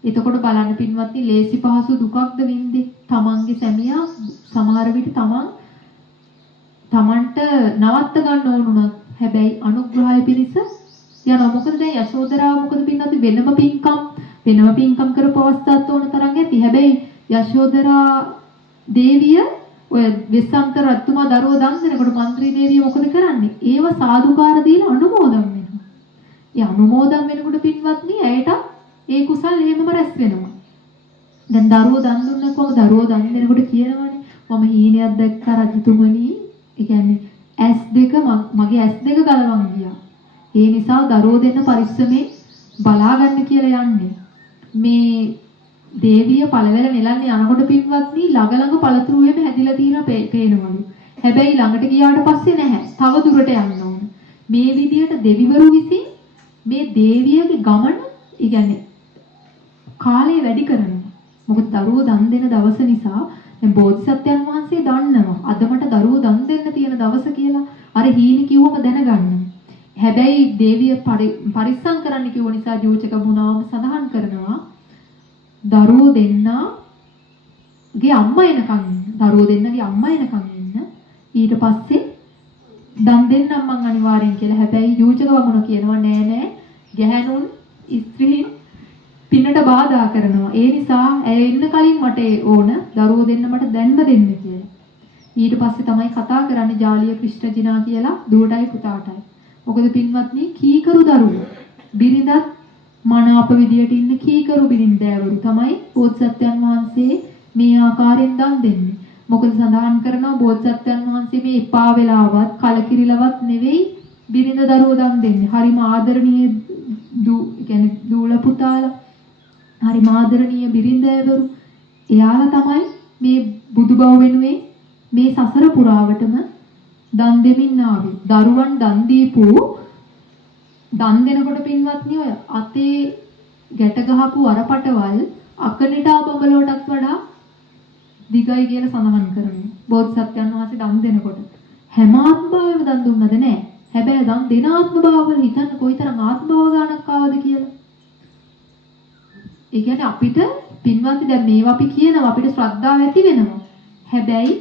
එතකොට බලන්න පින්වත්නි ලේසි පහසු දුකක්ද වින්දේ තමන්ගේ සැමියා සමහර විට තමන්ට නවත්ත ගන්න ඕනුණත් හැබැයි අනුග්‍රහය පිණිස යනවා. මොකද දැන් යශෝදරාව මොකද පින්වත්නි වෙනම පින්කම් කරපු අවස්ථාවක් ඕන තරම් ඇති. හැබැයි යශෝදරා දේවිය ඔය වෙස්සන්තර රජතුමා දරුවෝ දන් දෙනකොට മന്ത്രി දේවිය මොකද කරන්නේ? ඒව සාදුකාර දීලා අනුමෝදන් වෙනවා. ඒ අනුමෝදන් වෙනකොට පින්වත්නි ඇයට ඒ කුසල් එහෙමම රැස් වෙනවා. දැන් දරුවෝ දන් දුන්නකොම දරුවෝ දන් දෙනකොට කියනවනේ මම හීනයක් දැක්කා රජතුමනි. ඒ කියන්නේ මගේ S2 ගලවන් ගියා. ඒ නිසා දරුවෝ දෙන්න පරිස්සමෙන් බලාගන්න කියලා යන්නේ. මේ දේවිය පළවැල නෙලන්නේ යනකොට පින්වත්නි ළඟ පළතුරු වේම හැදිලා තියෙන පේනවලු. හැබැයි ළඟට ගියාට පස්සේ නැහැ. තව දුරට යන්න ඕන. මේ විදියට දෙවිවරු විසින් මේ දේවියගේ ගමන, ඒ කියන්නේ කාලය වැඩි කරනවා. මොකද දරුවෝ දන් දෙන දවස නිසා දැන් බෝධිසත්වයන් වහන්සේ දන්නවා. අද මට දරුවෝ දන් දෙන්න තියෙන දවස කියලා. අර හීන කිව්වම දැනගන්නවා. හැබැයි දේවිය පරිස්සම් කරන්න කිව්ව නිසා ජෝචක මුණාම සඳහන් කරනවා දරුවෝ දෙන්නගේ අම්මා එනකන් දරුවෝ දෙන්නගේ අම්මා එනකන් ඉන්න ඊට පස්සේ දන් දෙන්නම් මං අනිවාර්යෙන් කියලා. හැබැයි යූචක වමුණ කියනවා නෑ ගැහැණුන් ස්ත්‍රීන් පින්නට බාධා කරනවා. ඒ නිසා ඇය එන්න කලින් මට ඕන දරුවෝ දෙන්න මට දැන්ම දෙන්න කියලා. ඊට පස්සේ තමයි කතා කරන්නේ ජාලිය ක්‍රිෂ්ණජිනා කියලා දුවටයි පුතාටයි. මොකද පින්වත්නි කීකරු දරුවෝ බිරිඳත් මනාප විදියට ඉන්න කීකරු බිරිඳෑවරු තමයි බෝධිසත්වයන් වහන්සේ මේ ආකාරයෙන් දන් දෙන්නේ. මොකද සඳහන් කරනවා බෝධිසත්වයන් වහන්සේ මේ එපා වෙලාවත් කලකිරිලවත් නෙවෙයි බිරිඳ දරුවෝ දන් දෙන්නේ. හරිම ආදරණීය කියන්නේ දූල පුතාලා හරිම ආදරණීය බිරිඳෑවරු. එයාලා තමයි මේ බුදුබව වෙනුවෙන් මේ සසර පුරාවටම දන් දෙමින් ආවේ. දරුවන් දන් දීපු දන් දෙනකොට පින්වත්නි ඔය අතේ ගැට ගහපු අරපටවල් අකනිටා බඹලවටත් වඩා දිගයි කියලා සඳහන් කරනවා. බෝධිසත්වයන් වහන්සේ දන් දෙනකොට හැම ආත්මභාවෙම දන් දුන්නද නැහැ. හැබැයි දන් දෙන ආත්මභාවවල හිතන්න කොයිතරම් ආත්මභාව ගානක් ආවද කියලා. ඒ කියන්නේ අපිට පින්වත්නි දැන් මේවා අපි කියනවා අපිට ශ්‍රද්ධාව ඇති වෙනවා. හැබැයි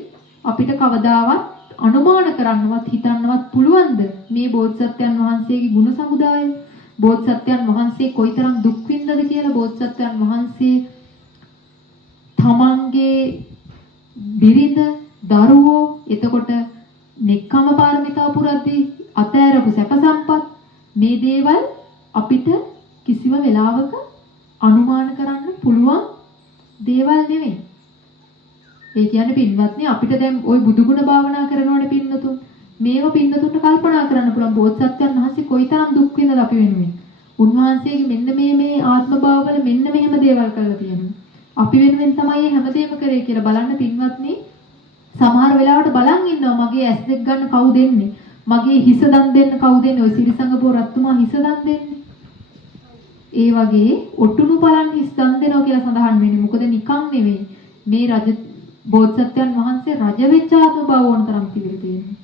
අපිට කවදාවත් අනුමාන කරන්නවත් හිතන්නවත් පුළුවන්ද මේ බෝධිසත්වයන් වහන්සේගේ ගුණ සමුදාය බෝධිසත්වයන් වහන්සේ කොයිතරම් දුක් විඳද කියලා. බෝධිසත්වයන් වහන්සේ තමන්ගේ බිරිඳ දරුවෝ එතකොට නෙක්ඛම්ම පාරමිතා පුරද්දී අතෑරපු සැප සම්පත් මේ දේවල් අපිට කිසිම වෙලාවක අනුමාන කරන්න පුළුවන් දේවල් නෙවෙයි. ඒ කියන්නේ පින්වත්නි අපිට දැන් ওই බුදුගුණ භාවනා කරනෝනේ පින්නතුන්. මේව පින්නතුන්ට කල්පනා කරන්න පුළුවන් බෝධිසත්වයන් වහන්සේ කොයිතරම් දුක් විඳද අපි වෙනුවෙන්. උන්වහන්සේගේ මෙන්න මේ ආත්ම භාවවල මෙන්න මෙහෙම දේවල් කරලා තියෙනවා. අපි වෙනුවෙන් තමයි හැමදේම කරේ කියලා බලන්න පින්වත්නි. සමහර වෙලාවට බලන් ඉන්නවා මගේ ඇස් දෙක ගන්න කවුද දෙන්නේ? මගේ හිස දන් දෙන්න කවුද දෙන්නේ? ඔය සිරිසංගපුර රත්තුමා හිස දන් දෙන්නේ. ඒ වගේ ඔටුනු බලන් හිස් දන් දෙනවා කියලා සඳහන් වෙන්නේ. මොකද නිකන් නෙවෙයි. මේ රජ බෝධිසත්වයන් වහන්සේ රජ වෙච්ච ආත්ම භාව ඕන තරම් පිළිවිල තියෙනවා.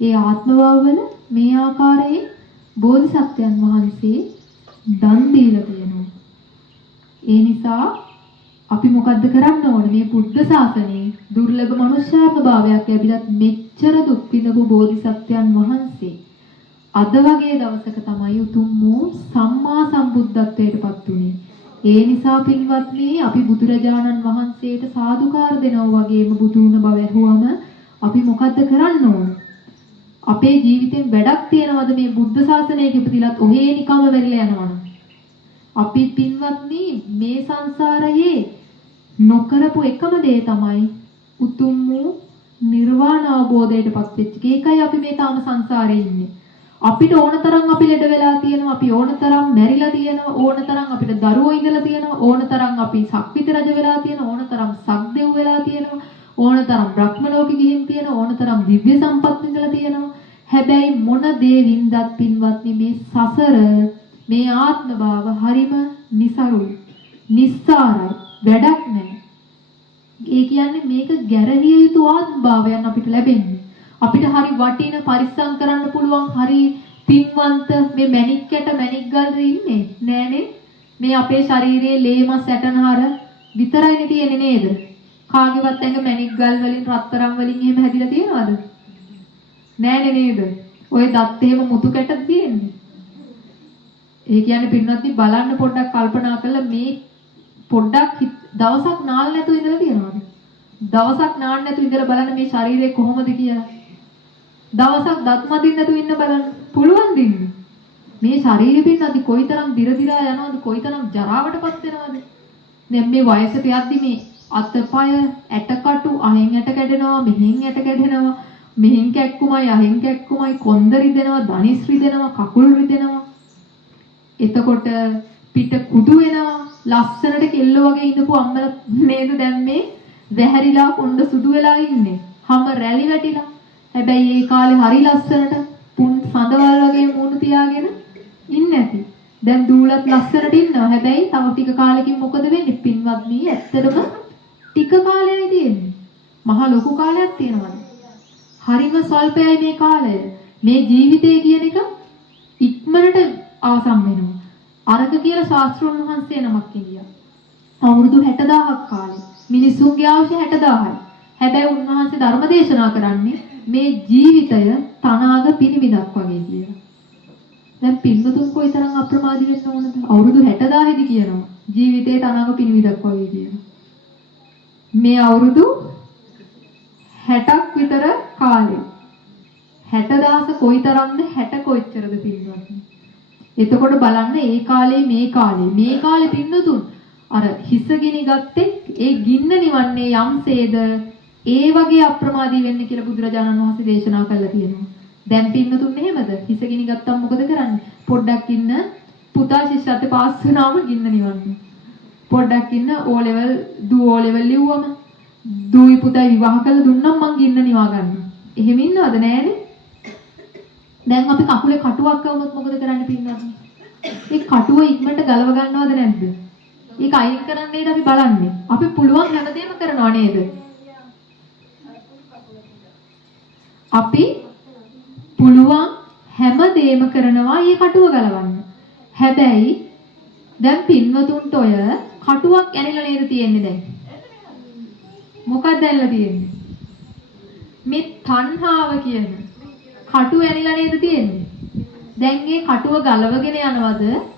ඒ ආත්ම භාවවල මේ ආකාරයේ බෝධිසත්වයන් වහන්සේ දන් දීලා තියෙනවා. ඒ නිසා අපි මොකද්ද කරන්න ඕනේ? මේ බුද්ධ ශාසනයේ දුර්ලභ මනුෂ්‍යාත්ම භාවයක් ලැබිලත් මෙච්චර දුක් විඳපු බෝධිසත්වයන් වහන්සේ අද වගේ දවසක තමයි උතුම් වූ සම්මා සම්බුද්ධත්වයට පත් වුනේ. ඒ නිසා පින්වත්නි අපි බුදුරජාණන් වහන්සේට සාදුකාර දෙනවා වගේම බුදු වුණ බව ඇහුවම අපි මොකද්ද කරන්න ඕන? අපේ ජීවිතෙන් වැඩක් තියනවද මේ බුද්ධ ශාසනයක ඉපදිලත් ඔහේ නිකම්ම වෙරිලා යනවනම්? අපි පින්වත්නි මේ සංසාරයේ නොකරපු එකම දේ තමයි උතුම් වූ නිර්වාණ අවබෝධයට පත් වෙච්ච එක. ඒකයි අපි මේ තාම සංසාරේ ඉන්නේ. අපිට ඕන තරම් අපි ලෙඩ වෙලා තියෙනවා, අපි ඕන තරම් මැරිලා තියෙනවා, ඕන තරම් අපිට දරුවෝ ඉඳලා තියෙනවා, ඕන තරම් අපි සක්විති රජ වෙලා තියෙනවා, ඕන තරම් සක්දෙව් වෙලා තියෙනවා, ඕන තරම් බ්‍රහ්ම ලෝකෙ ගිහින් තියෙනවා, ඕන තරම් දිව්‍ය සම්පත් ඉඳලා තියෙනවා. හැබැයි මොන දේ වින්දත් පින්වත්නි මේ සසර මේ ආත්ම භාව හරිම નિසරුයි, නිස්සාරයි, වැඩක් නැහැ. ඒ කියන්නේ මේක ගැරහිය යුතු ආත්ම භාවයන් අපිට ලැබෙන්නේ. අපිට හරි වටින පරිස්සම් කරන්න පුළුවන් හරි පින්වන්ත මේ මැණික් කැට මැණික් ගල්ද ඉන්නේ නෑනේ. මේ අපේ ශරීරයේ ලේ මස් ඇටනහර විතරයිනේ තියෙන්නේ නේද? කාගේවත් ඇඟ මැණික් ගල් වලින් රත්තරන් වලින් එහෙම හැදිලා තියෙනවද? නෑනේ නේද? ඔය දත් එහෙම මුතු කැටද තියෙන්නේ? ඒ කියන්නේ පින්වත්නි බලන්න පොඩ්ඩක් කල්පනා කරලා මේ පොඩ්ඩක් දවසක් නාන්න නැතුව ඉඳලා තියනවාද? දවසක් නාන්න නැතුව ඉඳලා බලන්න මේ ශරීරය කොහොමද කියලා. දවසක් දත් මදින්න නැතුව ඉන්න බලන්න. පුළුවන් දින්න. මේ ශරීරෙ පින්නදි කොයිතරම් දිරදිරා යනවද? කොයිතරම් ජරාවටපත් වෙනවද? දැන් මේ වයසට යද්දි මේ අතපය ඇටකටු අහෙන් ඇට කැඩෙනවා, මෙහෙන් ඇට කැඩෙනවා, මෙහෙන් කැක්කුමයි අහෙන් කැක්කුමයි කොන්ද රිදෙනවා, දනිස් රිදෙනවා, කකුල් රිදෙනවා. එතකොට පිට කුඩු වෙනවා. ලස්සනට කෙල්ල වගේ ඉඳපු අම්මලා නේද දැන් මේ වැහැරිලා කොණ්ඩ සුදු වෙලා ඉන්නේ. හැම රැලි වැටිලා. හැබැයි ඒ කාලේ හරි ලස්සනට පුන් සඳවල් වගේ මූණු තියාගෙන ඉන්නේ නැති. දැන් දූලත් ලස්සනට ඉන්නවා. හැබැයි තව ටික කාලෙකින් මොකද වෙන්නේ? පින්වත්නි ඇත්තටම ටික කාලයයි තියෙන්නේ. මහා ලොකු කාලයක් තියෙනවා. හරිම සල්පයයි මේ කාලය. මේ ජීවිතය කියන එක ඉක්මනට අවසන් වෙනවා. අරක කියලා ශාස්ත්‍රඥ වහන්සේ නමක් කියනවා. අවුරුදු 60000ක් කාලේ. මිනිසුන්ගේ ආයුෂ 60000යි. හැබැයි උන්වහන්සේ ධර්ම දේශනා කරන්නේ මේ ජීවිතය තනාග පිනිවිදක් වගේ කියලා. දැන් පින්නතුන් කොයිතරම් අප්‍රමාදී වෙන්න ඕනද? අවුරුදු 60000යිද කියනවා. ජීවිතේ තනාග පිනිවිදක් වගේ කියනවා. මේ අවුරුදු 60ක් විතර කාලේ. 60000 කොයිතරම්ද 60 කොච්චරද පින්නතුන්? එතකොට බලන්න මේ කාලේ පින්නතුන් අර හිසගිනි ගත්තේ ඒ ගින්න නිවන්නේ යම්සේද ඒ වගේ අප්‍රමාදී වෙන්න කියලා බුදුරජාණන් වහන්සේ දේශනා කළා තියෙනවා. දැන් පින්නතුන් එහෙමද? හිසගිනි ගත්තම මොකද කරන්නේ? පොඩ්ඩක් ඉන්න පුතා ශිෂ්‍යත්වයට පාස් වුණාම ගින්න නිවන්නේ. පොඩ්ඩක් ඉන්න O level ලිව්වම දුයි පුතයි විවාහ කරලා දුන්නම් මං ගින්න නිවා ගන්නවා. එහෙම ඉන්නවද නෑනේ? දැන් අපි කකුලේ කටුවක් වුණොත් මොකද කරන්නේ පින්නතුන්? ඒ කටුව ඉක්මනට ගලව ගන්නවද නැද්ද? ඒක අයින් කරන්න නේද අපි බලන්නේ. අපි පුළුවන් හැමදේම කරනවා නේද? අපි පුළුවන් හැමදේම කරනවා මේ කටුව ගලවන්න. හැබැයි දැන් පින්වතුන්ට ඔය කටුවක් ඇනිලා නේද තියෙන්නේ දැන්? මොකක්ද ඇනිලා තියෙන්නේ? මේ තණ්හාව කියන කටුව ඇනිලා නේද තියෙන්නේ? දැන් මේ කටුව ගලවගෙන යනවද?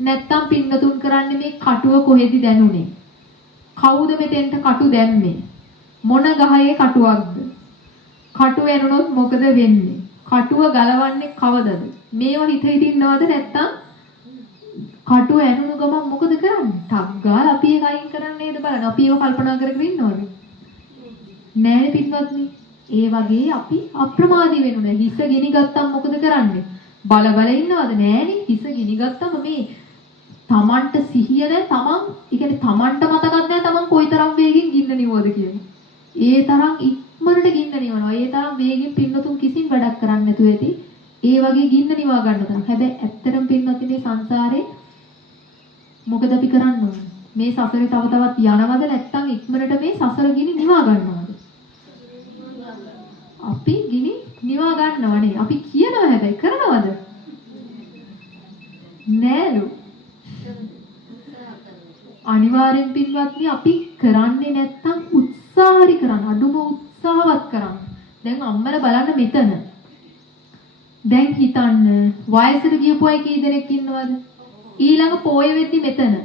නැත්තම් පින්නතුන් කරන්නේ මේ කටුව කොහෙද දැනුනේ? කවුද මෙතෙන්ට කටු දැම්මේ? මොන ගහේ කටුවක්ද? කටුව ඇනුනොත් මොකද වෙන්නේ? කටුව ගලවන්නේ කවදද? මේව හිත හිටින්නවද නැත්තම් කටුව ඇනුණු ගමන් මොකද කරන්නේ? ටක් ගාලා අපි ඒක අයින් කරන්න නේද බලන්න. අපි ඒව කල්පනා කරගෙන ඉන්නවද? නෑනේ පින්වත්නි. ඒ වගේ අපි අප්‍රමාදී වෙනුනේ. හිස ගිනි ගත්තම මොකද කරන්නේ? බල ඉන්නවද? නෑනේ. හිස ගිනි ගත්තම මේ තමන්ට සිහිය නැහැ. ඒ කියන්නේ තමන්ට මතකත් නැහැ තමන් කොයිතරම් වේගෙන් ගින්න නිවවද කියලා. ඒ තරම් ඉක්මනට ගින්න නිවනවා. ඒ තරම් වේගෙන් පින්නතුන් කිසිම වැඩක් කරන්නේ නැතුව ඇති. ඒ වගේ ගින්න නිවා ගන්න තරම්. හැබැයි ඇත්තටම පින්නතුන් මේ සංසාරේ මොකද අපි කරන්න ඕනේ? මේ සසරේ තව තවත් යනවද නැත්නම් ඉක්මනට මේ සසර ගිනි නිවා ගන්නවද? අපි ගිනි නිවා ගන්නවනේ. අපි කියනවා හැබැයි කරනවද? නෑලු. අනිවාර්යෙන් පින්වත්නි අපි කරන්නේ නැත්තම් උත්සාහරි කරන්න. අඩුම උත්සාහවත් කරන්න. දැන් අම්මලා බලන්න මෙතන. දැන් හිතන්න වයසට ගියපු අය කී දෙනෙක් ඉන්නවද? ඊළඟ පෝය වෙද්දි මෙතන.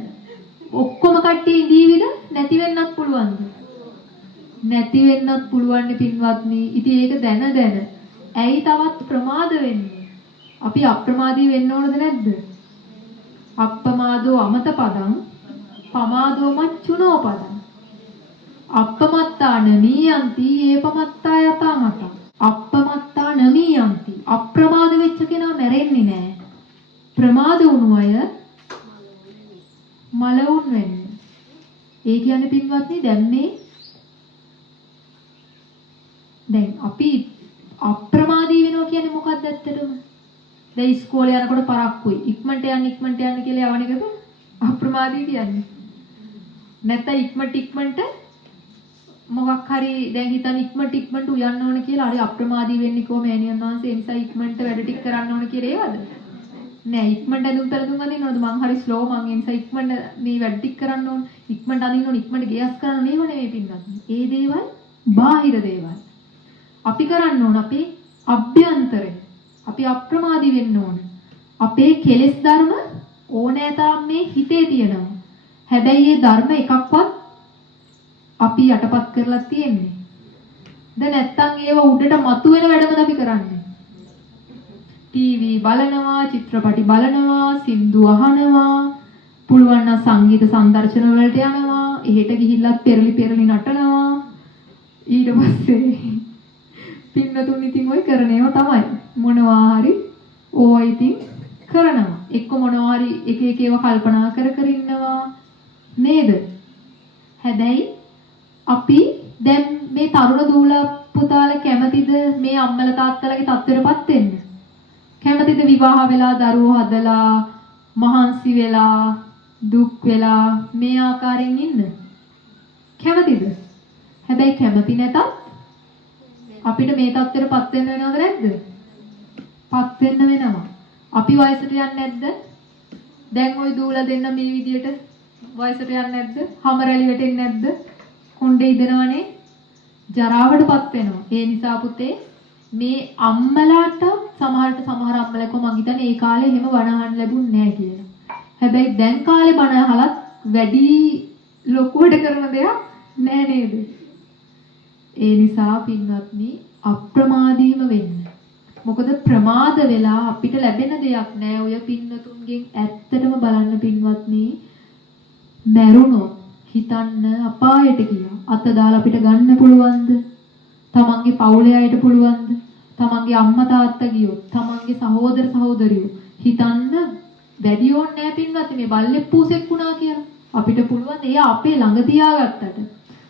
ඔක්කොම කට්ටිය ඉඳීවිද? නැති වෙන්නත් පුළුවන්ද? නැති වෙන්නත් පුළුවන් පින්වත්නි. ඉතින් ඒක දැන ඇයි තවත් ප්‍රමාද වෙන්නේ? අපි අප්‍රමාදී වෙන්න ඕනද නැද්ද? අප්පමාදෝ අමත පදං පමාදෝ මච්චුනෝ පදං අප්පමත්තා නමීයන්ති ඒපමත්තා යතාමත අප්පමත්තා නමීයන්ති අප්‍රමාද වෙච්ච කෙනා මැරෙන්නේ නැහැ. ප්‍රමාද වුණු අය මලවුන් වෙන්නේ. ඒ කියන්නේ පින්වත්නි දැන් අපි අප්‍රමාදී වෙනවා කියන්නේ මොකක්ද ඇත්තටම? දැන් ඉස්කෝලේ යනකොට පරක්කුයි. ඉක්මනට යන්න කියලා යවන එකද අප්‍රමාදී කියන්නේ. නැත්නම් ඉක්මනට මොකක් හරි දැන් හිතන්න ඉක්මනට උයන්න ඕන කියලා හරි අප්‍රමාදී වෙන්නේ කොහොම මෑණියන් වහන්සේ ඒ නිසා ඉක්මනට වැඩ ටික කරන්න ඕන කියලා ඒවද? නෑ ඉක්මනට ඇඳුම් පැළඳුම් අඳින්නවද? මං හරි ස්ලෝ මං ඒ නිසා ඉක්මනට මේ වැඩ ටික කරන්න ඕන. ඉක්මනට අඳින්න ඕන ඉක්මනට ගේස් කරන්න ඕන ඒව නෙවෙයි පින්නත්. ඒ දේවල් බාහිර දේවල්. අපි කරන්න ඕන අපේ අභ්‍යන්තරේ. අපි අප්‍රමාදී වෙන්න ඕන. අපේ කෙලෙස් ධර්ම ඕනෑ තරම් මේ හිතේ තියෙනවා. හැබැයි මේ ධර්ම එකක්වත් අපි යටපත් කරලා තියෙන්නේ. දැන් නැත්තම් ඒව උඩට මතුවෙන වැඩමද අපි කරන්නේ. ටීවී බලනවා, චිත්‍රපටි බලනවා, සින්දු අහනවා, පුළුවන් නම් සංගීත සංදර්ශන වලට යනවා, එහෙට ගිහිල්ලත් පෙරලි නටනවා. ඊට පස්සේ පින්නතුන් ඉතින් ඔය කරන ඒවා තමයි. මොනවා හරි ඕවා ඉතින් කරනවා. එක්ක මොනවා හරි එක ඒවා කල්පනා කර ඉන්නවා නේද? හැබැයි අපි දැන් මේ තරුණ දූලා පුතාලා කැමතිද මේ අම්මලා තාත්තලාගේ තත්ත්වෙටපත් වෙන්න? කැමතිද විවාහ වෙලා දරුවෝ හදලා මහන්සි වෙලා දුක් වෙලා මේ ආකාරයෙන් ඉන්න? කැමතිද? හැබැයි කැමති නැතත් අපිට මේ තත්ත්වෙටපත් වෙන්න වෙනවද නැද්ද? පත් වෙන්න වෙනවා. අපි වයසට යන්නේ නැද්ද? දැන් ওই දූලා දෙන්න මේ විදියට වයසට යන්නේ නැද්ද? හැම රැලි වැටෙන්නේ නැද්ද? කොණ්ඩේ ඉදනවනේ. ජරාවටපත් වෙනවා. ඒ නිසා පුතේ මේ අම්මලාට සමහර අම්මලා කො මං හිතන්නේ ඒ කාලේ එහෙම වණහන් ලැබුණ නැහැ කියලා. හැබැයි දැන් කාලේ බණ අහලත් වැඩි ලොකුවට කරන දෙයක් නැහැ නේද? ඒ නිසා පින්වත්නි අප්‍රමාදීම වෙන්න. මොකද ප්‍රමාද වෙලා අපිට ලැබෙන දෙයක් නෑ. ඔය පින්නතුන්ගෙන් ඇත්තටම බලන්න පින්වත්නි මැරුණොත් හිතන්න අපායට ගියා. අත දාලා අපිට ගන්න පුළුවන්ද? තමන්ගේ පවුලේ අයට පුළුවන්ද? තමන්ගේ අම්මා තාත්තා ගියොත්, තමන්ගේ සහෝදර සහෝදරියෝ හිතන්න වැඩි ඕනේ නෑ පින්වත්නි මේ බල්ලෙක් පූසෙක් වුණා කියලා. අපිට පුළුවන් එයා අපේ ළඟ තියාගත්තට.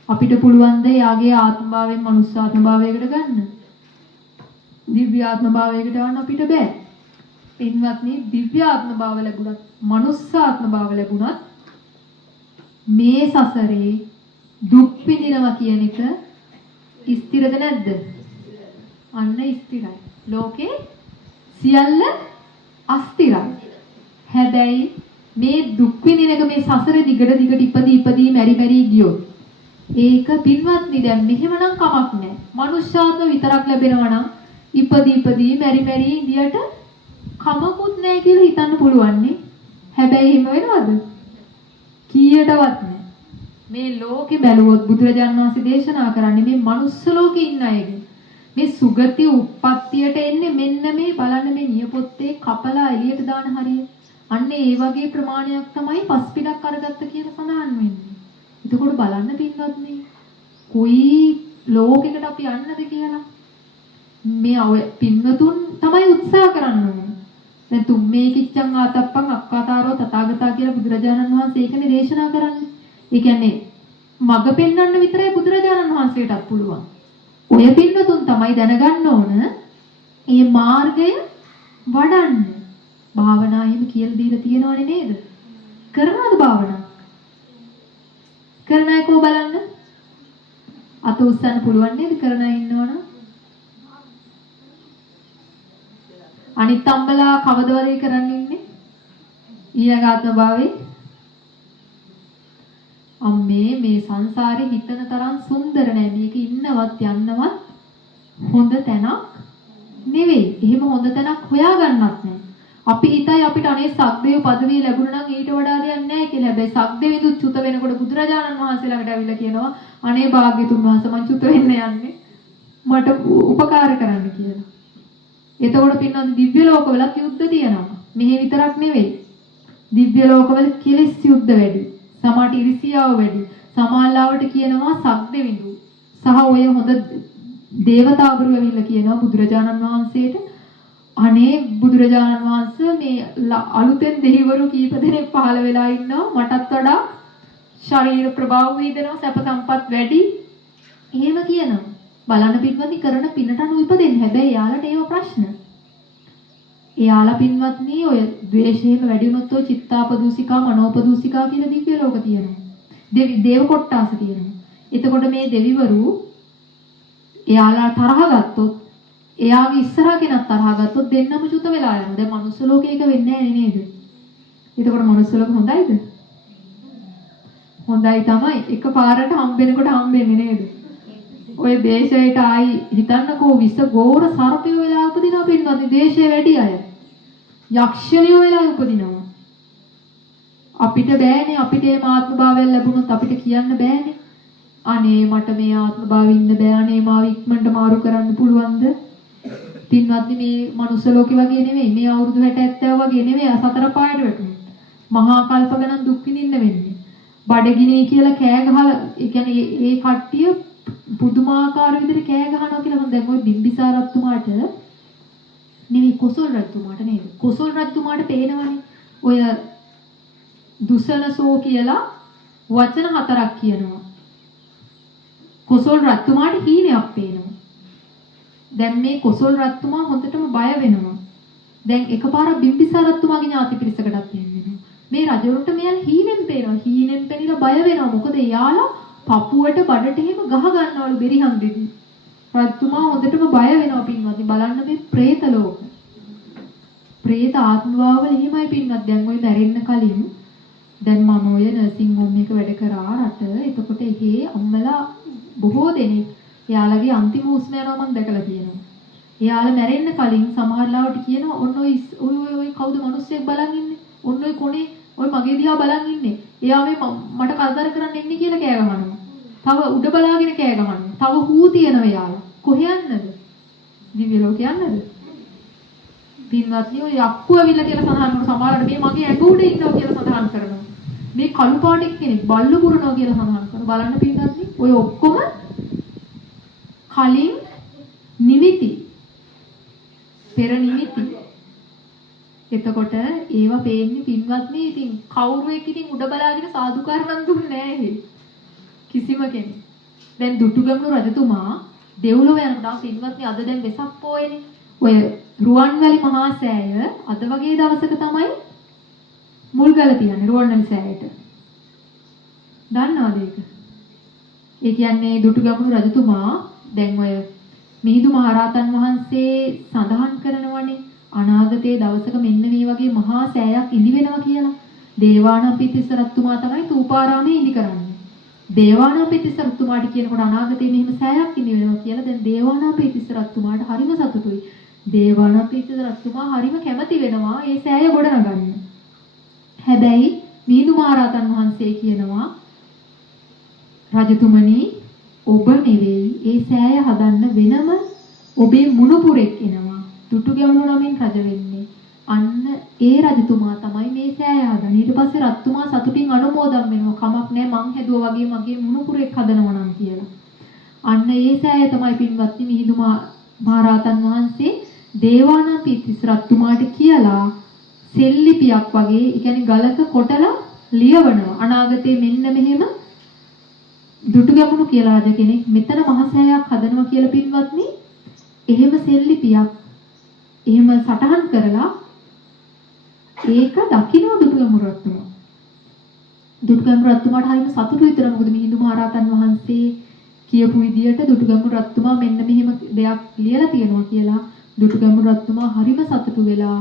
අපිට පුළුවන් ද එයාගේ ආත්මභාවයෙන් මනුස්ස ආත්මභාවයකට ගන්න? දිව්‍ය ආත්මභාවයකට ගන්න අපිට බෑ. පින්වත්නි දිව්‍ය ආත්මභාව ලැබුණත්, මනුස්ස ආත්මභාව ලැබුණත් මේ සසරේ දුක් විඳිනවා කියන එක ස්ථිරද නැද්ද? අන්න ස්ථිරයි. ලෝකේ සියල්ල අස්ථිරයි. හැබැයි මේ දුක් විඳින එක මේ සසරේ දිගට ඉපදී මැරි ගියොත් ඒක පින්වත්නි දැන් මෙහෙමනම් කමක් නැහැ. මනුෂ්‍යාත්ම විතරක් ලැබෙනවා නම් ඉපදී මැරි ඉඳියට කමකුත් නැහැ කියලා හිතන්න පුළුවන් නේ. හැබැයි එහෙම වෙනවද? කීයටවත් නැහැ. මේ ලෝකේ බැලුවොත් බුදුරජාණන් වහන්සේ දේශනා කරන්නේ මේ මනුස්ස ලෝකේ ඉන්න අයගේ මේ සුගති උප්පත්තියට එන්නේ මෙන්න මේ බලන්න මේ නියපොත්තේ කපලා එළියට දාන හරිය. අන්න ඒ වගේ ප්‍රමාණයක් තමයි පස්පිඩක් අරගත්ත කියලා සඳහන් වෙන්නේ. එතකොට බලන්න පින්වත්නි කොයි ලෝකයකට අපි යන්නද කියලා. මේ ඔය පින්වතුන් තමයි උත්සාහ කරන්න ඕනේ. දැන් තුම්මේ කිච්චං ආතප්පං අක්කාතාරෝ තථාගතා කියලා බුදුරජාණන් වහන්සේ ඒකනේ දේශනා කරන්නේ. ඒ කියන්නේ මඟ පෙන්වන්න විතරයි බුදුරජාණන් වහන්සේටත් පුළුවන්. ඔය පින්වතුන් තමයි දැනගන්න ඕන මේ මාර්ගය වඩන්න. භාවනා එහෙම කියලා දීලා තියෙනවනේ නේද? කරනවද භාවනා? කරන අය කෝ බලන්න. අත උස්සන්න පුළුවන් නේද කරන අය ඉන්නවනම්? අනිත් අම්මලා කවදවද කරන් ඉන්නේ? ඊළඟ ආත්මභාවේ අම්මේ මේ සංසාරේ හිතන තරම් සුන්දර නෑ. මේක ඉන්නවත් යන්නවත් හොඳ තැනක් නෙවෙයි. එහෙම හොඳ තැනක් හොයාගන්නත් නෑ. අපි හිතයි අපිට අනේ සක්දේව පදවිය ලැබුණා නම් ඊට වඩා දෙයක් නෑ කියලා. හැබැයි සක්දේවිදුත් චුත වෙනකොට බුදුරජාණන් වහන්සේ ළඟට ඇවිල්ලා කියනවා අනේ භාග්‍යතුන් වහන්සේ මං චුත වෙන්න යන්නේ. මට උපකාර කරන්න කියලා. එතකොට පින්නත් දිව්‍ය ලෝකවලත් යුද්ධ තියෙනවා. මෙහි විතරක් නෙවෙයි. දිව්‍ය ලෝකවල කෙලෙස් යුද්ධ වැඩි. සමාට ඉරිසියාව වැඩි. සමාල්ලාවට කියනවා සක්දෙවිඳු. සහ ඔය හොඳ දේවතාවරු ඇවිල්ලා කියනවා බුදුරජාණන් වහන්සේට අනේ බුදුරජාණන් වහන්සේ මේ අලුතෙන් දෙවිවරු කීප දෙනෙක් පහළ වෙලා ඉන්නවා. මටත් වඩා ශරීර ප්‍රභාව වේදනා සැප සම්පත් වැඩි. එහෙම කියනවා. බලන්න පින්වත්නි කරන පිනට අනුපදින්න. හැබැයි යාළට ඒව ප්‍රශ්න. එයාලා පින්වත්නි ඔය ද්වේෂයක වැඩි වුණොත් ඔය චිත්තාපදූසිකා මනෝපදූසිකා කියලා දිව්‍ය ලෝක තියෙනවා. දේව කොට්ටාස තියෙනවා. එතකොට මේ දෙවිවරු එයාලා තරහ ගත්තොත් එයාගේ ඉස්සරහ කෙනක් තරහ ගත්තොත් දෙන්නම චුත වෙලා යනවා. දැන් මනුස්ස ලෝකේක වෙන්නේ නැහැ නේද? එතකොට මනුස්ස ලෝක හොඳයිද? හොඳයි තමයි. එකපාරට හම්බෙනකොට හම්බෙන්නේ නේද? ඔය දේශයට ආයි හිතන්නකෝ විස ගෝර සර්පයෝ වෙලා උපදිනවා පින්වත්නි. දේශය වැඩි අය යක්ෂණියෝ වෙලා උපදිනවා. අපිට බෑනේ අපිට මේ ආත්ම භාවය ලැබුණොත් අපිට කියන්න බෑනේ. අනේ මට මේ ආත්ම භාවෙ ඉන්න බෑ. අනේ මාව ඉක්මනට මාරු කරන්න පුළුවන්ද? පින්වත්නි මේ මනුස්ස ලෝකේ වගේ නෙවෙයි. මේ අවුරුදු 60 70 වගේ නෙවෙයි. සතර පායට වැටුනේ. මහා කල්ප ගණන් දුක් විඳින්න වෙන්නේ. බඩගිනි කියලා කෑ ගහලා ඒ කියන්නේ ඒ කට්ටිය පුදුමාකාර විදිහට කෑ ගහනවා කියලා මම දැන් ওই බිම්බිසාර රජතුමාට නෙවෙයි කොසල් රජතුමාට නේද? කොසල් රජතුමාට පේනවනේ. ඔය දුසනසෝ කියලා වචන 4ක් කියනවා. කොසල් රජතුමාට හීනයක් පේනවා. දැන් මේ කොසල් රජතුමා හොඳටම බය වෙනවා. දැන් එකපාරක් බිම්බිසාර රජතුමාගේ ඥාති පිරිසකටත් එන්නේ. මේ රජවරුන්ට මෙයන් හීනෙන් පේනවා. හීනෙන් පෙනිලා බය වෙනවා. මොකද එයාලා පපුවට බඩට එහෙම ගහ ගන්නවලු බෙරිහන් දෙවි. රජතුමා හොඳටම බය වෙනවා පින්වත්නි. බලන්න මේ പ്രേත ලෝක. പ്രേත ආත්මභාවවල එහෙමයි පින්වත්. දැන් ওই මැරෙන්න කලින් දැන් මම ඔය නර්සින් හෝම් එක වැඩ කරා රට. එතකොට එහෙ අම්මලා බොහෝ දෙනෙක් එයාලගේ අන්තිම හුස්ම යනවා මම දැකලා තියෙනවා. එයාලා මැරෙන්න කලින් සමහර ලාවට කියනවා ඔන්න ඔය කවුද මිනිස්සෙක් බලන් ඉන්නේ? ඔන්න ඔය කොනේ ඔය මගේ දිහා බලන් ඉන්නේ. එයා මේ මට කල්තර කරන්න එන්නේ කියලා කෑ ගහනවා. තව උඩ බලාගෙන කෑ ගහනවා. තව හූ තියනවා එයාලා. කොහෙ යන්නද? දිව්‍ය ලෝකේ යන්නද? පින්වත්නි ඔය යක්කු ඇවිල්ලා කියලා සඳහන් කරන සමහරවිට මේ මගේ ඇඟ උඩ ඉන්නවා කියලා සඳහන් කරනවා. මේ කළු පාටෙක් කෙනෙක් බල්ලු පුරනවා කියලා සඳහන් කරනවා. බලන්න පින්වත්නි ඔය ඔක්කොම කලින් නිමිති පෙර නිමිති. එතකොට ඒවා පේන්නේ පින්වත්නි ඉතින් කවුරුවෙක් ඉතින් උඩ බලාගෙන සාදුකාර නම් දුන්නේ නැහැ කිසිම කෙනෙක්. දැන් දුටුගැමුණු රජතුමා දෙව්ලොව යනවා පින්වත්නි අද දැන් වෙසක් පොයේනේ. ඔය රුවන්වැලි මහා සෑය අද වගේ දවසක තමයි මුල් ගල තියන්නේ රුවන්වැලි සෑයට. දන්නවද ඒක? ඒ කියන්නේ දුටුගැමුණු රජතුමා දැන් ඔය මිහිඳු මහරහතන් වහන්සේ සඳහන් කරනවනේ අනාගතයේ දවසක මෙන්න මේ වගේ මහා සෑයක් ඉදි වෙනවා කියලා. දේවානම්පියතිස්ස රජතුමා තමයි තූපාරාමයේ ඉදි කරන්නේ. දේවානම්පියතිස්ස රජතුමාට කියනකොට අනාගතයේ මෙහෙම සෑයක් ඉදි වෙනවා කියලා දැන් දේවානම්පියතිස්ස රජතුමාට හරිම සතුටුයි. දේවානම්පියතිස්ස රජතුමා හරිම කැමති වෙනවා මේ සෑය ගොඩනගන්න. හැබැයි මිහිඳු මහරහතන් වහන්සේ කියනවා රජතුමනි ඔබ නෙවෙයි ඒ සෑය හදන්න වෙනම ඔබේ මුණුපුරෙක් එනවා. දුටුගැමුණු නමින් රජ වෙන්නේ. අන්න ඒ රජතුමා තමයි මේ සෑය හදන්නේ. ඊට පස්සේ රජතුමා සතුටින් අනුමෝදන් වෙනවා. කමක් නැහැ මං හැදුවා වගේ මගේ මුණුපුරෙක් හදනවා නම් කියලා. අන්න ඒ සෑය තමයි පින්වත්නි මිහිඳු මහරහතන් වහන්සේ දේවානම්පියතිස්ස රජතුමාට කියලා සෙල්ලිපියක් වගේ, ඒ කියන්නේ ගලක කොටලා ලියවනවා. අනාගතේ මෙන්න මෙහෙම දුටුගැමුණු කියලා රජ කෙනෙක් මෙතන මහසෑයක් හදනවා කියලා පින්වත්නි එහෙම සෙල්ලිපියක් එහෙම සටහන් කරලා ඒක දකින්න දුටුගැමුණු රජතුමා. දුටුගැමුණු රජතුමාට හරිම සතුටු විතර මොකද මිහිඳු මහරහතන් වහන්සේ කියපු විදියට දුටුගැමුණු රජතුමා මෙන්න මෙහෙම දෙයක් ලියලා තියෙනවා කියලා දුටුගැමුණු රජතුමා හරිම සතුටු වෙලා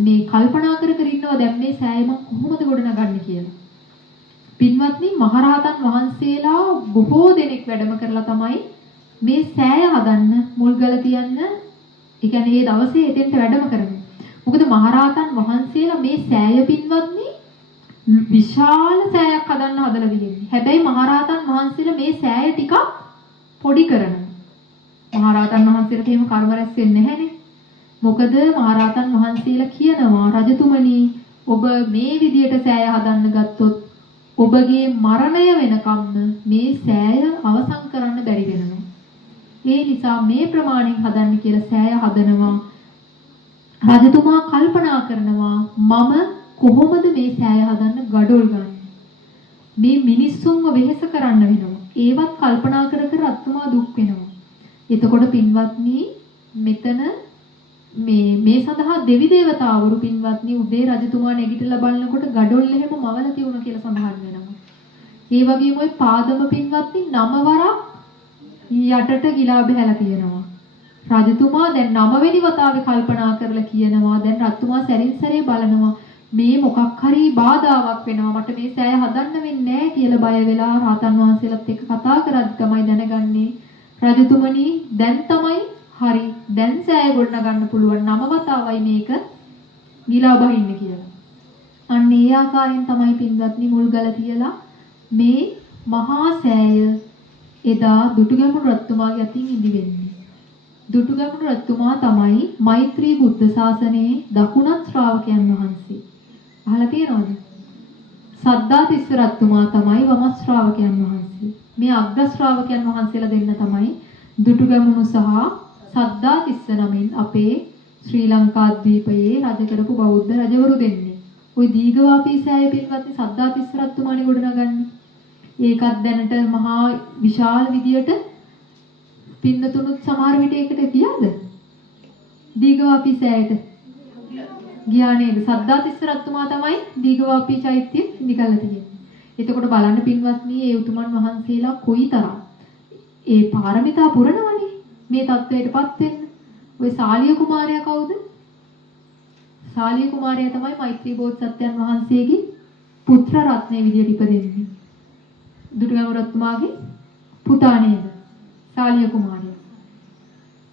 මේ කල්පනා කර ඉන්නවා දැන් මේ සෑය මම කොහොමද ගොඩනගන්නේ කියලා. පින්වත්නි මහරහතන් වහන්සේලා බොහෝ දෙනෙක් වැඩම කරලා තමයි මේ සෑය හදන්න මුල්ගල තියන්න ඒ කියන්නේ මේ දවසේ එතෙන්ට වැඩම කරන්නේ. මොකද මහරහතන් වහන්සේලා මේ සෑය පින්වත්නි විශාල සෑයක් හදන්න හදලා තියෙන්නේ. හැබැයි මහරහතන් වහන්සේලා මේ සෑය ටිකක් පොඩි කරනවා. මහරහතන් වහන්සේලාට එහෙම කර්ම රැස් වෙන්නේ නැහැනේ. මොකද මහරහතන් වහන්සේලා කියනවා රජතුමනි ඔබ මේ විදියට සෑය හදන්න ගත්තොත් ඔබගේ මරණය වෙනකම්ම මේ සෑය අවසන් කරන්න බැරි වෙනවා. ඒ නිසා මේ ප්‍රමාණයෙන් හදන්න කියලා සෑය හදනවා. රජතුමා කල්පනා කරනවා මම කොහොමද මේ සෑය හදන්න ගඩොල් ගන්න? මේ මිනිස්සුන්ව වෙහෙස කරන්න වෙනවා. ඒවත් කල්පනා කර කර රජතුමා දුක් වෙනවා. එතකොට පින්වත්නි මෙතන මේ සඳහා දෙවි දේවතාවරු පින්වත්නි උදේ රජතුමා නැගිටලා බලනකොට ගඩොල් එහෙම මවලා තියුණා කියලා සඳහන් වෙනවා. ඒ වගේම ওই පාදම පින්වත්නි 9 වරක් යටට ගිලා බහැලා තියෙනවා. රජතුමා දැන් 9 වෙනි වතාවේ කල්පනා කරලා කියනවා දැන් රජතුමා සැරින් සැරේ බලනවා මේ මොකක් හරි බාධාවක් වෙනවා මට මේ සෑය හදන්න වෙන්නේ නැහැ කියලා බය වෙලා රහතන් වහන්සේලාත් එක්ක කතා කරද්දි තමයි දැනගන්නේ රජතුමනි දැන් තමයි හරි දැන් සෑය ගොඩනගන්න පුළුවන් 9 වතාවයි මේක ගිලා බහින්න කියලා. අන්න ඒ ආකාරයෙන් තමයි පින්වත්නි මුල්ගල තියලා මේ මහා සෑය එදා දුටුගැමුණු රජතුමාගේ අතින් ඉදි වෙන්නේ. දුටුගැමුණු රජතුමා තමයි මෛත්‍රී බුද්ධ ශාසනයේ දකුණත් ශ්‍රාවකයන් වහන්සේ. අහලා තියෙනවද? සද්ධාතිස්ස රජතුමා තමයි වම ශ්‍රාවකයන් වහන්සේ. මේ අග්‍ර ශ්‍රාවකයන් වහන්සේලා දෙන්න තමයි දුටුගැමුණු සහ සද්ධාතිස්ස නමින් අපේ ශ්‍රී ලංකාද්වීපයේ රජ කරපු බෞද්ධ රජවරු දෙන්නේ. ওই දීඝවාපී සෑය පින්වත්නි සද්ධාතිස්ස රජතුමානේ ගොඩනගන්නේ. ඒකත් දැනට මහා විශාල විදියට පින්නතුණුත් සමහර විට ඒකට ගියාද? දීඝවාපී සෑයට ගියා නේද? සද්ධාතිස්ස රජතුමා තමයි දීඝවාපී චෛත්‍ය නිකල්ලා තියෙන්නේ. එතකොට බලන්න පින්වත්නි ඒ උතුමන් වහන්සේලා කොයිතරම් ඒ පාරමිතා පුරනවනේ මේ தത്വයටපත් වෙන්න. ඔය සාලිය කුමාරයා කවුද? සාලිය කුමාරයා තමයි මෛත්‍රී බෝධිසත්වයන් වහන්සේගේ පුත්‍ර රත්නයේ විදියට ඉපදෙන්නේ. දුටුගැමුණු රජතුමාගේ පුතා නේද? සාලිය කුමාරයා.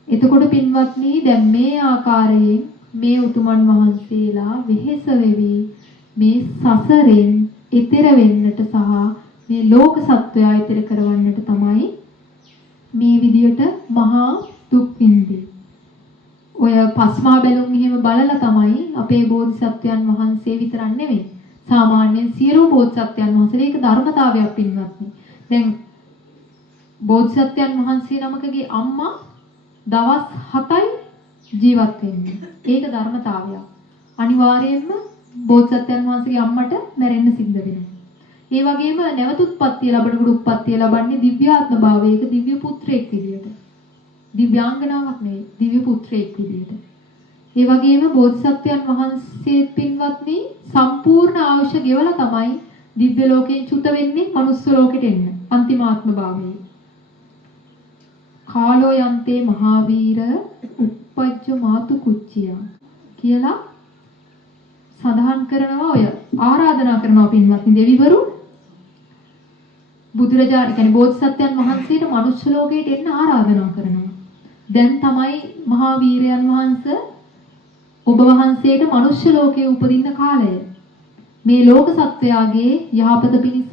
එතකොට පින්වත්නි දැන් මේ ආකාරයෙන් මේ උතුමන් වහන්සේලා වෙහෙස වෙවි මේ සසරෙන් ඈතර වෙන්නට සහ මේ ලෝක සත්වයා ඈතර කරවන්නට තමයි මේ විදියට මහා දුක් විඳින්නේ. ඔය පස්මා බැලුම් එහෙම බලලා තමයි අපේ බෝධිසත්වයන් වහන්සේ විතරක් නෙමෙයි සාමාන්‍යයෙන් සියලු බෝධිසත්වයන් වහන්සේලා ඒක ධර්මතාවයක් පින්වත්නි. දැන් බෝධිසත්වයන් වහන්සේ නමකගේ අම්මා දවස් 7යි ජීවත් වෙන්නේ. ඒක ධර්මතාවයක්. අනිවාර්යයෙන්ම බෝධිසත්වයන් වහන්සේගේ අම්මට මැරෙන්න සිද්ධ වෙනවා. ඒ වගේම නැවත උත්පත්තිය ලැබෙනකොට උත්පත්තිය ලබන්නේ දිව්‍යාත්ම භාවයක දිව්‍ය පුත්‍රයෙක් විදියට. දිව්‍යාංගනාවක් නෙවෙයි දිව්‍ය පුත්‍රයෙක් විදියට. ඒ වගේම බෝධිසත්වයන් වහන්සේ පින්වත්නි සම්පූර්ණ ආයුෂ ගෙවලා තමයි දිව්‍ය ලෝකයෙන් චුත වෙන්නේ මනුස්ස ලෝකෙට එන්න. අන්තිමාත්ම භාවයේ. කාලෝ යන්තේ මහාවීර උප්පජ්ජ මාතු කුච්චිය කියලා සඳහන් කරනවා ඔය ආරාධනා කරනවා පින්වත්නි දෙවිවරු බුදුරජාණන් කියන්නේ බෝධිසත්වයන් වහන්සේට මනුෂ්‍ය ලෝකයට එන්න ආරාධනා කරනවා. දැන් තමයි මහා වීරයන් වහන්සේ ඔබ වහන්සේට මනුෂ්‍ය ලෝකයේ උපදින්න කාලය. මේ ලෝක සත්වයාගේ යහපත පිණිස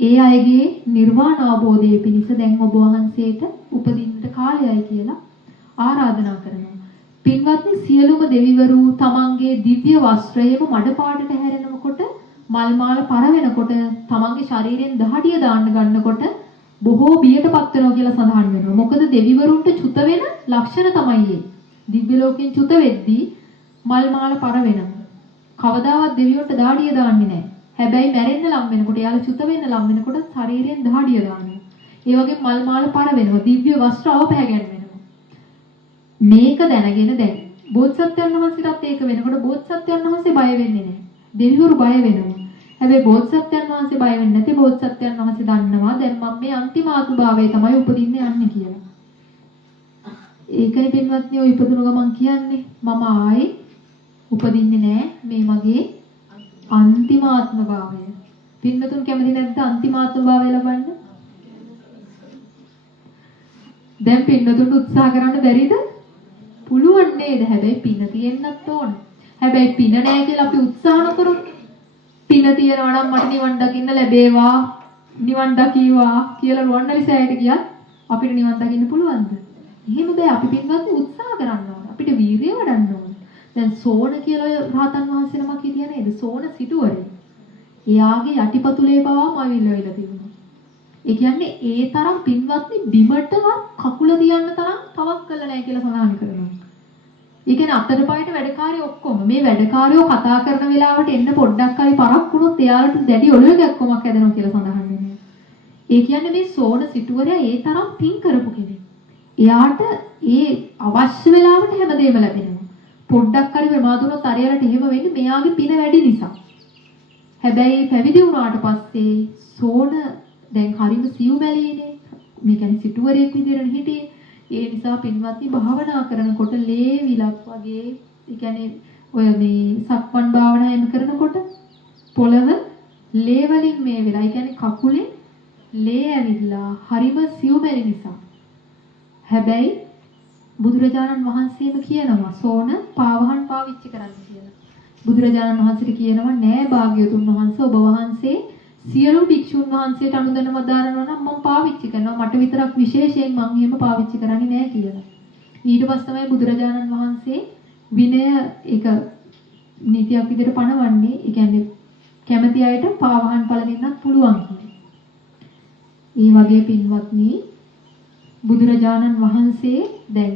ඒ අයගේ නිර්වාණ අවබෝධය පිණිස දැන් ඔබ වහන්සේට උපදින්නට කාලයයි කියලා ආරාධනා කරනවා. පින්වත්නි සියලුම දෙවිවරු තමන්ගේ දිව්‍ය වස්ත්‍රයම මඩ පාටට හැරෙනකොට මල් මාල පර වෙනකොට තමන්ගේ ශරීරයෙන් දහඩිය දාන්න ගන්නකොට බොහෝ බියටපත් වෙනවා කියලා සඳහන් වෙනවා. මොකද දෙවිවරුන්ට චුත වෙන ලක්ෂණ තමයි ඒ. දිව්‍ය ලෝකෙන් චුත වෙද්දී මල් මාල පර වෙනවා. කවදාවත් දෙවියන්ට දහඩිය දාන්නේ නැහැ. හැබැයි මැරෙන්න ලම් වෙනකොට යාළ චුත වෙන්න ලම් වෙනකොට ශරීරයෙන් දහඩිය දානවා. ඒ වගේ මල් මාල පර වෙනවා. දිව්‍ය වස්ත්‍ර අවපැහැගෙන වෙනවා. මේක දැනගෙන දැන් බෝධිසත්වයන් වහන්සේටත් ඒක වෙනකොට බෝධිසත්වයන් වහන්සේ බය වෙන්නේ නැහැ. දෙවිවරු බය වෙනවා. හැබැයි බෝධිසත්වයන් වහන්සේ බය වෙන්නේ නැති බෝධිසත්වයන් වහන්සේ දන්නවා දැන් මම මේ අන්තිම ආත්ම භාවයේ තමයි උපදින්නේ යන්නේ කියලා. ඒකනේ පින්වත්නි ඔය ඉපදුණු ගමන් කියන්නේ මම ආයේ උපදින්නේ නැහැ මේ මගේ අන්තිම ආත්ම භාවය. පින්වතුන් කැමති නැද්ද අන්තිම ආත්ම භාවය ලබන්න? දැන් පින්වතුන්ට උත්සාහ කරන්න බැරිද? පුළුවන් නේද? හැබැයි පින තියෙන්නත් ඕන. හැබැයි පින නැහැ කියලා අපි උත්සාහ නොකරොත් පින තියනවා නම් මට නිවන් දකින්න ලැබේවා නිවන් දකීවා කියලා රුවන්වැලි සෑයට ගියත් අපිට නිවන් දකින්න පුළුවන්ද? එහෙම බෑ. අපි පින්වත්නි උත්සාහ කරන්න ඕන. අපිට වීරිය වඩන්න ඕන. දැන් සෝන කියලා ඔය රහතන් වහන්සේ නමක් හිටියා නේද? සෝන සිටුවරේ. එයාගේ යටිපතුලේ පවා මවිල්ල වෙලා තිබුණා. ඒ කියන්නේ ඒ තරම් පින්වත්නි බිමටවත් කකුල තියන්න තරම් තවක් කළා නැහැ කියලා සඳහන් කරනවා. ඒ කියන්නේ අතට පයට වැඩකාරයෝ ඔක්කොම මේ වැඩකාරයෝ කතා කරන වෙලාවට එන්න පොඩ්ඩක් හරි පරක් වුණොත් එයාලට දැඩි ඔළුවේ ගැක්කමක් හැදෙනවා කියලා සඳහන් වෙනවා. ඒ කියන්නේ මේ සෝන සිටුවරයා ඒ තරම් පින් කරපු කෙනෙක්. එයාට ඒ අවශ්‍ය වෙලාවට හැමදේම ලැබෙනවා. පොඩ්ඩක් හරි ප්‍රමාදුනොත් අරයාලට එහෙම වෙන්නේ මෙයාගේ පින වැඩි නිසා. හැබැයි පැවිදි වුණාට පස්සේ සෝන දැන් හරිම සියුමැලීනේ. මේ කියන්නේ සිටුවරයෙක් විදිහට හිටියේ. ඒ නිසා පින්වත්නි භාවනා කරනකොට ලේ විලක් වගේ ඒ කියන්නේ ඔය මේ සක්මන් භාවනා එම කරනකොට පොළව ලේ වලින් මේ වෙලා. ඒ කියන්නේ කකුලේ ලේ ඇවිල්ලා හරිම සියුමැලි නිසා. හැබැයි බුදුරජාණන් වහන්සේම කියනවා සෝන පාවහන් පාවිච්චි කරන්න කියලා. බුදුරජාණන් වහන්සේට කියනවා නෑ භාග්‍යවතුන් වහන්සේ ඔබ වහන්සේ සියලු භික්ෂුන් වහන්සේට අනුදැනව දානවා නම් මම පාවිච්චි කරනවා මට විතරක් විශේෂයෙන් මම එහෙම පාවිච්චි කරන්නේ නෑ කියලා. ඊට පස්සේ තමයි බුදුරජාණන් වහන්සේ විනය එක නීතියක් විදිහට පනවන්නේ. ඒ කියන්නේ කැමැති අයට පාවහන් පළ දෙන්නත් පුළුවන් කියලා. ඒ වගේ පින්වත්නි බුදුරජාණන් වහන්සේ දැන්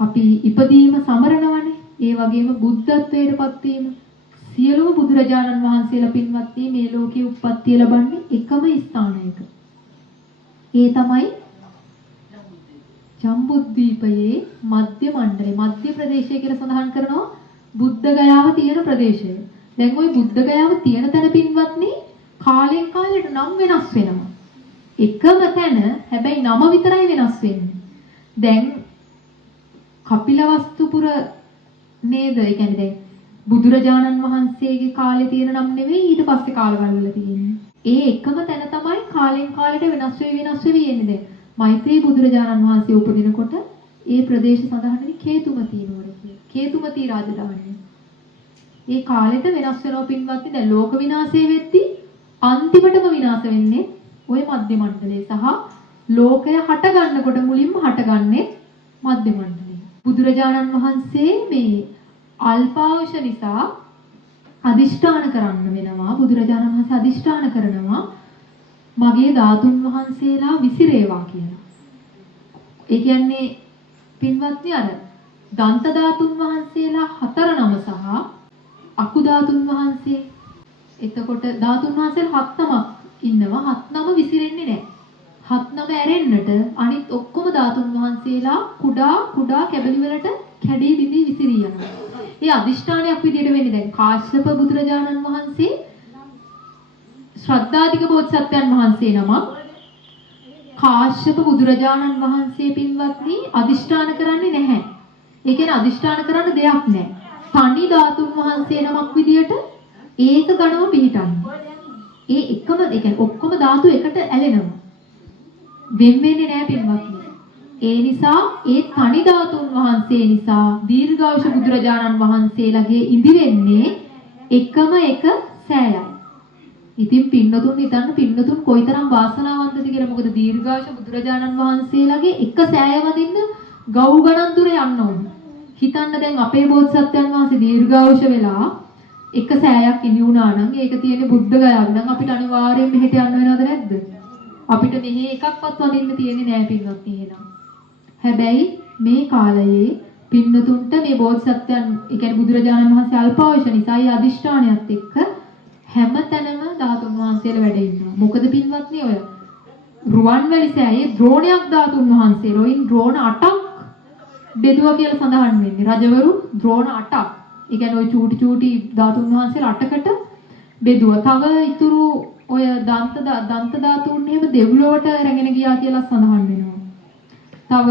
අපි ඉපදීම සමරනවනේ. ඒ වගේම බුද්ධත්වයට පත්වීම සියලුම බුදුරජාණන් වහන්සේලා පින්වත්නි මේ ලෝකේ උප්පත්තිය ලබන්නේ එකම ස්ථානයක. ඒ තමයි ජම්බුද්වීපයේ මධ්‍ය මණ්ඩලේ මධ්‍ය ප්‍රදේශය කියලා සඳහන් කරනවා බුද්ධ ගයාව තියෙන ප්‍රදේශය. දැන් ওই බුද්ධ ගයාව තියෙන තැන පින්වත්නි කාලෙන් කාලයට නම් වෙනස් වෙනවා. එකම තැන හැබැයි නම විතරයි වෙනස් වෙන්නේ. දැන් කපිලවස්තුපුර නේද? ඒ කියන්නේ දැන් බුදුරජාණන් වහන්සේගේ කාලේ තියෙන නම් නෙවෙයි ඊට පස්සේ කාලවල වල තියෙන්නේ. ඒ එකම තැන තමයි කාලෙන් කාලයට වෙනස් වෙවි එන්නේ. දැන් මෛත්‍රී බුදුරජාණන් වහන්සේ උපදිනකොට ඒ ප්‍රදේශ සඳහන් වෙන්නේ කේතුමති නුවර කියලා. කේතුමති රාජධානිය. ඒ කාලෙට වෙනස් වෙනවා පින්වත්නි. දැන් ලෝක විනාශය වෙද්දී අන්තිමටම විනාශ වෙන්නේ ওই මධ්‍ය මණ්ඩලයේ සහ ලෝකය හට ගන්නකොට මුලින්ම හටගන්නේ මධ්‍ය මණ්ඩලයේ. බුදුරජාණන් වහන්සේ මේ අල්පාවුෂ නිසා අදිෂ්ඨාන කරන්න වෙනවා. බුදුරජාණන් වහන්සේ අදිෂ්ඨාන කරනවා මගේ ධාතුන් වහන්සේලා විසිරේවා කියලා. ඒ කියන්නේ පින්වත්නි අර දන්ත ධාතුන් වහන්සේලා 4 නම සහ අකු ධාතුන් වහන්සේ එතකොට ධාතුන් වහන්සේලා 7 නමක් ඉන්නවා. 7 නම විසිරෙන්නේ නැහැ. 7 නම ඇරෙන්නට අනිත් ඔක්කොම ධාතුන් වහන්සේලා කුඩා කැබලි වලට කැඩී බිඳී විසිරී යනවා. ඒ අදිෂ්ඨානයක් විදිහට වෙන්නේ දැන් කාශ්‍යප බුදුරජාණන් වහන්සේ ශ්‍රද්ධාධික බෝධිසත්වයන් වහන්සේ නමක් කාශ්‍යප බුදුරජාණන් වහන්සේ පින්වත්නි අදිෂ්ඨාන කරන්නේ නැහැ. ඒ කියන්නේ අදිෂ්ඨාන කරන්න දෙයක් නැහැ. තනි ධාතුන් වහන්සේ නමක් විදිහට ඒක ගණව පිළිටන්නේ. ඒ කියන්නේ ඔක්කොම ධාතු එකට ඇලෙනවා. වෙන් වෙන්නේ නැහැ පින්වත්නි. ඒ නිසා ඒ තනි ධාතුන් වහන්සේ නිසා දීර්ඝායුෂ බුදුරජාණන් වහන්සේලාගේ ඉදි වෙන්නේ එකම එක සෑයයි. ඉතින් පින්නතුන් හිතන්න පින්නතුන් කොයිතරම් වාසනාවන්තද කියලා. මොකද දීර්ඝායුෂ බුදුරජාණන් වහන්සේලාගේ එක සෑය වදින්න ගව් ගණන් දුර යන්න ඕන. හිතන්න දැන් අපේ බෝධිසත්වයන් වහන්සේ දීර්ඝායුෂ වෙලා එක සෑයක් ඉදි වුණා නම් ඒක තියෙන්නේ බුද්ධ ගයාව නම් අපිට අනිවාර්යයෙන් මෙහෙට යන්න වෙනවද නැද්ද? අපිට මෙහි එකක්වත් වදින්න තියෙන්නේ නැහැ පින්වත්නි එහෙනම්. හැබැයි මේ කාලයේ පින්නතුන්ට මේ බෝධිසත්වයන් ඒ කියන්නේ බුදුරජාණන් වහන්සේ අල්පාවුෂ නිසා ඒ අදිෂ්ඨානයත් එක්ක හැමතැනම ධාතුන් වහන්සේලා වැඩ ඉන්නවා. මොකද පින්වත්නි ඔය රුවන්වැලි සෑයේ ද්‍රෝණයක් ධාතුන් වහන්සේලා ඔයින් ද්‍රෝණ 8ක් බෙදුවා කියලා සඳහන් වෙන්නේ. රජවරු ද්‍රෝණ 8ක්. ඒ කියන්නේ ඔය චූටි ධාතුන් වහන්සේලා 8කට බෙදුවා. තව ඉතුරු ඔය දන්ත ධාතුන් එහෙම දෙව්ලොවට රැගෙන ගියා කියලා සඳහන් වෙනවා. තව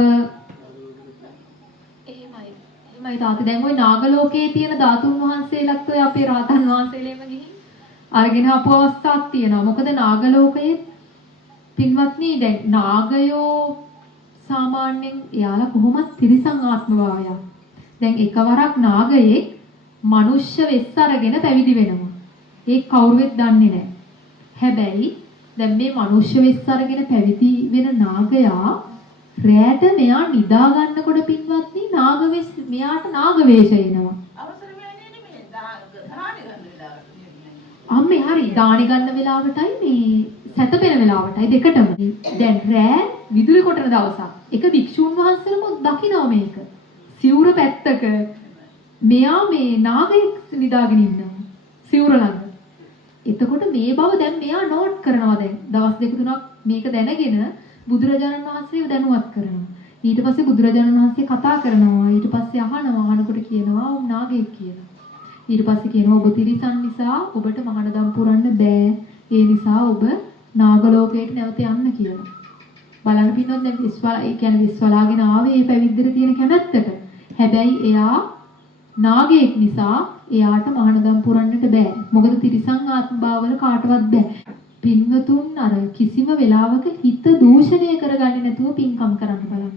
එහෙමයි තාත්තා දැන් ওই නාගලෝකයේ තියෙන ධාතුන් වහන්සේලාත් ඔය අපේ රහතන් වහන්සේලෙම ගිහින් අරගෙන ආපු අවස්ථාවක් තියෙනවා. මොකද නාගලෝකයේ පින්වත්නි දැන් නාගයෝ සාමාන්‍යයෙන් එයාලා කොහොමත් තිරිසන් ආත්මභාවයක්. දැන් එකවරක් නාගයේ මනුෂ්‍ය වෙස් අරගෙන පැවිදි වෙනවා. ඒක කවුරුවෙත් දන්නේ නැහැ. හැබැයි දැන් මේ මනුෂ්‍ය වෙස් අරගෙන පැවිදි වෙන නාගයා රැට මෙයා නිදා ගන්නකොට පින්වත්නි නාගවෙස් මෙයාට නාගවේෂ එනවා. අවසර වෙන්නේ නෙමෙයි දාහනේ ගන්න වෙලාවට. අම්මේ හරි දාහනේ ගන්න වෙලාවටයි මේ සැතපෙන වෙලාවටයි දෙකටම. දැන් රෑ විදුලි කොටන දවසක් එක භික්ෂුන් වහන්සේලම දකිනවා මේක. සිවුර පැත්තක මෙයා මේ නාගයෙක් නිදාගෙන ඉන්නවා. සිවුර ළඟ. එතකොට මේ බව දැන් මෙයා නෝට් කරනවා දැන්. දවස් දෙක තුනක් මේක දැනගෙන බුදුරජාණන් වහන්සේව දැනුවත් කරනවා. ඊට පස්සේ බුදුරජාණන් වහන්සේ කතා කරනවා. ඊට පස්සේ අහනකොට කියනවා ඔව් නාගයෙක් කියලා. ඊට පස්සේ කියනවා ඔබ තිරිසන් නිසා ඔබට මහානදම් පුරන්න බෑ. ඒ නිසා ඔබ නාග ලෝකයට නැවත යන්න කියලා. බලන්න පින්නොත් දැන් විශ්වලාගෙන ආවේ මේ පැවිද්දට තියෙන කැමැත්තට. හැබැයි එයා නාගයෙක් නිසා එයාට මහානදම් පුරන්නට බෑ. මොකද තිරිසන් ආත්මභාවවල කාටවත් බෑ. පින්වතුන් අර කිසිම වෙලාවක හිත දූෂණය කරගන්නේ නැතුව පින්කම් කරන්න බලන්න.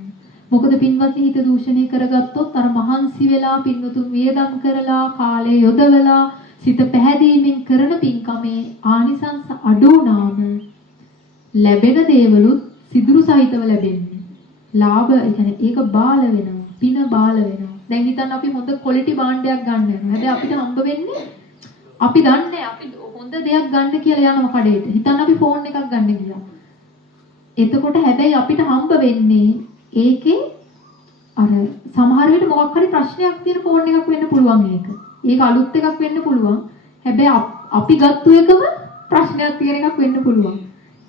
මොකද පින්වත්නි හිත දූෂණය කරගත්තොත් අර මහන්සි වෙලා පින්වතුන් වියදම් කරලා කාලය යොදවලා සිත පැහැදීමෙන් කරන පින්කමේ ආනිසංස අඩු වුණාම ලැබෙන දේවලුත් සිදුරු සහිතව ලැබෙන්නේ. ලාභ يعني ඒක බාල වෙනවා. පින බාල වෙනවා. දැන් හිතන්න අපි හොඳ ක්වොලිටි භාණ්ඩයක් ගන්න යනවා. හැබැයි අපිට හම්බ වෙන්නේ අපි දන්නේ අපි හොඳ දෙයක් ගන්න කියලා යනවා කඩේට. හිතන්න අපි ෆෝන් එකක් ගන්න ගියා. එතකොට හැබැයි අපිට හම්බ වෙන්නේ ඒකේ අර සමහර වෙලට මොකක් හරි ප්‍රශ්නයක් තියෙන ෆෝන් එකක් වෙන්න පුළුවන් ඒක. ඒක අලුත් එකක් වෙන්න පුළුවන්. හැබැයි අපි ගත්ත එකම ප්‍රශ්නයක් තියෙන එකක් වෙන්න පුළුවන්.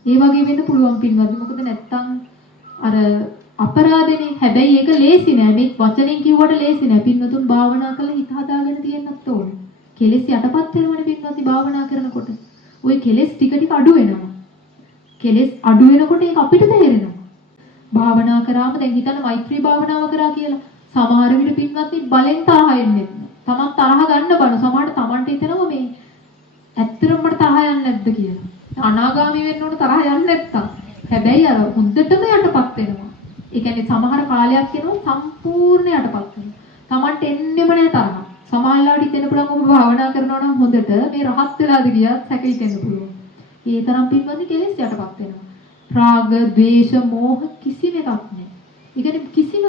ඒ වගේ වෙන්න පුළුවන් පින්වත්නි. මොකද නැත්තම් අර අපරාධනේ. හැබැයි ඒක ලේසි නෑ. මේ වචනෙන් කිව්වට ලේසි නෑ. පින්වතුන් භාවනා කරලා හිත හදාගෙන තියෙන්නත් ඕනේ. කෙලෙස් යටපත් වෙනවනේ පින්වත්නි භාවනා කරනකොට. ওই කෙලෙස් ටික ටික අඩු වෙනවා. කෙලෙස් අඩු වෙනකොට ඒක අපිට තේරෙනවා. භාවනා කරාම දැන් හිතන්න මෛත්‍රී භාවනාව කරා කියලා. සමහර විට පින්වත්නි බලෙන් තරහ එන්නේ. තමන් තරහ ගන්න බන. සමහරට තමන්ට හිතෙනවා මේ ඇත්තටම මට තරහ යන්නේ නැද්ද කියලා. අනාගාමී වෙන්න ඕන තරහ යන්නේ නැත්තම්. හැබැයි අර හොඳටම යටපත් වෙනවා. ඒ කියන්නේ සමහර කාලයක් යනවා සම්පූර්ණ යටපත් වෙනවා. තමන්ට එන්නෙම නැහැ තරහ. සමහරවිට හිතෙන්න පුළුවන් ඔබ භාවනා කරනවා නම් හොඳට මේ රහත් වෙලාද ගියත් සැක හිතෙන්න පුළුවන්. ඒ තරම් පින්වත්නි කෙලෙස් යටපත් වෙනවා. රාග, ද්වේෂ, මෝහ කිසිම එකක් නැහැ. ඒ කියන්නේ කිසිම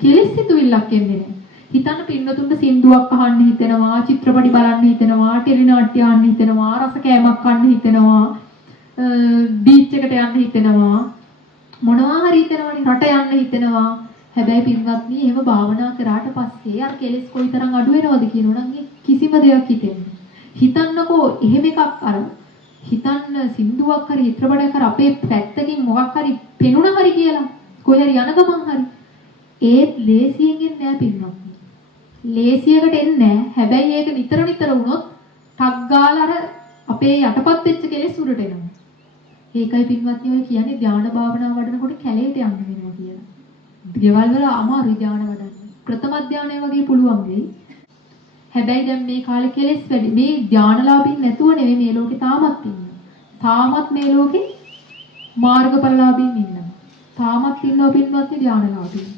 කෙලෙස් සිතුවිල්ලක් එන්නේ නැහැ. හිතන්න පින්වතුන්ට සින්දුවක් අහන්න හිතෙනවා, චිත්‍රපටි බලන්න හිතෙනවා, ටෙලි නාට්‍ය අහන්න හිතෙනවා, රස කෑමක් කන්න හිතෙනවා, බීච් එකට යන්න හිතෙනවා, මොනවා හරි හිතෙනවනේ, රට යන්න හිතෙනවා. හැබැයි පින්වත්නි එහෙම භාවනා කරාට පස්සේ අර කෙලෙස් කොයිතරම් අඩු වෙනවද කියනවනම් කිසිම දෙයක් හිතෙන්නේ. හිතන්නකෝ එහෙම එකක් අර හිතන්න සින්දුවක් හරි චිත්‍රපටයක් හරි අපේ පැත්තකින් මොකක් හරි පෙනුණා හරි කියලා කොහේ හරි යන ගමන් හරි ඒත් ලේසියෙන් එන්නේ නැහැ පින්වත්නි. ලේසියකට එන්නේ නැහැ. හැබැයි ඒක නිතර නිතර වුණොත් ටක් ගාලා අර අපේ යටපත් වෙච්ච කෙලෙස් උඩට එනවා. ඒකයි පින්වත්නි ඔය කියන්නේ ධානා භාවනාව වඩනකොට කැලේට යන්න වෙනවා කියලා. ගෙවල් වල අමාරුයි ධානා වඩන්න. ප්‍රථම ධානය වගේ පුළුවන් වෙයි. හැබැයි දැන් මේ කාලේ කෙලෙස් වැඩි. මේ ධානලාභින් නැතුව නෙවෙයි මේ ලෝකේ තාමත් ඉන්නේ. තාමත් මේ ලෝකේ මාර්ගඵලලාභින් ඉන්නවා. තාමත් ඉන්නවා පින්වත්නි ධානලාභින්.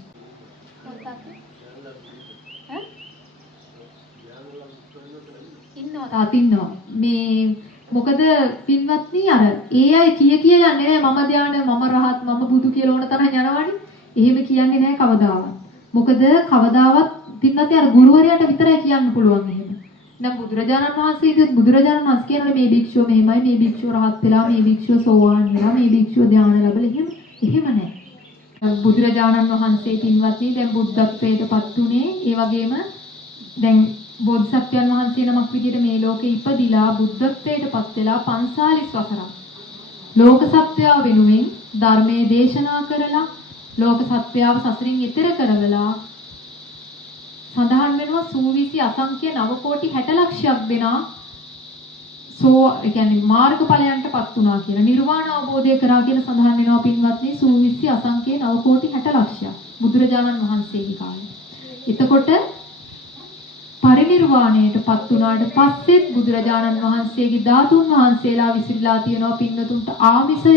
ඉන්නවා. මේ මොකද පින්වත්නි අර ඒ අය කිය යන්නේ නැහැ මම ධාන මම රහත් මම බුදු කියලා ඕන තරම් යනවනේ. එහෙම කියන්නේ නැහැ කවදාවත්. මොකද කවදාවත් පින්වත්නි අර ගුරුවරයාට විතරයි කියන්න පුළුවන් එහෙම. දැන් බුදුරජාණන් වහන්සේ කියන්නේ මේ භික්ෂුව මෙහෙමයි මේ භික්ෂුව රහත් වෙලා මේ භික්ෂුව සෝවාන් වෙලා මේ භික්ෂුව ධාන ලැබලා එහෙම නැහැ. බුදුරජාණන් වහන්සේ පින්වත්නි දැන් බුද්ධත්වයටපත් උනේ ඒ වගේම දැන් බෝධිසත්වයන් වහන්සේ නමක් විදිහට මේ ලෝකේ ඉපදිලා බුද්ධත්වයටපත් වෙලා 45 වසරක් ලෝක සත්‍යය වෙනුවෙන් ධර්මයේ දේශනා කරලා ලෝක සත්‍යයව සසරින් එතර කරවලා සඳහන් වෙනවා සූවිසි අසංඛ්‍ය 9 කෝටි 60 ලක්ෂයක් දෙනා ඒ කියන්නේ මාර්ගඵලයන්ටපත් වුණා කියලා නිර්වාණ අවබෝධය කරා කියලා සඳහන් වෙනවා පින්වත්නි සූවිසි අසංඛ්‍ය 9 කෝටි 60 ලක්ෂයක් බුදුරජාණන් වහන්සේගේ කාලේ. එතකොට පරිනිර්වාණයටපත් වුණාට පස්සෙත් බුදුරජාණන් වහන්සේගේ ධාතුන් වහන්සේලා විසිරලා තියෙනවා පින්වතුන්ට ආමිෂය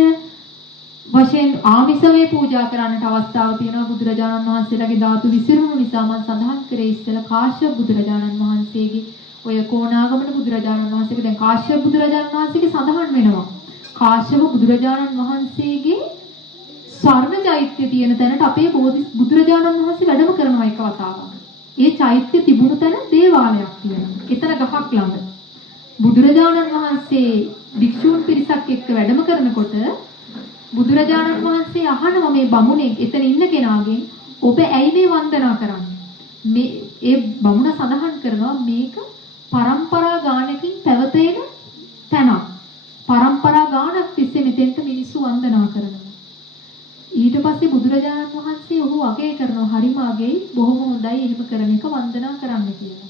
වශයෙන් ආමිෂවේ පූජා කරන්නට අවස්ථාව තියෙනවා බුදුරජාණන් වහන්සේලාගේ ධාතු විසිරුණු නිසා මම සඳහන් කරේ ඉස්සෙල්ලා කාශ්‍යප බුදුරජාණන් වහන්සේගේ ඔය කොණාගමන බුදුරජාණන් වහන්සේගේ දැන් කාශ්‍යප බුදුරජාණන් වහන්සේගේ සඳහන් වෙනවා කාශ්‍යප බුදුරජාණන් වහන්සේගේ ස්වර්ණ චෛත්‍ය තියෙන තැනට අපේ බුදුරජාණන් වහන්සේ වැඩම කරනවා එක වතාවක්. ඒ චෛත්‍ය තිබුණු තැන දේවාලයක් තියෙනවා. එතන ගහක් ළඟ. බුදුරජාණන් වහන්සේ භික්ෂූන් පිරිසක් එක්ක වැඩම කරනකොට බුදුරජාණන් වහන්සේ අහනවා මේ බමුණෙක් එතන ඉන්න කෙනාගෙන් ඔබ ඇයි මේ වන්දනා කරන්නේ? මේ ඒ බමුණ සඳහන් කරනවා මේක පරම්පරා ගානකින් පැවතෙන තැනක්. පරම්පරා ගානක් තිස්සේ මෙතෙන්ට මිනිස්සු වන්දනා කරනවා. ඊට පස්සේ බුදුරජාණන් වහන්සේ ඔහු අගය කරනවා හරිම අගයි බොහොම හොඳයි එහෙම කරන එක වන්දනා කරන්න කියලා.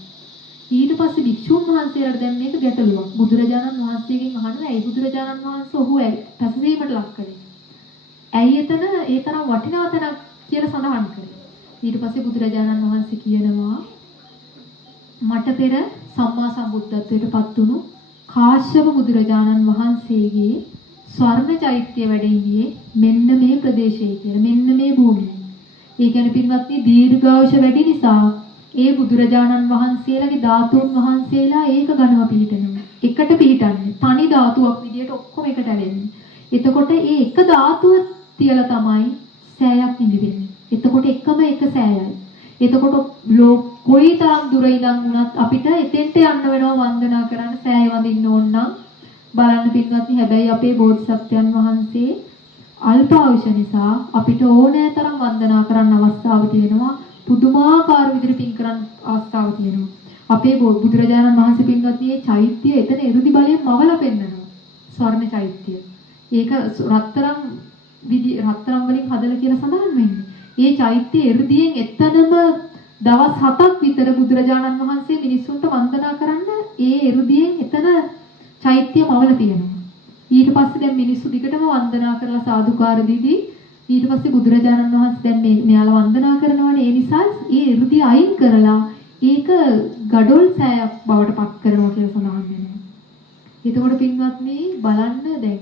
ඊට පස්සේ භික්ෂුන් වහන්සේලාට දැන් මේක ගැටලුවක්. බුදුරජාණන් වහන්සේගෙන් අහනවා ඇයි බුදුරජාණන් වහන්සේ ඔහු පැසසීමට ලක් කළේ? ඇයි එතන ඒ තරම් වටිනා තැනක් කියලා සඳහන් කරේ? ඊට පස්සේ බුදුරජාණන් වහන්සේ කියනවා මට පෙර සම්මා සම්බුද්ධත්වයට පත් වුණු කාශ්‍යප බුදුරජාණන් වහන්සේගේ ස්වර්ණ චෛත්‍ය වැඩ ඉන්නේ මෙන්න මේ ප්‍රදේශයේ කියලා මෙන්න මේ භූමියේ. ඒ කියන්නේ පින්වත්නි දීර්ඝායුෂ වැඩි නිසා ඒ බුදුරජාණන් වහන්සේලාගේ ධාතුන් වහන්සේලා ඒක ගණව පිළිටනවා. එකට පිළිටන්නේ. තනි ධාතුවක් විදියට ඔක්කොම එකට ඇලෙන්නේ. එතකොට ඒ එක ධාතුව තියලා තමයි සෑයක් ඉඳි වෙන්නේ. එතකොට එකම එක සෑයයි. එතකොට කොයිතරම් දුර ඉඳන් වුණත් අපිට එතෙන්ට යන්න වෙනවා වන්දනා කරන්න සෑය වඳින්න ඕන නම් බලන්න පින්වත්නි හැබැයි අපේ බෝධිසත්වයන් වහන්සේ අල්පායුෂ නිසා අපිට ඕනෑ තරම් වන්දනා කරන්න අවස්ථාව තියෙනවා පුදුමාකාර විදිහට පින් කරන්න අවස්ථාව තියෙනවා අපේ බුදුරජාණන් වහන්සේ පින්වත්නි මේ චෛත්‍ය එතන එරුදි බලයෙන් මවලා පෙන්නනවා ස්වර්ණ චෛත්‍ය ඒක රත්තරන් වලින් හදලා කියලා සඳහන් වෙන්නේ මේ චෛත්‍ය එරුදියෙන් එතනම දවස් 7ක් විතර බුදුරජාණන් වහන්සේ මිනිස්සුන්ට වන්දනා කරන්න ඒ එරුදියෙන් එතන චෛත්‍ය මවලා තියෙනවා. ඊට පස්සේ දැන් මිනිස්සු දිගටම වන්දනා කරලා සාදුකාර දීදී ඊට පස්සේ බුදුරජාණන් වහන්සේ දැන් මෙයාලා වන්දනා කරනවානේ ඒ නිසා ඒ එරුදිය අයින් කරලා ඒක ගඩොල් සෑයක් බවට පත් කරනවා කියලා සඳහන් වෙනවා. එතකොට පින්වත්නි බලන්න දැන්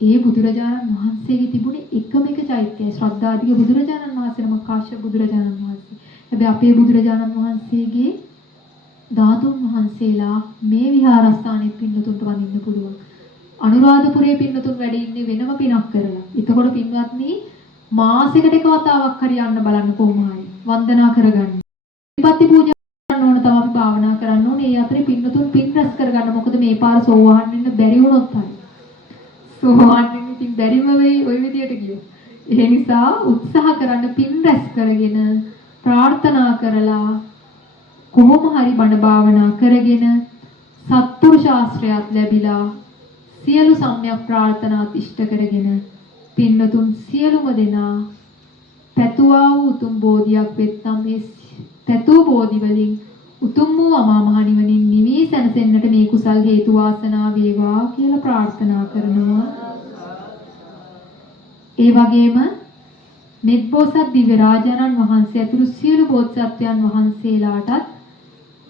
ඒ බුදුරජාණන් වහන්සේගේ තිබුණේ එකම එක චෛත්‍යය ශ්‍රද්ධාධික බුදුරජාණන් වහන්සේ නම කාශ්‍යප බුදුරජාණන් වහන්සේ. හැබැයි අපේ බුදුරජාණන් වහන්සේගේ ධාතුන් වහන්සේලා මේ විහාරස්ථානෙත් පින්නතුන්ට වඳින්න පුළුවන්. අනුරාධපුරයේ පින්නතුන් වැඩ ඉන්නේ වෙනම පිනක් කරලා. එතකොට පින්වත්නි මාසෙකට එක වතාවක් හරි යන්න බලන්න කොහොම හරි වන්දනා කරගන්න. ප්‍රතිපත්ති පූජා කරන්න ඕන තමයි භාවනා කරන්න ඕනේ. ඒ අතරේ පින්නතුන් පින් රැස් කරගන්න. මොකද මේ පාර සෝවාන් වෙන්න බැරි වුණොත් හරි. සෝවාන් වෙන්න ඉතින් බැරිම වෙයි ওই විදියට ගියොත්. ඒ නිසා උත්සාහ කරන්න පින් රැස් කරගෙන ප්‍රාර්ථනා කරලා කොහොම හරි බණ භාවනා කරගෙන සත්පුරුෂ ආශ්‍රයත් ලැබිලා සියලු සම්‍යක් ප්‍රාර්ථනාත් ඉෂ්ට කරගෙන පින්නතුන් සියලුම දෙනා පැතුවා වූ උතුම් බෝධියක් වෙත්නම් මේ පැතූ බෝධි වලින් උතුම් වූ අමා මහ නිවනින් නිවී සැනසෙන්නට මේ කුසල් හේතු වාසනා වේවා කියලා ප්‍රාර්ථනා කරනවා. ඒ වගේම මෙත්බෝසත් දිව්‍ය රාජානන් වහන්සේ ඇතුළු සියලු බෝධිසත්වයන් වහන්සේලාටත්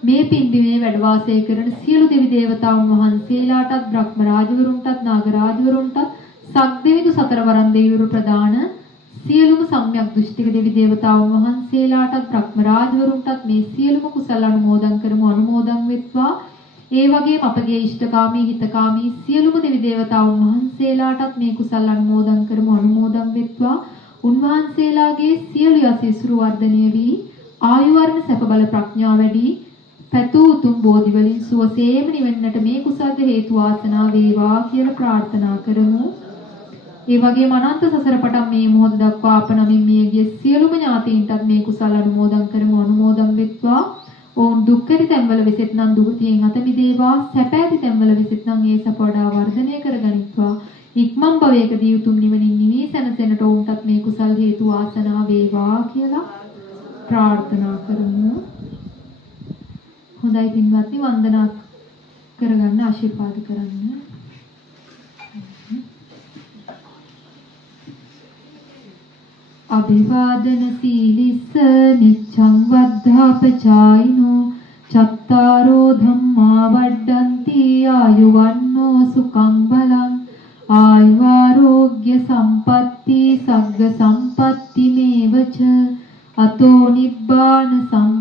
මේ පින්බිමේ වැඩ වාසය කරන සියලු දෙවි දේවතාවුන් වහන්සේලාටත් බ්‍රහ්ම රාජවරුන්ටත් නාග රාජවරුන්ටත් සක්දෙවිදු සතරවරන් දෙවිවරු ප්‍රදාන සියලුම සම්‍යක් දෘෂ්ටික දෙවි දේවතාවුන් වහන්සේලාටත් බ්‍රහ්ම රාජවරුන්ටත් මේ සියලුම කුසල අනුමෝදන් කරමු අනුමෝදන් වෙත්වා. ඒ වගේම අපගේ ඉෂ්ඨකාමී හිතකාමී සියලුම දෙවි දේවතාවුන් වහන්සේලාටත් මේ කුසල අනුමෝදන් කරමු අනුමෝදන් වෙත්වා. උන්වහන්සේලාගේ සියලු යසිසුරු වර්ධනය වී ආයු වර්ණ සැප බල ප්‍රඥා වැඩි පැතූ උතුම් බෝධි වලින් සුවසේම නිවෙන්නට මේ කුසල්ද හේතු වාසනා වේවා කියලා ප්‍රාර්ථනා කරමු. ඒ වගේම අනන්ත සසර පටන් මේ මොහොත දක්වා අප නමින් මියගිය සියලුම ඥාතීන්ටත් මේ කුසල අනුමෝදන් කරමු අනුමෝදන් වෙත්වා. ඕන් දුක්ඛටි තැන්වල වෙසෙත්නම් දුගතියෙන් අත මිදේවා සැප ඇති තැන්වල වෙසෙත්නම් ඒ සැප වඩා වර්ධනය කරගනිත්වා. ඉක්මන් භවයකදී උතුම් නිවනින් නිවී සැනසෙන්නට ඔවුන්ටත් මේ කුසල් හේතු වාසනා වේවා කියලා ප්‍රාර්ථනා කරමු. හොඳයි පින්වත්නි වන්දනා කරගන්න ආශිර්වාද කරන්න. අභිවාදන සීලිස්ස නිච්ඡං වද්ධාපචායිනෝ චත්තාරෝ ධම්මා වඩ්ඩಂತಿ ආයුවන්නෝ සුඛං බලං ආයුවාරෝග්‍ය සම්පatti සග්ග සම්පatti මේවච අතෝ නිබ්බාන සම්